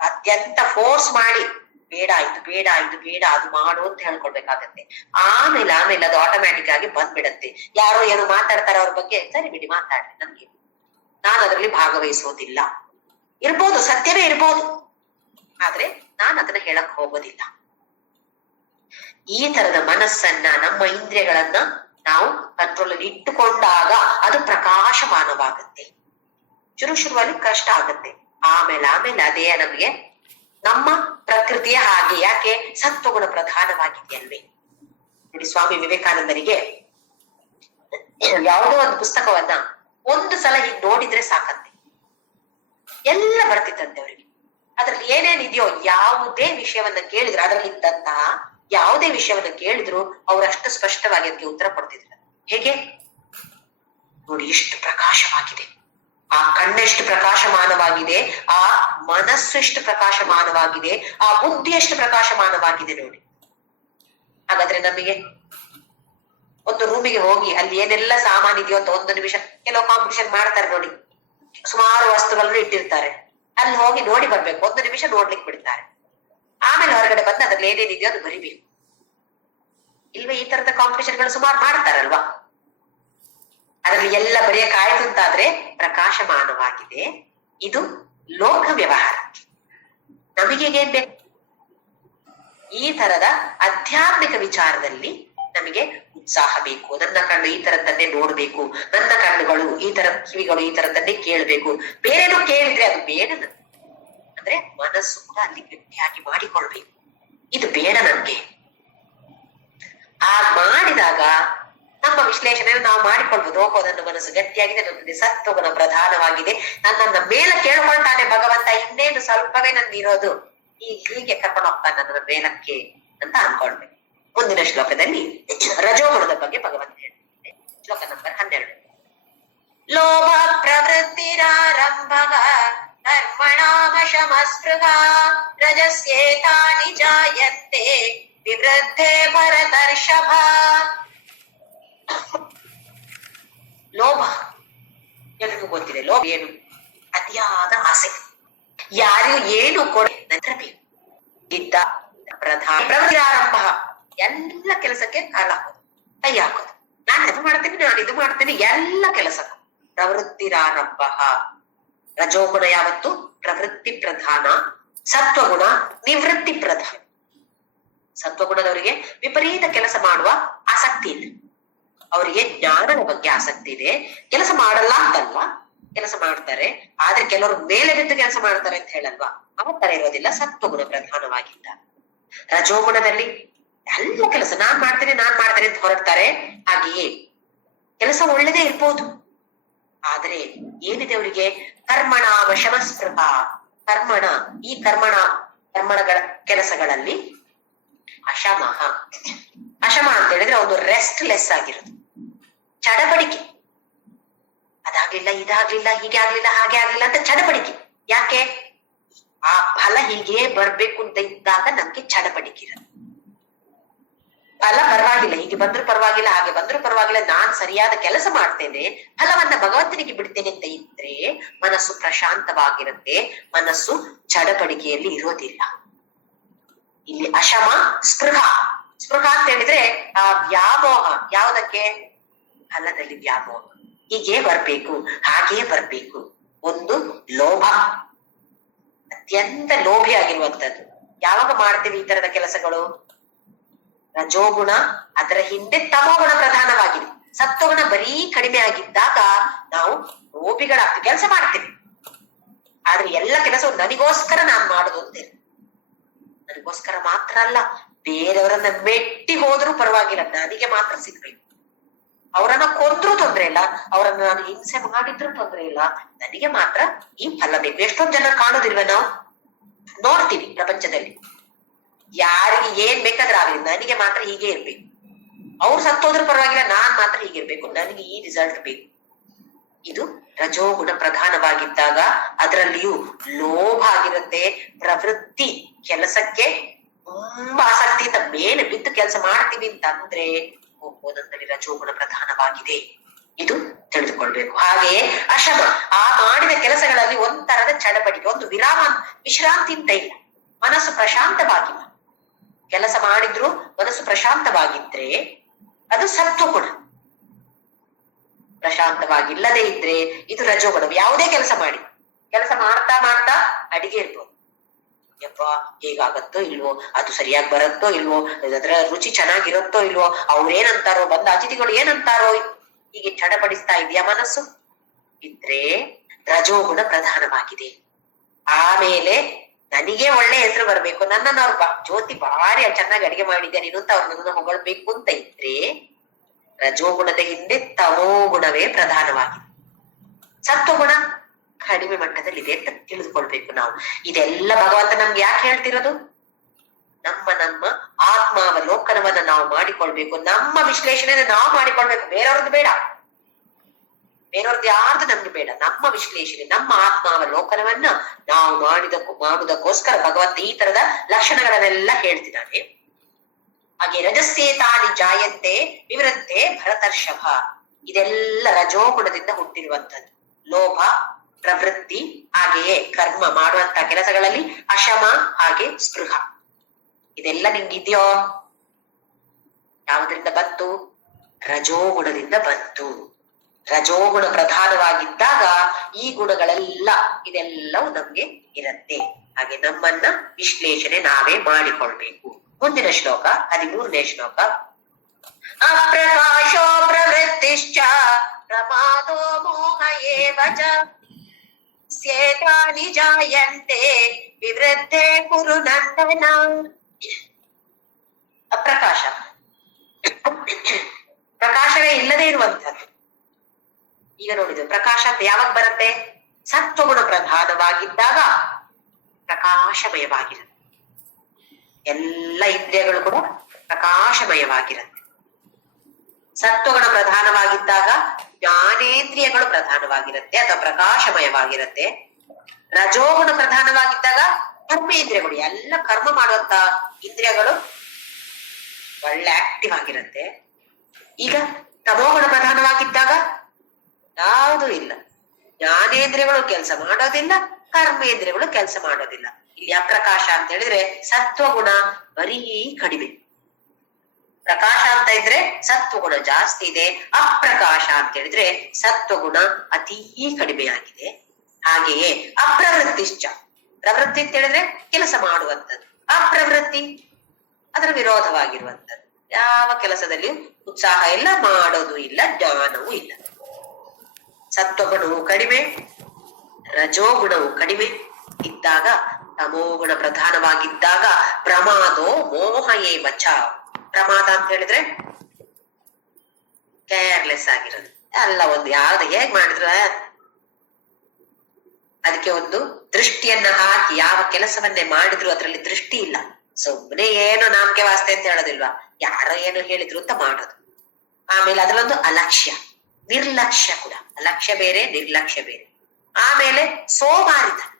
ಅತ್ಯಂತ ಫೋರ್ಸ್ ಮಾಡಿ ಬೇಡ ಇದು ಬೇಡ ಇದು ಬೇಡ ಅದು ಮಾಡು ಅಂತ ಹೇಳ್ಕೊಳ್ಬೇಕಾಗತ್ತೆ. ಆಮೇಲೆ ಅದು ಆಟೋಮ್ಯಾಟಿಕ್ ಆಗಿ ಬಂದ್ಬಿಡತ್ತೆ. ಯಾರೋ ಏನೋ ಮಾತಾಡ್ತಾರ ಅವ್ರ ಬಗ್ಗೆ, ಸರಿ ಬಿಡಿ ಮಾತಾಡ್ಲಿ, ನನ್ಗೆ ನಾನು ಅದರಲ್ಲಿ ಭಾಗವಹಿಸೋದಿಲ್ಲ. ಇರ್ಬೋದು, ಸತ್ಯವೇ ಇರ್ಬೋದು, ಆದ್ರೆ ನಾನು ಅದನ್ನ ಹೇಳಕ್ ಹೋಗೋದಿಲ್ಲ. ಈ ತರದ ಮನಸ್ಸನ್ನ, ನಮ್ಮ ಇಂದ್ರಿಯಗಳನ್ನ ನಾವು ಕಂಟ್ರೋಲ್ ಅಲ್ಲಿ ಇಟ್ಟುಕೊಂಡಾಗ ಅದು ಪ್ರಕಾಶಮಾನವಾಗುತ್ತೆ. ಶುರುವಲ್ಲಿ ಕಷ್ಟ ಆಗುತ್ತೆ, ಆಮೇಲೆ ಅದೇ ನಮಗೆ ನಮ್ಮ ಪ್ರಕೃತಿಯ ಹಾಗೆ. ಯಾಕೆ? ಸತ್ವಗುಣ ಪ್ರಧಾನವಾಗಿದೆಯಲ್ವೇ. ನೋಡಿ, ಸ್ವಾಮಿ ವಿವೇಕಾನಂದರಿಗೆ ಯಾವುದೋ ಒಂದು ಪುಸ್ತಕವನ್ನ ಒಂದು ಸಲ ಹೀಗೆ ನೋಡಿದ್ರೆ ಸಾಕಂತೆ, ಎಲ್ಲ ಬರ್ತಿತ್ತಂತೆ ಅವರಿಗೆ. ಅದ್ರಲ್ಲಿ ಏನೇನಿದೆಯೋ ಯಾವುದೇ ವಿಷಯವನ್ನ ಕೇಳಿದ್ರು, ಅದರಲ್ಲಿ ಇದ್ದಂತಹ ಯಾವುದೇ ವಿಷಯವನ್ನ ಕೇಳಿದ್ರು ಅವರಷ್ಟು ಸ್ಪಷ್ಟವಾಗಿ ಅದಕ್ಕೆ ಉತ್ತರ ಕೊಡ್ತಿದ್ರು. ಹೇಗೆ ನೋಡಿ, ಎಷ್ಟು ಪ್ರಕಾಶವಾಗಿದೆ, ಆ ಕಣ್ಣೆಷ್ಟು ಪ್ರಕಾಶಮಾನವಾಗಿದೆ, ಆ ಮನಸ್ಸು ಎಷ್ಟು ಪ್ರಕಾಶಮಾನವಾಗಿದೆ, ಆ ಬುದ್ಧಿ ಎಷ್ಟು ಪ್ರಕಾಶಮಾನವಾಗಿದೆ ನೋಡಿ. ಹಾಗಾದ್ರೆ ನಮಗೆ ಒಂದು ರೂಮಿಗೆ ಹೋಗಿ ಅಲ್ಲಿ ಏನೆಲ್ಲ ಸಾಮಾನ್ ಇದೆಯೋ ಅಂತ ಒಂದು ನಿಮಿಷ, ಕೆಲವು ಕಾಂಪಿಟಿಷನ್ ಮಾಡ್ತಾರೆ ನೋಡಿ, ಸುಮಾರು ವಸ್ತುಗಳನ್ನು ಇಟ್ಟಿರ್ತಾರೆ, ಅಲ್ಲಿ ಹೋಗಿ ನೋಡಿ ಬರ್ಬೇಕು, ಒಂದು ನಿಮಿಷ ನೋಡ್ಲಿಕ್ಕೆ ಬಿಡ್ತಾರೆ. ಆಮೇಲೆ ಹೊರಗಡೆ ಬಂದು ಅದ್ರಲ್ಲಿ ಏನೇನಿದೆಯೋ ಅದು ಬರಿಬೇಕು. ಇಲ್ವೇ ಈ ತರದ ಕಾಂಪಿಟಿಷನ್ಗಳು ಸುಮಾರು ಮಾಡ್ತಾರಲ್ವಾ? ಅದರಲ್ಲಿ ಎಲ್ಲ ಬರೆಯಕ್ಕಾಯ್ತು ಅಂತಾದ್ರೆ ಪ್ರಕಾಶಮಾನವಾಗಿದೆ. ಇದು ಲೋಕ ವ್ಯವಹಾರ. ನಮಗೆ ಏನ್ ಬೇಕು? ಈ ತರದ ಆಧ್ಯಾತ್ಮಿಕ ವಿಚಾರದಲ್ಲಿ ನಮಗೆ ಉತ್ಸಾಹ ಬೇಕು. ನನ್ನ ಕಣ್ಣು ಈ ತರದ್ದನ್ನೇ ನೋಡ್ಬೇಕು, ನನ್ನ ಕಣ್ಣುಗಳು ಈ ತರ, ಕಿವಿಗಳು ಈ ತರದ್ದನ್ನೇ ಕೇಳ್ಬೇಕು. ಬೇರೆನೂ ಕೇಳಿದ್ರೆ ಅದು ಬೇಡ ನನ್ಗೆ. ಅಂದ್ರೆ ಮನಸ್ಸು ಕೂಡ ಅಲ್ಲಿ ಗಟ್ಟಿಯಾಗಿ ಮಾಡಿಕೊಳ್ಬೇಕು. ಇದು ಬೇಡ ನನ್ಗೆ. ಆ ಮಾಡಿದಾಗ ನಮ್ಮ ವಿಶ್ಲೇಷಣೆಯನ್ನು ನಾವು ಮಾಡಿಕೊಳ್ಬಹುದು. ಓಹೋ, ನನ್ನ ಮನಸ್ಸು ಗಟ್ಟಿಯಾಗಿದೆ, ನನ್ನಲ್ಲಿ ಸತ್ವಗುಣ ಪ್ರಧಾನವಾಗಿದೆ, ನನ್ನನ್ನ ಮೇಲೆ ಕೇಳ್ಕೊಳ್ತಾನೆ ಭಗವಂತ, ಇನ್ನೇನು ಸ್ವಲ್ಪವೇ ನನ್ಗಿರೋದು, ಹೀಗೆ ಕರ್ಕೊಂಡು ಹೋಗ್ತಾನೆ ನನ್ನ ಮೇಲಕ್ಕೆ ಅಂತ ಅನ್ಕೊಳ್ಬೇಕು. ಮುಂದಿನ ಶ್ಲೋಕದಲ್ಲಿ ರಜೋಗುಣದ ಬಗ್ಗೆ ಭಗವಂತ ಹೇಳ್ತಾರೆ. ಶ್ಲೋಕ ನಂಬರ್ 12. ಲೋಭ ಪ್ರವೃತ್ತಿರಾರಂಭ ಕರ್ಮಣಾಮಶಮಸ್ಪೃಹ ರಜಸ್ಯೇತಾನಿ ಜಾಯಂತೆ ವಿವೃದ್ಧೆ ಭರತರ್ಷಭ. ಲೋಭ ಎಲ್ರಿಗೂ ಗೊತ್ತಿದೆ. ಲೋಭ ಏನು? ಅತಿಯಾದ ಆಸೆ. ಯಾರಿಗೂ ಏನು ಕೊಡಬೇಕು ಇದ್ದ ಪ್ರಧಾನ. ಪ್ರವೃತ್ತಿರಾರಂಭ, ಎಲ್ಲ ಕೆಲಸಕ್ಕೆ ಕಾಲ ಹಾಕೋದು, ಕೈ ಹಾಕೋದು. ನಾನು ಅದು ಮಾಡ್ತೀನಿ, ನಾನು ಇದು ಮಾಡ್ತೀನಿ, ಎಲ್ಲ ಕೆಲಸಕ್ಕೂ ಪ್ರವೃತ್ತಿರಾರಂಭ. ರಜೋಗುಣ ಯಾವತ್ತು ಪ್ರವೃತ್ತಿ ಪ್ರಧಾನ, ಸತ್ವಗುಣ ನಿವೃತ್ತಿ ಪ್ರಧಾನ. ಸತ್ವಗುಣದವರಿಗೆ ವಿಪರೀತ ಕೆಲಸ ಮಾಡುವ ಆಸಕ್ತಿ ಇಲ್ಲ, ಅವರಿಗೆ ಜ್ಞಾನದ ಬಗ್ಗೆ ಆಸಕ್ತಿ ಇದೆ. ಕೆಲಸ ಮಾಡಲ್ಲ ಅಂತಲ್ಲ, ಕೆಲಸ ಮಾಡ್ತಾರೆ, ಆದ್ರೆ ಕೆಲವರು ಮೇಲೆ ಬಿದ್ದು ಕೆಲಸ ಮಾಡ್ತಾರೆ ಅಂತ ಹೇಳಲ್ವಾ, ಆ ತರ ಇರೋದಿಲ್ಲ. ಸತ್ವಗುಣ ಪ್ರಧಾನವಾಗಿದ್ದ. ರಜೋಗುಣದಲ್ಲಿ ಎಲ್ಲ ಕೆಲಸ ನಾನ್ ಮಾಡ್ತೇನೆ ಅಂತ ಹೊರಡ್ತಾರೆ. ಹಾಗೆಯೇ ಕೆಲಸ ಒಳ್ಳೆದೇ ಇರ್ಬೋದು, ಆದ್ರೆ ಏನಿದೆ ಅವರಿಗೆ ಕರ್ಮಣಾವಶಮಸ್ಪೃಹ. ಈ ಕರ್ಮಗಳ ಕೆಲಸಗಳಲ್ಲಿ ಅಶಮಃ. ಅಶಮ ಅಂತ ಹೇಳಿದ್ರೆ ಒಂದು ರೆಸ್ಟ್ಲೆಸ್ ಆಗಿರೋದು, ಚಡಬಡಿಕೆ. ಅದಾಗ್ಲಿಲ್ಲ, ಇದಾಗ್ಲಿಲ್ಲ, ಹೀಗೆ ಆಗ್ಲಿಲ್ಲ, ಹಾಗೆ ಆಗ್ಲಿಲ್ಲ ಅಂತ ಚಡಬಡಿಕೆ. ಯಾಕೆ? ಆ ಫಲ ಹೀಗೆ ಬರ್ಬೇಕು ಅಂತ ಇದ್ದಾಗ ನಮ್ಗೆ ಚಡಬಡಿಕೆ ಇರೋದು. ಫಲ ಪರವಾಗಿಲ್ಲ, ಹೀಗೆ ಬಂದ್ರು ಪರವಾಗಿಲ್ಲ, ಹಾಗೆ ಬಂದ್ರು ಪರವಾಗಿಲ್ಲ, ನಾನ್ ಸರಿಯಾದ ಕೆಲಸ ಮಾಡ್ತೇನೆ, ಫಲವನ್ನ ಭಗವಂತನಿಗೆ ಬಿಡ್ತೇನೆ ಅಂತ ಇದ್ರೆ ಮನಸ್ಸು ಪ್ರಶಾಂತವಾಗಿರುತ್ತೆ, ಮನಸ್ಸು ಚಡಬಡಿಕೆಯಲ್ಲಿ ಇರೋದಿಲ್ಲ. ಇಲ್ಲಿ ಅಶಮ ಸ್ಪೃಹ. ಸ್ಪೃಹ ಅಂತ ಹೇಳಿದ್ರೆ ಆ ವ್ಯಾಮೋಹ. ಯಾವುದಕ್ಕೆ? ಫಲದಲ್ಲಿ ವ್ಯಾಮೋಹ. ಹೀಗೆ ಬರ್ಬೇಕು, ಹಾಗೇ ಬರ್ಬೇಕು. ಒಂದು ಲೋಭ, ಅತ್ಯಂತ ಲೋಭಿ ಆಗಿರುವಂತದ್ದು. ಯಾವಾಗ ಮಾಡ್ತೀವಿ ಈ ತರದ ಕೆಲಸಗಳು? ರಜೋಗುಣ, ಅದರ ಹಿಂದೆ ತಮೋಗುಣ ಪ್ರಧಾನವಾಗಿದೆ. ಸತ್ವಗುಣ ಬರೀ ಕಡಿಮೆ ಆಗಿದ್ದಾಗ ನಾವು ಲೋಭಿಗಳಾಗ್ತೀವಿ, ಕೆಲಸ ಮಾಡ್ತೀವಿ, ಆದ್ರೆ ಎಲ್ಲ ಕೆಲಸವು ನನಗೋಸ್ಕರ ನಾನ್ ಮಾಡುದು ಅಂತೇಳಿ. ನನಗೋಸ್ಕರ ಮಾತ್ರ ಅಲ್ಲ, ಬೇರೆಯವರನ್ನ ಮೆಟ್ಟಿ ಹೋದ್ರೂ ಪರವಾಗಿಲ್ಲ, ನನಗೆ ಮಾತ್ರ ಸಿಗ್ಬೇಕು. ಅವರನ್ನ ಕೊಂದ್ರೂ ತೊಂದ್ರೆ ಇಲ್ಲ, ಇಲ್ಲ, ಅವರನ್ನು ನಾನು ಹಿಂಸೆ ಮಾಡಿದ್ರು ತೊಂದರೆ ಇಲ್ಲ, ನನಗೆ ಮಾತ್ರ ಈ ಫಲ ಬೇಕು. ಎಷ್ಟೊಂದು ಜನ ಕಾಣೋದಿಲ್ವ ನಾವು, ನೋಡ್ತೀವಿ ಪ್ರಪಂಚದಲ್ಲಿ. ಯಾರಿಗೆ ಏನ್ ಬೇಕಾದ್ರೆ ಆಗಲಿ, ನನಗೆ ಮಾತ್ರ ಹೀಗೆ ಇರ್ಬೇಕು, ಅವ್ರು ಸತ್ತೋದ್ರ ಪರವಾಗಿಲ್ಲ, ನಾನ್ ಮಾತ್ರ ಹೀಗಿರ್ಬೇಕು, ನನಗೆ ಈ ರಿಸಲ್ಟ್ ಬೇಕು. ಇದು ರಜೋಗುಣ ಪ್ರಧಾನವಾಗಿದ್ದಾಗ ಅದರಲ್ಲಿಯೂ ಲೋಭ ಆಗಿರುತ್ತೆ. ಪ್ರವೃತ್ತಿ, ಕೆಲಸಕ್ಕೆ ತುಂಬಾ ಆಸಕ್ತಿಯಿಂದ ಮೇಲೆ ಬಿದ್ದು ಕೆಲಸ ಮಾಡ್ತೀವಿ ಅಂತಂದ್ರೆ ಹೋಗೋದಂತಲ್ಲಿ ರಜೋಗುಣ ಪ್ರಧಾನವಾಗಿದೆ. ಇದು ತಿಳಿದುಕೊಳ್ಬೇಕು. ಹಾಗೆಯೇ ಅಶಮ, ಆ ಮಾಡಿದ ಕೆಲಸಗಳಲ್ಲಿ ಒಂಥರದ ಚಡಪಡಿಕೆ, ಒಂದು ವಿಶ್ರಾಂತಿ ಅಂತ ಇಲ್ಲ, ಮನಸ್ಸು ಪ್ರಶಾಂತವಾಗಿಲ್ಲ. ಕೆಲಸ ಮಾಡಿದ್ರು ಮನಸ್ಸು ಪ್ರಶಾಂತವಾಗಿದ್ರೆ ಅದು ಸತ್ವಗುಣ. ಪ್ರಶಾಂತವಾಗಿಲ್ಲದೆ ಇದ್ರೆ ಇದು ರಜೋಗುಣ. ಯಾವುದೇ ಕೆಲಸ ಮಾಡಿ, ಕೆಲಸ ಮಾಡ್ತಾ ಮಾಡ್ತಾ ಅಡಿಗೆ ಇರ್ಬೋದು, ಯಪ್ಪ ಹೇಗಾಗತ್ತೋ ಇಲ್ವೋ, ಅದು ಸರಿಯಾಗಿ ಬರುತ್ತೋ ಇಲ್ವೋ, ಅದರ ರುಚಿ ಚೆನ್ನಾಗಿರುತ್ತೋ ಇಲ್ವೋ, ಅವ್ರೇನಂತಾರೋ, ಬಂದ ಅತಿಥಿಗಳು ಏನಂತಾರೋ, ಹೀಗೆ ಚಡಪಡಿಸ್ತಾ ಇದೆಯಾ ಮನಸ್ಸು ಇದ್ರೆ ರಜೋಗುಣ ಪ್ರಧಾನವಾಗಿದೆ. ಆಮೇಲೆ ನನಗೆ ಒಳ್ಳೆ ಹೆಸರು ಬರ್ಬೇಕು, ನನ್ನನ್ನು ಅವ್ರು ಜ್ಯೋತಿ ಭಾರಿ ಚೆನ್ನಾಗಿ ಅಡಿಗೆ ಮಾಡಿದ್ದೆ ನೀನು ಅಂತ ಅವ್ರು ನನ್ನನ್ನು ಹೊಗಳ್ಬೇಕು ಅಂತ ಇದ್ರೆ ರಜೋಗುಣದ ಹಿಂದೆ ತಮೋಗುಣವೇ ಪ್ರಧಾನವಾಗಿದೆ. ಸತ್ವಗುಣ ಕಡಿಮೆ ಮಟ್ಟದಲ್ಲಿದೆ ಅಂತ ತಿಳಿದುಕೊಳ್ಬೇಕು ನಾವು. ಇದೆಲ್ಲ ಭಗವಂತ ನಮ್ಗೆ ಯಾಕೆ ಹೇಳ್ತಿರೋದು? ನಮ್ಮ ಆತ್ಮಾವಲೋಕನವನ್ನ ನಾವು ಮಾಡಿಕೊಳ್ಬೇಕು, ನಮ್ಮ ವಿಶ್ಲೇಷಣೆನ ನಾವು ಮಾಡಿಕೊಳ್ಬೇಕು. ಬೇರೆಯವ್ರದ್ದು ಬೇಡ, ಬೇರೆಯವ್ರದ್ದು ಯಾರ್ದು ನಮ್ಗೆ ಬೇಡ. ನಮ್ಮ ವಿಶ್ಲೇಷಣೆ, ನಮ್ಮ ಆತ್ಮಾವಲೋಕನವನ್ನ ನಾವು ಮಾಡುವುದಕ್ಕೋಸ್ಕರ ಭಗವಂತ ಈ ತರದ ಲಕ್ಷಣಗಳನ್ನೆಲ್ಲ ಹೇಳ್ತಿದ್ದಾನೆ. ಹಾಗೆ ರಜಸ್ಸೇತಾನಿ ಜಾಯಂತೆ ವಿವೃದ್ಧೆ ಭರತರ್ಷಭ, ಇದೆಲ್ಲ ರಜೋಗುಣದಿಂದ ಹುಟ್ಟಿರುವಂತದ್ದು. ಲೋಭ, ಪ್ರವೃತ್ತಿ, ಹಾಗೆಯೇ ಕರ್ಮ ಮಾಡುವಂತ ಕೆಲಸಗಳಲ್ಲಿ ಅಶಮ, ಹಾಗೆ ಸ್ಪೃಹ, ಇದೆಲ್ಲ ನಿಂಗಿದ್ಯೋ? ಯಾವುದರಿಂದ ಬಂತು? ರಜೋಗುಣದಿಂದ ಬಂತು. ರಜೋಗುಣ ಪ್ರಧಾನವಾಗಿದ್ದಾಗ ಈ ಗುಣಗಳೆಲ್ಲ, ಇದೆಲ್ಲವೂ ನಮ್ಗೆ ಇರುತ್ತೆ. ಹಾಗೆ ನಮ್ಮನ್ನ ವಿಶ್ಲೇಷಣೆ ನಾವೇ ಮಾಡಿಕೊಳ್ಬೇಕು. ಮುಂದಿನ ಶ್ಲೋಕ 13ನೇ ಶ್ಲೋಕ. ಅಪ್ರಕಾಶೋ ಪ್ರವೃತ್ತಿಶ್ಚ ಪ್ರಮಾದೋ ಮೋಹ ಏವ ಚ ಸ್ಯೇತಾನಿ ಜಾಯಂತೆ ವಿವೃದ್ಧೆ ಕುರು ನಂದನ. ಅಪ್ರಕಾಶ, ಪ್ರಕಾಶವೇ ಇಲ್ಲದೆ ಇರುವಂತದ್ದು. ಈಗ ನೋಡಿದ್ರು ಪ್ರಕಾಶ ಅಂತ ಯಾವಾಗ ಬರುತ್ತೆ? ಸತ್ವಗುಣ ಪ್ರಧಾನವಾಗಿದ್ದಾಗ ಪ್ರಕಾಶಮಯವಾಗಿರುತ್ತೆ. ಎಲ್ಲ ಇಂದ್ರಿಯಗಳು ಕೂಡ ಪ್ರಕಾಶಮಯವಾಗಿರುತ್ತೆ. ಸತ್ವಗುಣ ಪ್ರಧಾನವಾಗಿದ್ದಾಗ ಜ್ಞಾನೇಂದ್ರಿಯಗಳು ಪ್ರಧಾನವಾಗಿರುತ್ತೆ ಅಥವಾ ಪ್ರಕಾಶಮಯವಾಗಿರುತ್ತೆ. ರಜೋಗುಣ ಪ್ರಧಾನವಾಗಿದ್ದಾಗ ಕರ್ಮೇಂದ್ರಿಯಗಳು, ಎಲ್ಲ ಕರ್ಮ ಮಾಡುವಂತ ಇಂದ್ರಿಯಗಳು ಒಳ್ಳೆ ಆಕ್ಟಿವ್ ಆಗಿರುತ್ತೆ. ಈಗ ತಮೋಗುಣ ಪ್ರಧಾನವಾಗಿದ್ದಾಗ ಯಾವುದೂ ಇಲ್ಲ, ಜ್ಞಾನೇಂದ್ರಿಯಗಳು ಕೆಲಸ ಮಾಡೋದಿಲ್ಲ, ಕರ್ಮೇಂದ್ರಿಯಗಳು ಕೆಲಸ ಮಾಡೋದಿಲ್ಲ. ಇಲ್ಲಿ ಅಪ್ರಕಾಶ ಅಂತ ಹೇಳಿದ್ರೆ ಸತ್ವಗುಣ ಬರೀ ಕಡಿಮೆ. ಪ್ರಕಾಶ ಅಂತ ಇದ್ರೆ ಸತ್ವಗುಣ ಜಾಸ್ತಿ ಇದೆ, ಅಪ್ರಕಾಶ ಅಂತ ಹೇಳಿದ್ರೆ ಸತ್ವಗುಣ ಅತೀ ಕಡಿಮೆ ಆಗಿದೆ. ಹಾಗೆಯೇ ಅಪ್ರವೃತ್ತಿಶ್ಚ, ಪ್ರವೃತ್ತಿ ಅಂತ ಹೇಳಿದ್ರೆ ಕೆಲಸ ಮಾಡುವಂಥದ್ದು, ಅಪ್ರವೃತ್ತಿ ಅದರ ವಿರೋಧವಾಗಿರುವಂಥದ್ದು. ಯಾವ ಕೆಲಸದಲ್ಲಿ ಉತ್ಸಾಹ ಇಲ್ಲ, ಮಾಡೋದು ಇಲ್ಲ, ಜ್ಞಾನವೂ ಇಲ್ಲ. ಸತ್ವಗುಣವು ಕಡಿಮೆ, ರಜೋಗುಣವು ಕಡಿಮೆ ಇದ್ದಾಗ, ತಮೋಗುಣ ಪ್ರಧಾನವಾಗಿದ್ದಾಗ ಪ್ರಮಾದೋ ಮೋಹ ಏವ ಚ. ಪ್ರಮಾದ ಅಂತ ಹೇಳಿದ್ರೆ ಕೇರ್ಲೆಸ್ ಆಗಿರೋದು, ಎಲ್ಲ ಒಂದು ಯಾವ್ದು ಹೇಗ್ ಮಾಡಿದ್ರ ಅದಕ್ಕೆ ಒಂದು ದೃಷ್ಟಿಯನ್ನ ಹಾಕಿ ಯಾವ ಕೆಲಸವನ್ನೇ ಮಾಡಿದ್ರು ಅದರಲ್ಲಿ ದೃಷ್ಟಿ ಇಲ್ಲ. ಸುಮ್ಮನೆ ಏನೋ ನಾಮಕೆ ವಾಸ್ತೆ ಅಂತ ಹೇಳೋದಿಲ್ವಾ, ಯಾರೋ ಏನೋ ಹೇಳಿದ್ರು ಅಂತ ಮಾಡೋದು. ಆಮೇಲೆ ಅದರಲ್ಲೊಂದು ಅಲಕ್ಷ್ಯ, ನಿರ್ಲಕ್ಷ್ಯ ಕೂಡ. ಅಲಕ್ಷ್ಯ ಬೇರೆ, ನಿರ್ಲಕ್ಷ್ಯ ಬೇರೆ. ಆಮೇಲೆ ಸೋಮಾರಿತನ,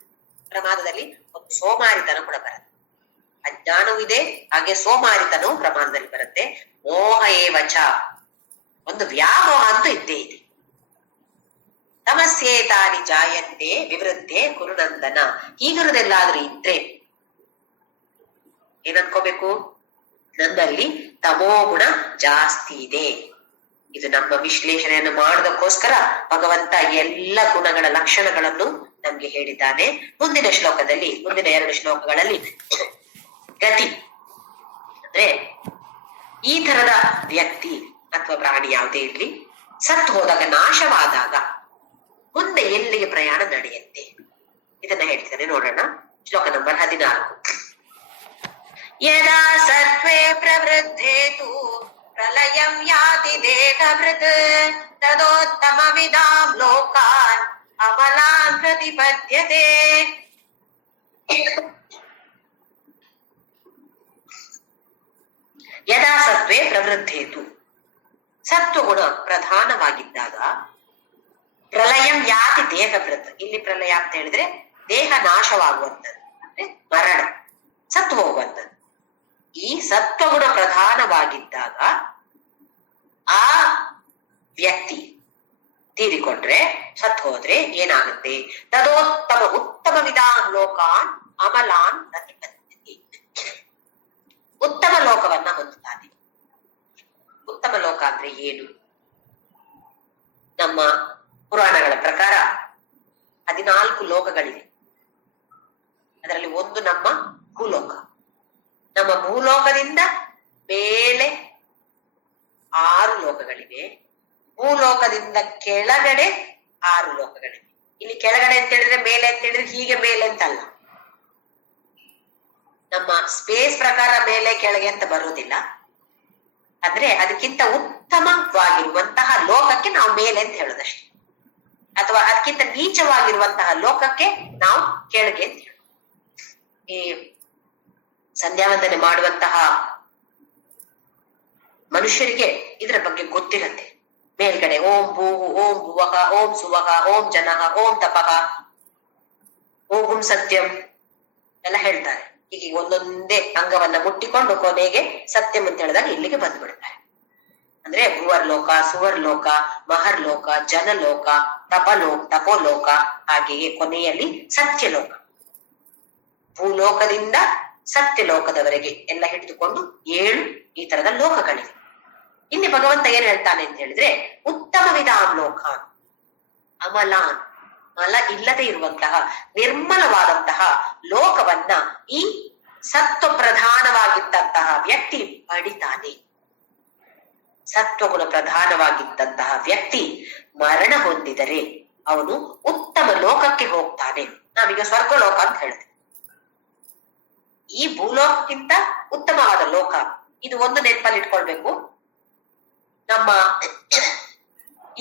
ಪ್ರಮಾದದಲ್ಲಿ ಒಂದು ಸೋಮಾರಿತನ ಕೂಡ ಬರುತ್ತೆ. ಅಜ್ಞಾನವೂ ಇದೆ, ಹಾಗೆ ಸೋಮಾರಿತನವು ಪ್ರಮಾದದಲ್ಲಿ ಬರುತ್ತೆ. ಮೋಹ ಏವಚ, ಒಂದು ವ್ಯಾಮೋಹ ಅಂತೂ ಇದ್ದೇ ಇದೆ. ತಮಸ್ಯೇತಾನಿ ಜಾಯಂತೆ ವಿವೃದ್ಧೆ ಕುರುನಂದನ. ಹೀಗಿರುವುದೆಲ್ಲಾದ್ರೂ ಇದ್ರೆ ಏನನ್ಕೋಬೇಕು? ನನ್ನಲ್ಲಿ ತಮೋಗುಣ ಜಾಸ್ತಿ ಇದೆ. ಇದು ನಮ್ಮ ವಿಶ್ಲೇಷಣೆಯನ್ನು ಮಾಡೋದಕ್ಕೋಸ್ಕರ ಭಗವಂತ ಎಲ್ಲ ಗುಣಗಳ ಲಕ್ಷಣಗಳನ್ನು ನಮ್ಗೆ ಹೇಳಿದ್ದಾನೆ. ಮುಂದಿನ ಶ್ಲೋಕದಲ್ಲಿ, ಮುಂದಿನ 2 ಶ್ಲೋಕಗಳಲ್ಲಿ ಗತಿ ಅಂದ್ರೆ ಈ ತರದ ವ್ಯಕ್ತಿ ಅಥವಾ ಪ್ರಾಣಿ ಯಾವುದೇ ಇರ್ಲಿ, ಸತ್ತು ಹೋದಾಗ, ನಾಶವಾದಾಗ ಮುಂದೆ ಎಲ್ಲಿಗೆ ಪ್ರಯಾಣ ನಡೆಯುತ್ತೆ ಇದನ್ನ ಹೇಳ್ತಾನೆ. ನೋಡೋಣ ಶ್ಲೋಕ ನಂಬರ್ 14. ಯದಾ ಸತ್ವೇ ಪ್ರವೃದ್ಧೇತು ಪ್ರಲಯಂ ಯಾತಿ ದೇಹಭೃತ್ ತದೋತ್ತಮ ಉತ್ತಮವಿದಾಂ ಲೋಕಾನ್ ಅಮಲಾನ್ ಪ್ರತಿಪದ್ಯತೆ. ಯದಾ ಸತ್ವೇ ಪ್ರವೃದ್ಧೇತು, ಸತ್ವಗುಣ ಪ್ರಧಾನವಾಗಿದ್ದಾಗ ಪ್ರಲಯಂ ಯಾತಿ ದೇಹಭೃತ್. ಇಲ್ಲಿ ಪ್ರಲಯ ಅಂತ ಹೇಳಿದ್ರೆ ದೇಹ ನಾಶವಾಗುವಂಥದ್ದು, ಅಂದ್ರೆ ಮರಣ, ಸತ್ತು ಹೋಗುವಂಥದ್ದು. ಈ ಸತ್ವಗುಣ ಪ್ರಧಾನವಾಗಿದ್ದಾಗ ಆ ವ್ಯಕ್ತಿ ತೀರಿಕೊಂಡ್ರೆ, ಸತ್ತು ಹೋದ್ರೆ ಏನಾಗುತ್ತೆ? ತದೋತ್ತಮ ಉತ್ತಮ ವಿಧಾನ್ ಲೋಕಾನ್ ಅಮಲಾನ್ ಪ್ರತಿಪದ್ಯತೆ. ಉತ್ತಮ ಲೋಕವನ್ನ ಹೊಂದುತ್ತಾನೆ. ಉತ್ತಮ ಲೋಕ ಅಂದ್ರೆ ಏನು? ನಮ್ಮ ಪುರಾಣಗಳ ಪ್ರಕಾರ 14 ಲೋಕಗಳಿವೆ. ಅದರಲ್ಲಿ ಒಂದು ನಮ್ಮ ಭೂಲೋಕ. ನಮ್ಮ ಭೂಲೋಕದಿಂದ ಮೇಲೆ 6 ಲೋಕಗಳಿವೆ. ಭೂಲೋಕದಿಂದ ಕೆಳಗಡೆ 6 ಲೋಕಗಳಿವೆ. ಇಲ್ಲಿ ಕೆಳಗಡೆ ಅಂತ ಹೇಳಿದ್ರೆ ಮೇಲೆ ಅಂತ ಹೇಳಿದ್ರೆ ಹೀಗೆ ಮೇಲೆ ಅಂತಲ್ಲ. ನಮ್ಮ ಸ್ಪೇಸ್ ಪ್ರಕಾರ ಮೇಲೆ ಕೆಳಗೆ ಅಂತ ಬರುವುದಿಲ್ಲ. ಅಂದ್ರೆ ಅದಕ್ಕಿಂತ ಉತ್ತಮವಾಗಿರುವಂತಹ ಲೋಕಕ್ಕೆ ನಾವು ಮೇಲೆ ಅಂತ ಹೇಳೋದಷ್ಟೇ, ಅಥವಾ ಅದಕ್ಕಿಂತ ನೀಚವಾಗಿರುವಂತಹ ಲೋಕಕ್ಕೆ ನಾವು ಕೆಳಗೆ ಅಂತ ಹೇಳೋದು. ಈ ಸಂಧ್ಯಾ ವಂದನೆ ಮಾಡುವಂತಹ ಮನುಷ್ಯರಿಗೆ ಇದರ ಬಗ್ಗೆ ಗೊತ್ತಿರತ್ತೆ. ಮೇಲ್ಗಡೆ ಓಂ ಭೂ, ಓಂ ಭುವಃ, ಓಂ ಸುವಃ, ಓಂ ಜನಃ, ಓಂ ತಪಃ, ಓಂ ಸತ್ಯಂ ಎಲ್ಲ ಹೇಳ್ತಾರೆ. ಹೀಗೆ ಒಂದೊಂದೇ ಅಂಗವನ್ನ ಮುಟ್ಟಿಕೊಂಡು ಕೊನೆಗೆ ಸತ್ಯಂ ಅಂತ ಹೇಳಿದಾಗ ಇಲ್ಲಿಗೆ ಬಂದ್ಬಿಡ್ತಾರೆ. ಅಂದ್ರೆ ಭುವರ್ಲೋಕ, ಸುವರ್ಲೋಕ, ಮಹರ್ಲೋಕ, ಜನಲೋಕ, ತಪೋಲೋಕ, ಹಾಗೆಯೇ ಕೊನೆಯಲ್ಲಿ ಸತ್ಯಲೋಕ. ಭೂಲೋಕದಿಂದ ಸತ್ಯಲೋಕದವರೆಗೆ ಎಲ್ಲ ಹಿಡಿದುಕೊಂಡು 7 ಈ ತರದ ಲೋಕಗಳಿವೆ. ಇಲ್ಲಿ ಭಗವಂತ ಏನ್ ಹೇಳ್ತಾನೆ ಅಂತ ಹೇಳಿದ್ರೆ, ಉತ್ತಮ ವಿಧಾಂ ಲೋಕಾನ್ ಅಮಲಾನ್, ಮಲ ಇಲ್ಲದೆ ಇರುವಂತಹ ನಿರ್ಮಲವಾದಂತಹ ಲೋಕವನ್ನ ಈ ಸತ್ವ ಪ್ರಧಾನವಾಗಿದ್ದಂತಹ ವ್ಯಕ್ತಿ ಪಡಿತಾನೆ. ಸತ್ವಗುಣ ಪ್ರಧಾನವಾಗಿದ್ದಂತಹ ವ್ಯಕ್ತಿ ಮರಣ ಹೊಂದಿದರೆ ಅವನು ಉತ್ತಮ ಲೋಕಕ್ಕೆ ಹೋಗ್ತಾನೆ. ನಾವೀಗ ಸ್ವರ್ಗಲೋಕ ಅಂತ ಹೇಳಿದೆ. ಈ ಭೂಲೋಕಕ್ಕಿಂತ ಉತ್ತಮವಾದ ಲೋಕ ಇದು ಒಂದು ನೆನಪಲ್ಲಿ ಇಟ್ಕೊಳ್ಬೇಕು. ನಮ್ಮ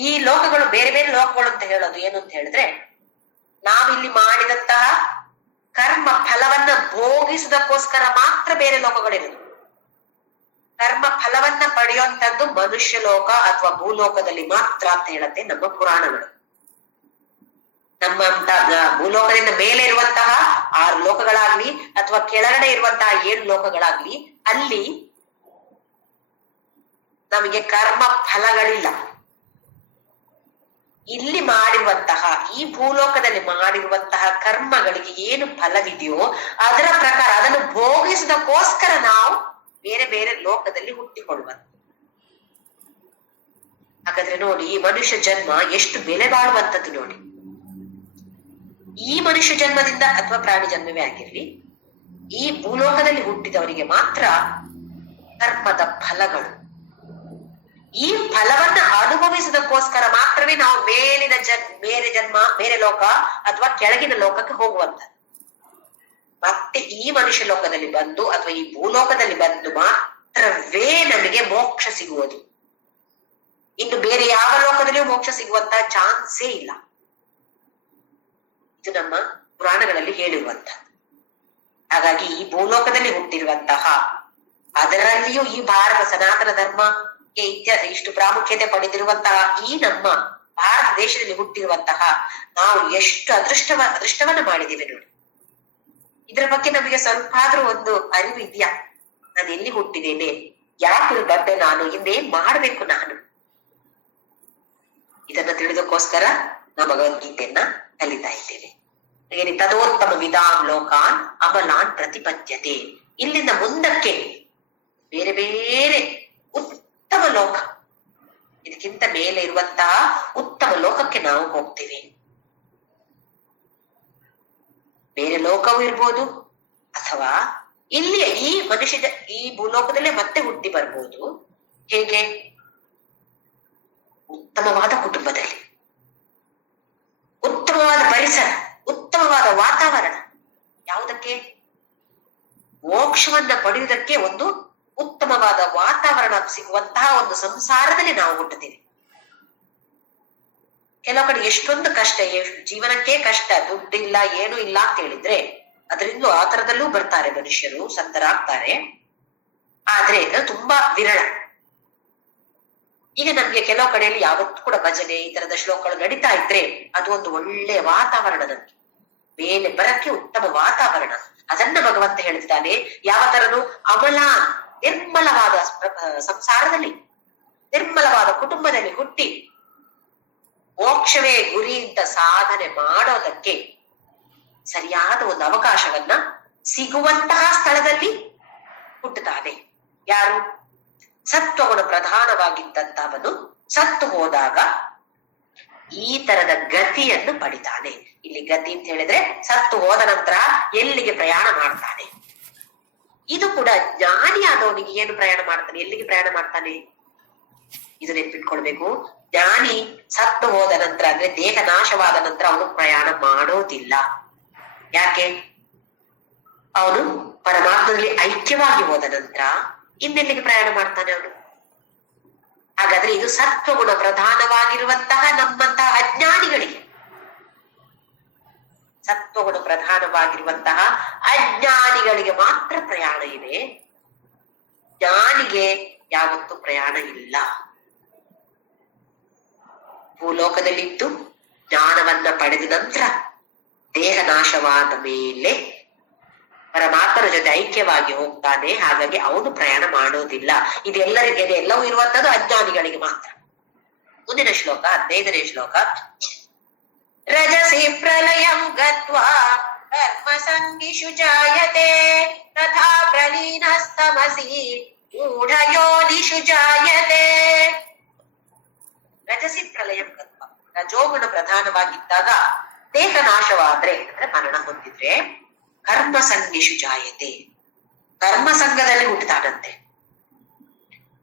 ಈ ಲೋಕಗಳು ಬೇರೆ ಬೇರೆ ಲೋಕಗಳು ಅಂತ ಹೇಳೋದು ಏನು ಅಂತ ಹೇಳಿದ್ರೆ, ನಾವಿಲ್ಲಿ ಮಾಡಿದಂತಹ ಕರ್ಮ ಫಲವನ್ನ ಭೋಗಿಸುವುದಕ್ಕೋಸ್ಕರ ಮಾತ್ರ ಬೇರೆ ಲೋಕಗಳಿರೋದು. ಕರ್ಮ ಫಲವನ್ನ ಪಡೆಯುವಂತದ್ದು ಮನುಷ್ಯ ಲೋಕ ಅಥವಾ ಭೂಲೋಕದಲ್ಲಿ ಮಾತ್ರ ಅಂತ ಹೇಳುತ್ತೆ ನಮ್ಮ ಪುರಾಣಗಳು. ನಮ್ಮ ಭೂಲೋಕದಿಂದ ಮೇಲೆ ಇರುವಂತಹ 6 ಲೋಕಗಳಾಗ್ಲಿ ಅಥವಾ ಕೆಳಗಡೆ ಇರುವಂತಹ 7 ಲೋಕಗಳಾಗ್ಲಿ, ಅಲ್ಲಿ ನಮಗೆ ಕರ್ಮ ಫಲಗಳಿಲ್ಲ. ಇಲ್ಲಿ ಮಾಡಿರುವಂತಹ ಈ ಭೂಲೋಕದಲ್ಲಿ ಮಾಡಿರುವಂತಹ ಕರ್ಮಗಳಿಗೆ ಏನು ಫಲವಿದೆಯೋ ಅದರ ಪ್ರಕಾರ ಅದನ್ನು ಭೋಗಿಸುವುದಕ್ಕೋಸ್ಕರ ನಾವು ಬೇರೆ ಬೇರೆ ಲೋಕದಲ್ಲಿ ಹುಟ್ಟಿಕೊಳ್ಳುವಂತ. ಹಾಗಾದ್ರೆ ನೋಡಿ, ಈ ಮನುಷ್ಯ ಜನ್ಮ ಎಷ್ಟು ಬೆಲೆ ಬಾಳುವಂತದ್ದು ನೋಡಿ. ಈ ಮನುಷ್ಯ ಜನ್ಮದಿಂದ ಅಥವಾ ಪ್ರಾಣಿ ಜನ್ಮವೇ ಆಗಿರ್ಲಿ, ಈ ಭೂಲೋಕದಲ್ಲಿ ಹುಟ್ಟಿದವರಿಗೆ ಮಾತ್ರ ಕರ್ಮದ ಫಲಗಳು. ಈ ಫಲವನ್ನ ಅನುಭವಿಸುವುದಕ್ಕೋಸ್ಕರ ಮಾತ್ರವೇ ನಾವು ಬೇರೆ ಜನ್ಮ, ಬೇರೆ ಲೋಕ ಅಥವಾ ಕೆಳಗಿನ ಲೋಕಕ್ಕೆ ಹೋಗುವಂತದ್ದು. ಮತ್ತೆ ಈ ಮನುಷ್ಯ ಲೋಕದಲ್ಲಿ ಬಂದು ಅಥವಾ ಈ ಭೂಲೋಕದಲ್ಲಿ ಬಂದು ಮಾತ್ರವೇ ನಮಗೆ ಮೋಕ್ಷ ಸಿಗುವುದು. ಇನ್ನು ಬೇರೆ ಯಾವ ಲೋಕದಲ್ಲಿಯೂ ಮೋಕ್ಷ ಸಿಗುವಂತಹ ಚಾನ್ಸೇ ಇಲ್ಲ. ಇದು ನಮ್ಮ ಪುರಾಣಗಳಲ್ಲಿ ಹೇಳಿರುವಂತಹ. ಹಾಗಾಗಿ ಈ ಭೂಲೋಕದಲ್ಲಿ ಹುಟ್ಟಿರುವಂತಹ, ಅದರಲ್ಲಿಯೂ ಈ ಭಾರತ ಸನಾತನ ಧರ್ಮಕ್ಕೆ ಇಷ್ಟು ಪ್ರಾಮುಖ್ಯತೆ ಪಡೆದಿರುವಂತಹ ಈ ನಮ್ಮ ಭಾರತ ದೇಶದಲ್ಲಿ ಹುಟ್ಟಿರುವಂತಹ ನಾವು ಎಷ್ಟು ಅದೃಷ್ಟವನ್ನ ಮಾಡಿದ್ದೀವಿ ನೋಡಿ. ಇದರ ಬಗ್ಗೆ ನಮಗೆ ಸ್ವಲ್ಪ ಆದ್ರೂ ಒಂದು ಅರಿವು ಇದೆಯಾ? ನಾನು ಎಲ್ಲಿ ಹುಟ್ಟಿದ್ದೇನೆ, ಯಾಕೆ ಬಂದೆ, ನಾನು ಇನ್ನೇನ್ ಮಾಡ್ಬೇಕು ನಾನು? ಇದನ್ನ ತಿಳಿದಕ್ಕೋಸ್ಕರ ನಾವು ಭಗವದ್ಗೀತೆಯನ್ನ ಕಲಿತಾ ಇದ್ದೇವೆ. ತದೋತ್ತಮ ವಿಧಾಂ ಲೋಕಾನ್ ಅಮಲಾನ್ ಪ್ರತಿಪದ್ಯತೆ. ಇಲ್ಲಿಂದ ಮುಂದಕ್ಕೆ ಬೇರೆ ಬೇರೆ ಉತ್ತಮ ಲೋಕ, ಇದಕ್ಕಿಂತ ಮೇಲೆ ಇರುವಂತಹ ಉತ್ತಮ ಲೋಕಕ್ಕೆ ನಾವು ಹೋಗ್ತೇವೆ. ಬೇರೆ ಲೋಕವೂ ಇರ್ಬೋದು, ಅಥವಾ ಇಲ್ಲಿ ಈ ಮನುಷ್ಯ ಈ ಭೂಲೋಕದಲ್ಲೇ ಮತ್ತೆ ಹುಟ್ಟಿ ಬರ್ಬೋದು. ಹೇಗೆ? ಉತ್ತಮವಾದ ಕುಟುಂಬದಲ್ಲಿ, ಉತ್ತಮವಾದ ಪರಿಸರ, ಉತ್ತಮವಾದ ವಾತಾವರಣ. ಯಾವುದಕ್ಕೆ? ಮೋಕ್ಷವನ್ನ ಪಡೆಯುವುದಕ್ಕೆ ಒಂದು ಉತ್ತಮವಾದ ವಾತಾವರಣ ಸಿಗುವಂತಹ ಒಂದು ಸಂಸಾರದಲ್ಲಿ ನಾವು ಹುಟ್ಟುತ್ತೇವೆ. ಕೆಲವು ಕಡೆ ಎಷ್ಟೊಂದು ಕಷ್ಟ, ಜೀವನಕ್ಕೆ ಕಷ್ಟ, ದುಡ್ಡಿಲ್ಲ ಏನು ಇಲ್ಲ ಅಂತ ಹೇಳಿದ್ರೆ ಅದರಿಂದ ಆ ತರದಲ್ಲೂ ಬರ್ತಾರೆ ಮನುಷ್ಯರು, ಸಂತರಾಗ್ತಾರೆ. ಆದ್ರೆ ಅದು ತುಂಬಾ ವಿರಳ. ಈಗ ನಮ್ಗೆ ಕೆಲವು ಕಡೆಯಲ್ಲಿ ಯಾವತ್ತೂ ಕೂಡ ಭಜನೆ ಈ ತರದ ಶ್ಲೋಕಗಳು ನಡೀತಾ ಇದ್ರೆ ಅದು ಒಂದು ಒಳ್ಳೆಯ ವಾತಾವರಣ, ನಮ್ಗೆ ಮೇಲೆ ಬರಕ್ಕೆ ಉತ್ತಮ ವಾತಾವರಣ. ಅದನ್ನ ಭಗವಂತ ಹೇಳ್ತಾನೆ. ಯಾವ ತರನು ಅಮಲ ನಿರ್ಮಲವಾದ ಸಂಸಾರದಲ್ಲಿ, ನಿರ್ಮಲವಾದ ಕುಟುಂಬದಲ್ಲಿ ಹುಟ್ಟಿ ಮೋಕ್ಷವೇ ಗುರಿ ಅಂತ ಸಾಧನೆ ಮಾಡೋದಕ್ಕೆ ಸರಿಯಾದ ಒಂದು ಅವಕಾಶವನ್ನ ಸಿಗುವಂತಹ ಸ್ಥಳದಲ್ಲಿ ಹುಟ್ಟುತ್ತಾನೆ. ಯಾರು? ಸತ್ವಗುಣ ಪ್ರಧಾನವಾಗಿದ್ದಂತವನು ಸತ್ತು ಹೋದಾಗ ಈ ತರದ ಗತಿಯನ್ನು ಪಡಿತಾನೆ. ಇಲ್ಲಿ ಗತಿ ಅಂತ ಹೇಳಿದ್ರೆ ಸತ್ತು ಹೋದ ನಂತರ ಎಲ್ಲಿಗೆ ಪ್ರಯಾಣ ಮಾಡ್ತಾನೆ. ಇದು ಕೂಡ ಜ್ಞಾನಿ ಆದವನಿಗೆ ಏನು ಪ್ರಯಾಣ ಮಾಡ್ತಾನೆ, ಎಲ್ಲಿಗೆ ಪ್ರಯಾಣ ಮಾಡ್ತಾನೆ, ಇದು ನೆನ್ಪಿಟ್ಕೊಳ್ಬೇಕು. ಜ್ಞಾನಿ ಸತ್ತು ಹೋದ ನಂತರ ಅಂದ್ರೆ ದೇಹ ನಾಶವಾದ ನಂತರ ಅವನು ಪ್ರಯಾಣ ಮಾಡೋದಿಲ್ಲ. ಯಾಕೆ? ಅವನು ಪರಮಾತ್ಮನಲ್ಲಿ ಐಕ್ಯವಾಗಿ ಹೋದ ನಂತರ ಇನ್ನೆಲ್ಲಿಗೆ ಪ್ರಯಾಣ ಮಾಡ್ತಾನೆ ಅವನು? ಹಾಗಾದ್ರೆ ಇದು ಸತ್ವಗುಣ ಪ್ರಧಾನವಾಗಿರುವಂತಹ ನಮ್ಮಂತಹ ಅಜ್ಞಾನಿಗಳಿಗೆ, ಸತ್ವಗುಣ ಪ್ರಧಾನವಾಗಿರುವಂತಹ ಅಜ್ಞಾನಿಗಳಿಗೆ ಮಾತ್ರ ಪ್ರಯಾಣ ಇದೆ. ಜ್ಞಾನಿಗೆ ಯಾವತ್ತೂ ಪ್ರಯಾಣ ಇಲ್ಲ. ಭೂಲೋಕದಲ್ಲಿದ್ದು ಜ್ಞಾನವನ್ನ ಪಡೆದ ನಂತರ ದೇಹ ನಾಶವಾದ ಮೇಲೆ ಪರಮಾತ್ಮನ ಜೊತೆ ಐಕ್ಯವಾಗಿ ಹೋಗ್ತಾನೆ. ಹಾಗಾಗಿ ಅವನು ಪ್ರಯಾಣ ಮಾಡೋದಿಲ್ಲ. ಇದೆಲ್ಲರಿಗೆ, ಎಲ್ಲವೂ ಇರುವಂತದ್ದು ಅಜ್ಞಾನಿಗಳಿಗೆ ಮಾತ್ರ. ಮುಂದಿನ ಶ್ಲೋಕ 15ನೇ ಶ್ಲೋಕ. ರಜಸಿ ಪ್ರಲಯಂ ಗತ್ವಾ ಕರ್ಮ ಸಂಗಿಷು ಜಾಯತೆ ತಥಾ ಪ್ರಲೀನಸ್ತಮಸಿ ಮೂಢಯೋನಿಷು ಜಾಯತೆ. ರಜಸಿ ಪ್ರಲಯಂ ಗತ್ವ, ರಜೋಗುಣ ಪ್ರಧಾನವಾಗಿದ್ದಾಗ ದೇಹ ನಾಶವಾದ್ರೆ ಅಂದ್ರೆ ಮರಣ ಹೊಂದಿದ್ರೆ ಕರ್ಮ ಸಂಗಿಷು ಜಾಯತೆ, ಕರ್ಮ ಸಂಘದಲ್ಲಿ ಹುಟ್ಟುತ್ತಾನಂತೆ.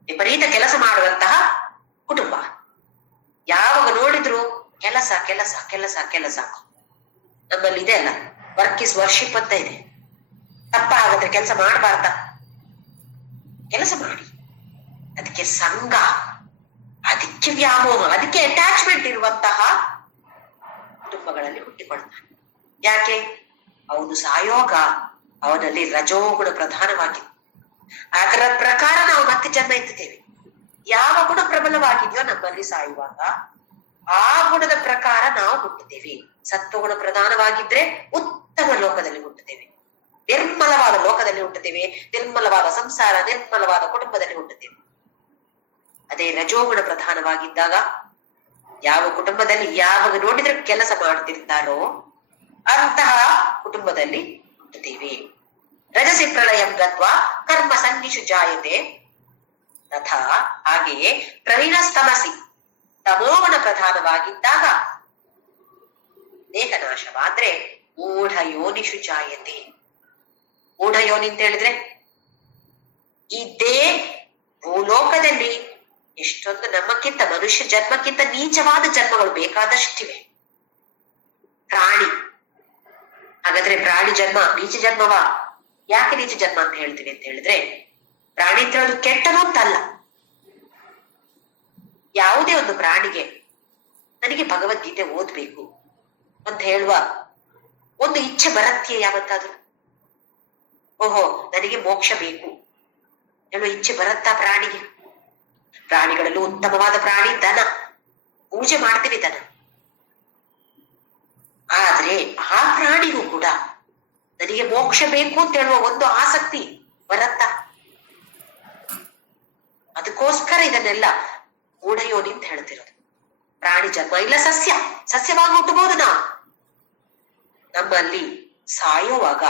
ವಿಪರೀತ ಕೆಲಸ ಮಾಡುವಂತಹ ಕುಟುಂಬ, ಯಾವಾಗ ನೋಡಿದ್ರು ಕೆಲಸ ಕೆಲಸ ಕೆಲಸ ಕೆಲಸ. ನಮ್ಮಲ್ಲಿ ಇದೆ ಅಲ್ಲ, ವರ್ಕ್ ಇಸ್ ವರ್ಷಿಪ್ ಅಂತ ಇದೆ. ತಪ್ಪ ಹಾಗಾದ್ರೆ ಕೆಲಸ ಮಾಡಬಾರ್ದ? ಕೆಲಸ ಮಾಡಿ. ಅದಕ್ಕೆ ಸಂಘ, ಅದಕ್ಕೆ ವ್ಯಾಮೋಹ, ಅದಕ್ಕೆ ಅಟ್ಯಾಚ್ಮೆಂಟ್ ಇರುವಂತಹ ಕುಟುಂಬಗಳಲ್ಲಿ ಹುಟ್ಟಿಕೊಳ್ತಾನೆ. ಯಾಕೆ? ಅವನು ಸಾಯೋಗ ಅವನಲ್ಲಿ ರಜೋಗುಣ ಪ್ರಧಾನವಾಗಿದೆ. ಅದರ ಪ್ರಕಾರ ನಾವು ಮತ್ತೆ ಜನ್ಮ ಎತ್ತುತ್ತೇವೆ. ಯಾವ ಗುಣ ಪ್ರಬಲವಾಗಿದೆಯೋ ನಮ್ಮಲ್ಲಿ ಸಾಯುವಾಗ ಆ ಗುಣದ ಪ್ರಕಾರ ನಾವು ಹುಟ್ಟುತ್ತೇವೆ. ಸತ್ವಗುಣ ಪ್ರಧಾನವಾಗಿದ್ರೆ ಉತ್ತಮ ಲೋಕದಲ್ಲಿ ಹುಟ್ಟುತ್ತೇವೆ, ನಿರ್ಮಲವಾದ ಲೋಕದಲ್ಲಿ ಹುಟ್ಟುತ್ತೇವೆ, ನಿರ್ಮಲವಾದ ಸಂಸಾರ, ನಿರ್ಮಲವಾದ ಕುಟುಂಬದಲ್ಲಿ ಹುಟ್ಟುತ್ತೇವೆ. ಅದೇ ರಜೋಗುಣ ಪ್ರಧಾನವಾಗಿದ್ದಾಗ ಯಾವ ಕುಟುಂಬದಲ್ಲಿ ಯಾವಾಗ ನೋಡಿದ್ರೆ ಕೆಲಸ ಮಾಡ್ತಿರ್ತಾರೋ ಅಂತಹ ಕುಟುಂಬದಲ್ಲಿ ಹುಟ್ಟುತ್ತೇವೆ. ರಜಸಿ ಪ್ರಳಯಂ ಗತ್ವಾ ಕರ್ಮ ಸಂಗಿಷು ಜಾಯತೆ ತಥಾ, ಹಾಗೆಯೇ ಪ್ರಲೀನಸ್ತಮಸಿ, ತಮೋಗುಣ ಪ್ರಧಾನವಾಗಿದ್ದಾಗ ದೇಹ ನಾಶವಾದ್ರೆ ಮೂಢ ಯೋನಿಷು ಜಾಯತೆ. ಮೂಢ ಯೋನಿ ಅಂತ ಹೇಳಿದ್ರೆ ಇದೇ ಭೂಲೋಕದಲ್ಲಿ ಎಷ್ಟೊಂದು ನಮ್ಮಕ್ಕಿಂತ, ಮನುಷ್ಯ ಜನ್ಮಕ್ಕಿಂತ ನೀಚವಾದ ಜನ್ಮಗಳು ಬೇಕಾದಷ್ಟಿವೆ. ಪ್ರಾಣಿ, ಹಾಗಾದ್ರೆ ಪ್ರಾಣಿ ಜನ್ಮ ನೀಚ ಜನ್ಮವಾ? ಯಾಕೆ ನೀಚ ಜನ್ಮ ಅಂತ ಹೇಳ್ತೀವಿ ಅಂತ ಹೇಳಿದ್ರೆ, ಪ್ರಾಣಿ ಅಂತ ಹೇಳೋದು ಕೆಟ್ಟದು ಅಂತಲ್ಲ. ಯಾವುದೇ ಒಂದು ಪ್ರಾಣಿಗೆ ನನಗೆ ಭಗವದ್ಗೀತೆ ಓದ್ಬೇಕು ಅಂತ ಹೇಳುವ ಒಂದು ಇಚ್ಛೆ ಬರತ್ತೆ ಯಾವತ್ತಾದ್ರೂ? ಓಹೋ ನನಗೆ ಮೋಕ್ಷ ಬೇಕು ಹೇಳುವ ಇಚ್ಛೆ ಬರತ್ತಾ ಪ್ರಾಣಿಗೆ? ಪ್ರಾಣಿಗಳಲ್ಲೂ ಉತ್ತಮವಾದ ಪ್ರಾಣಿ ದನ. ಪೂಜೆ ಮಾಡ್ತೀವಿ ದನ. ಆದ್ರೆ ಆ ಪ್ರಾಣಿಗೂ ಕೂಡ ನನಗೆ ಮೋಕ್ಷ ಬೇಕು ಅಂತ ಹೇಳುವ ಒಂದು ಆಸಕ್ತಿ ಬರತ್ತಾ? ಅದಕ್ಕೋಸ್ಕರ ಇದನ್ನೆಲ್ಲ ಮೂಢಯೋನಿ ಅಂತ ಹೇಳ್ತಿರೋದು. ಪ್ರಾಣಿ ಜನ್ಮ ಇಲ್ಲ, ಸಸ್ಯವಾಗಿ ಹುಟ್ಟಬಹುದು ನಾವು. ನಮ್ಮಲ್ಲಿ ಸಾಯುವಾಗ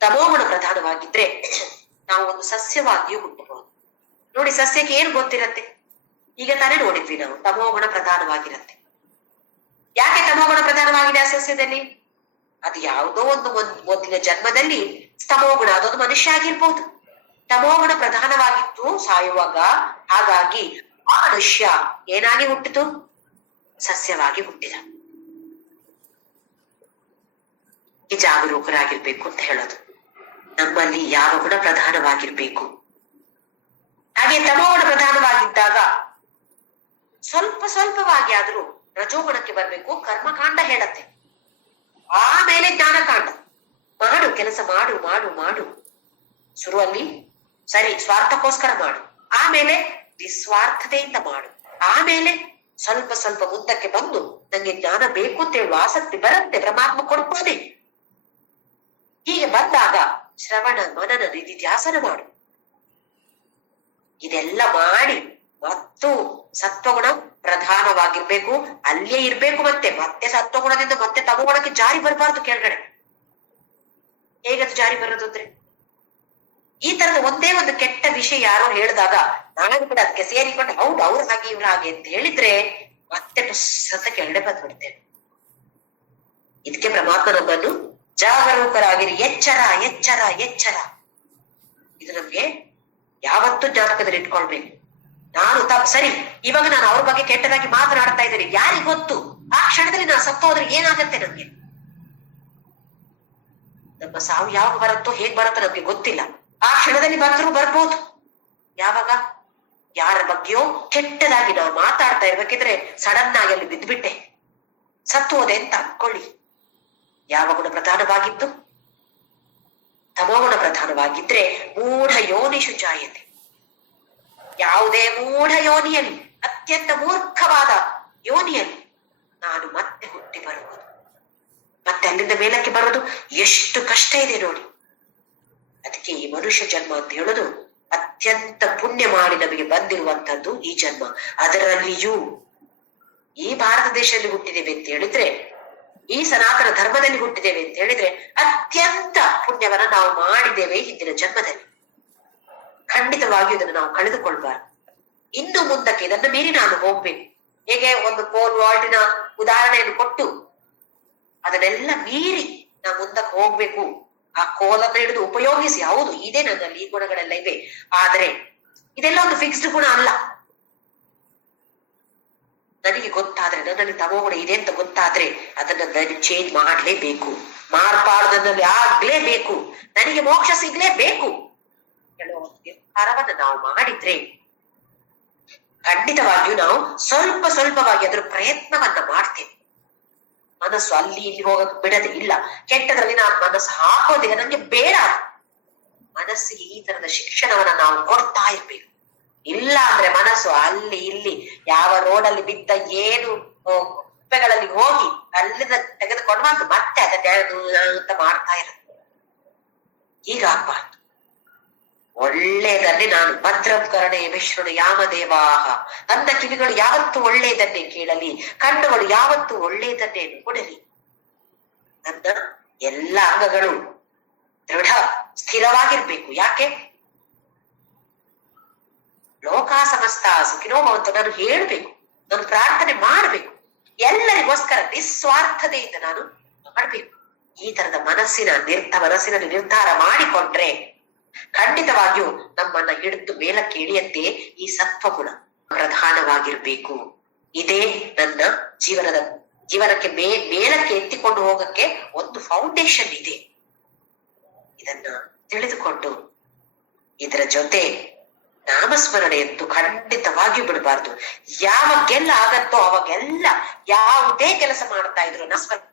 ತಮೋಗುಣ ಪ್ರಧಾನವಾಗಿದ್ರೆ ನಾವು ಒಂದು ಸಸ್ಯವಾಗಿಯೂ ಹುಟ್ಟಬಹುದು. ನೋಡಿ, ಸಸ್ಯಕ್ಕೆ ಏನು ಗೊತ್ತಿರತ್ತೆ? ಈಗ ತಾನೇ ನೋಡಿದ್ವಿ ನಾವು, ತಮೋಗುಣ ಪ್ರಧಾನವಾಗಿರತ್ತೆ. ಯಾಕೆ ತಮೋಗುಣ ಪ್ರಧಾನವಾಗಿದೆ ಆ ಸಸ್ಯದಲ್ಲಿ? ಅದು ಯಾವುದೋ ಒಂದು ಮೊದಲಿನ ಜನ್ಮದಲ್ಲಿ ತಮೋಗುಣ, ಅದೊಂದು ಮನುಷ್ಯ ಆಗಿರ್ಬೋದು, ತಮೋಗುಣ ಪ್ರಧಾನವಾಗಿತ್ತು ಸಾಯುವಾಗ. ಹಾಗಾಗಿ ಆ ಮನುಷ್ಯ ಏನಾಗಿ ಹುಟ್ಟಿತು? ಸಸ್ಯವಾಗಿ ಹುಟ್ಟಿದ. ಈ ಜಾಗರೂಕರಾಗಿರ್ಬೇಕು ಅಂತ ಹೇಳೋದು. ನಮ್ಮಲ್ಲಿ ಯಾವ ಗುಣ ಪ್ರಧಾನವಾಗಿರ್ಬೇಕು. ಹಾಗೆ ತಮೋಗುಣ ಪ್ರಧಾನವಾಗಿದ್ದಾಗ ಸ್ವಲ್ಪ ಸ್ವಲ್ಪವಾಗಿ ಆದ್ರೂ ರಜೋಗುಣಕ್ಕೆ ಬರ್ಬೇಕು, ಕರ್ಮಕಾಂಡ ಹೇಳತ್ತೆ. ಆಮೇಲೆ ಜ್ಞಾನಕಾಂಡ. ಮಾಡು, ಕೆಲಸ ಮಾಡು ಮಾಡು ಮಾಡು. ಶುರುವಲ್ಲಿ ಸರಿ ಸ್ವಾರ್ಥಕ್ಕೋಸ್ಕರ ಮಾಡು, ಆಮೇಲೆ ನಿಸ್ವಾರ್ಥತೆಯಿಂದ ಮಾಡು, ಆಮೇಲೆ ಸ್ವಲ್ಪ ಸ್ವಲ್ಪ ಮುಂದಕ್ಕೆ ಬಂದು ನಂಗೆ ಜ್ಞಾನ ಬೇಕು ಅಂತ ಹೇಳುವ ಆಸಕ್ತಿ ಬರುತ್ತೆ, ಪರಮಾತ್ಮ ಕೊಡ್ತಾನೆ. ಹೀಗೆ ಬಂದಾಗ ಶ್ರವಣ ಮನನ ನಿಧಿಧ್ಯಾಸನ ಮಾಡು. ಇದೆಲ್ಲ ಮಾಡಿ ಮತ್ತು ಸತ್ವಗುಣ ಪ್ರಧಾನವಾಗಿರ್ಬೇಕು, ಅಲ್ಲೇ ಇರ್ಬೇಕು. ಮತ್ತೆ ಸತ್ವಗುಣದಿಂದ ಮತ್ತೆ ತಮಗುಣಕ್ಕೆ ಜಾರಿ ಬರಬಾರ್ದು ಕೆಳಗಡೆ. ಹೇಗದು ಜಾರಿ ಬರೋದು ಅಂದ್ರೆ, ಈ ತರದ ಒಂದೇ ಒಂದು ಕೆಟ್ಟ ವಿಷಯ ಯಾರೋ ಹೇಳಿದಾಗ ನಾನು ಕೂಡ ಅದಕ್ಕೆ ಸೇರಿಕೊಂಡು ಹೌದು ಅವ್ರು ಹಾಗೆ ಇವ್ರು ಹಾಗೆ ಅಂತ ಹೇಳಿದ್ರೆ ಮತ್ತೆ ಅಂತ ಕೆಳಗಡೆ ಬಂದ್ಬಿಡ್ತೇವೆ. ಇದಕ್ಕೆ ಪರಮಾತ್ಮ ನಮ್ಮನ್ನು ಜಾಗರೂಕರಾಗಿರಿ, ಎಚ್ಚರ ಎಚ್ಚರ ಎಚ್ಚರ. ಇದು ನಮ್ಗೆ ಯಾವತ್ತೂ ಜ್ಞಾಪಕದಲ್ಲಿ ಇಟ್ಕೊಳ್ಬೇಕು. ನಾನು ಸರಿ, ಇವಾಗ ನಾನು ಅವ್ರ ಬಗ್ಗೆ ಕೆಟ್ಟದಾಗಿ ಮಾತನಾಡ್ತಾ ಇದ್ದೇನೆ, ಯಾರಿಗ್ ಗೊತ್ತು ಆ ಕ್ಷಣದಲ್ಲಿ ನಾನು ಸತ್ತು ಹೋದ್ರೆ ಏನಾಗತ್ತೆ ನಮ್ಗೆ? ನಮ್ಮ ಸಾವು ಯಾವಾಗ ಬರುತ್ತೋ ಹೇಗ್ ಬರುತ್ತೋ ನಮ್ಗೆ ಗೊತ್ತಿಲ್ಲ. ಆ ಕ್ಷಣದಲ್ಲಿ ಬಂದ್ರು ಬರ್ಬೋದು. ಯಾವಾಗ ಯಾರ ಬಗ್ಗೆಯೋ ಕೆಟ್ಟದಾಗಿ ನಾವು ಮಾತಾಡ್ತಾ ಇರ್ಬೇಕಿದ್ರೆ ಸಡನ್ ಆಗಿ ಅಲ್ಲಿ ಬಿದ್ದ್ಬಿಟ್ಟೆ ಸತ್ತು ಹೋದೆ ಅಂತ ಅನ್ಕೊಳ್ಳಿ. ಯಾವ ಗುಣ ಪ್ರಧಾನವಾಗಿತ್ತು? ತಮೋಗುಣ ಪ್ರಧಾನವಾಗಿದ್ರೆ ಮೂಢ ಯೋನಿಷು ಜಾಯತೆ. ಯಾವುದೇ ಮೂಢ ಯೋನಿಯಲ್ಲಿ, ಅತ್ಯಂತ ಮೂರ್ಖವಾದ ಯೋನಿಯಲ್ಲಿ ನಾನು ಮತ್ತೆ ಹುಟ್ಟಿ ಬರುವುದು, ಮತ್ತೆ ಅಲ್ಲಿಂದ ಮೇಲಕ್ಕೆ ಬರೋದು ಎಷ್ಟು ಕಷ್ಟ ಇದೆ ನೋಡಿ. ಅದಕ್ಕೆ ಈ ಮನುಷ್ಯ ಜನ್ಮ ಅಂತ ಹೇಳೋದು ಅತ್ಯಂತ ಪುಣ್ಯ ಮಾಡಿ ನಮಗೆ ಬಂದಿರುವಂತದ್ದು ಈ ಜನ್ಮ. ಅದರಲ್ಲಿಯೂ ಈ ಭಾರತ ದೇಶದಲ್ಲಿ ಹುಟ್ಟಿದ್ದೇವೆ ಅಂತ ಹೇಳಿದ್ರೆ, ಈ ಸನಾತನ ಧರ್ಮದಲ್ಲಿ ಹುಟ್ಟಿದ್ದೇವೆ ಅಂತ ಹೇಳಿದ್ರೆ ಅತ್ಯಂತ ಪುಣ್ಯವನ್ನ ನಾವು ಮಾಡಿದ್ದೇವೆ ಹಿಂದಿನ ಜನ್ಮದಲ್ಲಿ. ಖಂಡಿತವಾಗಿಯೂ ಇದನ್ನು ನಾವು ಕಳೆದುಕೊಳ್ಬಾರ್ದು. ಇನ್ನು ಮುಂದಕ್ಕೆ ಇದನ್ನು ಮೀರಿ ನಾನು ಹೋಗ್ಬೇಕು. ಹೇಗೆ ಒಂದು ಪೋಲ್ ವಾಲ್ಟಿನ ಉದಾಹರಣೆಯನ್ನು ಕೊಟ್ಟು ಅದನ್ನೆಲ್ಲ ಮೀರಿ ನಾವು ಮುಂದಕ್ಕೆ ಹೋಗ್ಬೇಕು. ಆ ಕೋಲನ್ನ ಹಿಡಿದು ಉಪಯೋಗಿಸಿ, ಹೌದು ಇದೆ ನನ್ನಲ್ಲಿ ಈ ಗುಣಗಳೆಲ್ಲ ಇವೆ, ಆದ್ರೆ ಇದೆಲ್ಲ ಒಂದು ಫಿಕ್ಸ್ಡ್ ಗುಣ ಅಲ್ಲ. ನನಗೆ ಗೊತ್ತಾದ್ರೆ, ನನ್ನಲ್ಲಿ ತಮೋಗುಣ ಇದೆ ಅಂತ ಗೊತ್ತಾದ್ರೆ ಅದನ್ನ ಚೇಂಜ್ ಮಾಡ್ಲೇಬೇಕು, ಮಾರ್ಪಾಡು ನನ್ನಲ್ಲಿ ಆಗ್ಲೇಬೇಕು, ನನಗೆ ಮೋಕ್ಷ ಸಿಗ್ಲೇಬೇಕು ಹೇಳುವ ನಿರ್ಧಾರವನ್ನ ನಾವು ಮಾಡಿದ್ರೆ ಖಂಡಿತವಾಗಿಯೂ ನಾವು ಸ್ವಲ್ಪ ಸ್ವಲ್ಪವಾಗಿ ಅದರ ಪ್ರಯತ್ನವನ್ನ ಮಾಡ್ತೇವೆ. ಮನಸ್ಸು ಅಲ್ಲಿ ಇಲ್ಲಿ ಹೋಗಕ್ ಬಿಡದೆ ಇಲ್ಲ. ಕೆಟ್ಟದ್ರಲ್ಲಿ ನಾನು ಮನಸ್ಸು ಹಾಕೋದಿಲ್ಲ, ನಂಗೆ ಬೇಡ. ಮನಸ್ಸಿಗೆ ಈ ತರದ ಶಿಕ್ಷಣವನ್ನ ನಾವು ಕೊಡ್ತಾ ಇರ್ಬೇಕು. ಇಲ್ಲ ಅಂದ್ರೆ ಮನಸ್ಸು ಅಲ್ಲಿ ಇಲ್ಲಿ ಯಾವ ರೋಡಲ್ಲಿ ಬಿದ್ದ ಏನು ಕುಪ್ಪೆಗಳಲ್ಲಿ ಹೋಗಿ ಅಲ್ಲಿಂದ ತೆಗೆದುಕೊಂಡು ಬಂದು ಮತ್ತೆ ಅದನ್ನ ಅಂತ ಮಾಡ್ತಾ ಇರುತ್ತೆ. ಹೀಗಾಗ್ಬಾರ್ದು. ಒಳ್ಳೆಯದನ್ನೇ ನಾನು ಭದ್ರಂ ಕರ್ಣೇ ವಿಷ್ಣು ಯಾಮದೇವಾಹ, ನನ್ನ ಕಿವಿಗಳು ಯಾವತ್ತೂ ಒಳ್ಳೆಯದನ್ನೇ ಕೇಳಲಿ, ಕಣ್ಣುಗಳು ಯಾವತ್ತೂ ಒಳ್ಳೆಯದನ್ನೇ ನೋಡಲಿ, ನನ್ನ ಎಲ್ಲ ಅಂಗಗಳು ದೃಢ ಸ್ಥಿರವಾಗಿರ್ಬೇಕು. ಯಾಕೆ? ಲೋಕ ಸಮಸ್ತ ಸುಖಿನೋ ಭವಂತು ನಾನು ಹೇಳ್ಬೇಕು, ನಾನು ಪ್ರಾರ್ಥನೆ ಮಾಡ್ಬೇಕು, ಎಲ್ಲರಿಗೋಸ್ಕರ ನಿಸ್ವಾರ್ಥತೆಯಿಂದ ನಾನು ಮಾಡ್ಬೇಕು. ಈ ತರದ ಮನಸ್ಸಿನಲ್ಲಿ ನಿರ್ಧಾರ ಮಾಡಿಕೊಂಡ್ರೆ ಖಂಡಿತವಾಗಿಯೂ ನಮ್ಮನ್ನ ಹಿಡಿದು ಮೇಲಕ್ಕೆ ಇಳಿಯತ್ತೆ ಈ ಸತ್ವಗುಣ ಪ್ರಧಾನವಾಗಿರ್ಬೇಕು. ಇದೇ ನನ್ನ ಜೀವನಕ್ಕೆ ಮೇಲಕ್ಕೆ ಎತ್ತಿಕೊಂಡು ಹೋಗಕ್ಕೆ ಒಂದು ಫೌಂಡೇಶನ್ ಇದೆ. ಇದನ್ನ ತಿಳಿದುಕೊಂಡು ಇದರ ಜೊತೆ ನಾಮಸ್ಮರಣೆಯಂತೂ ಖಂಡಿತವಾಗಿಯೂ ಬಿಡಬಾರ್ದು. ಯಾವಾಗೆಲ್ಲ ಆಗತ್ತೋ ಅವಾಗೆಲ್ಲ ಯಾವುದೇ ಕೆಲಸ ಮಾಡ್ತಾ ಇದ್ರು ನಾಮಸ್ಮರಣೆ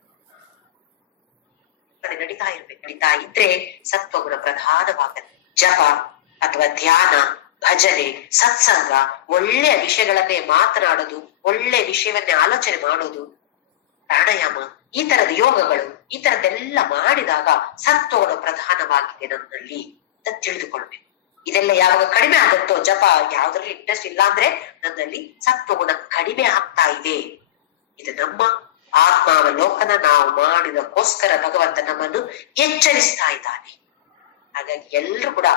ನಡೀತಾ ಇರ್ಬೇಕು. ನಡೀತಾ ಇದ್ರೆ ಸತ್ವಗುಣ ಪ್ರಧಾನವಾಗತ್ತೆ. ಜಪ ಅಥವಾ ಧ್ಯಾನ, ಭಜನೆ, ಸತ್ಸಂಗ, ಒಳ್ಳೆಯ ವಿಷಯಗಳನ್ನೇ ಮಾತನಾಡೋದು, ಒಳ್ಳೆ ವಿಷಯವನ್ನೇ ಆಲೋಚನೆ ಮಾಡೋದು, ಪ್ರಾಣಾಯಾಮ, ಈ ತರದ ಯೋಗಗಳು, ಈ ತರದ್ದೆಲ್ಲ ಮಾಡಿದಾಗ ಸತ್ವಗುಣ ಪ್ರಧಾನವಾಗಿದೆ ನನ್ನಲ್ಲಿ ಅಂತ ತಿಳಿದುಕೊಳ್ಬೇಕು. ಇದೆಲ್ಲ ಯಾವಾಗ ಕಡಿಮೆ ಆಗುತ್ತೋ, ಜಪ ಯಾವ್ದ್ರಲ್ಲಿ ಇಂಟ್ರೆಸ್ಟ್ ಇಲ್ಲ ಅಂದ್ರೆ ನನ್ನಲ್ಲಿ ಸತ್ವಗುಣ ಕಡಿಮೆ ಆಗ್ತಾ ಇದೆ. ಇದು ನಮ್ಮ ಆತ್ಮಾವಲೋಕನ ನಾವು ಮಾಡಿದಕ್ಕೋಸ್ಕರ ಭಗವಂತ ನಮ್ಮನ್ನು ಎಚ್ಚರಿಸ್ತಾ ಇದ್ದಾನೆ. ಹಾಗಾಗಿ ಎಲ್ರು ಕೂಡ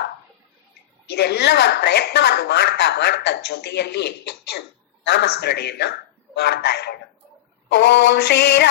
ಇದೆಲ್ಲ ಪ್ರಯತ್ನವನ್ನು ಮಾಡ್ತಾ ಜೊತೆಯಲ್ಲಿ ನಾಮಸ್ಮರಣೆಯನ್ನ ಮಾಡ್ತಾ ಇರೋಣ. ಓಂ ಶ್ರೀರಾಮ.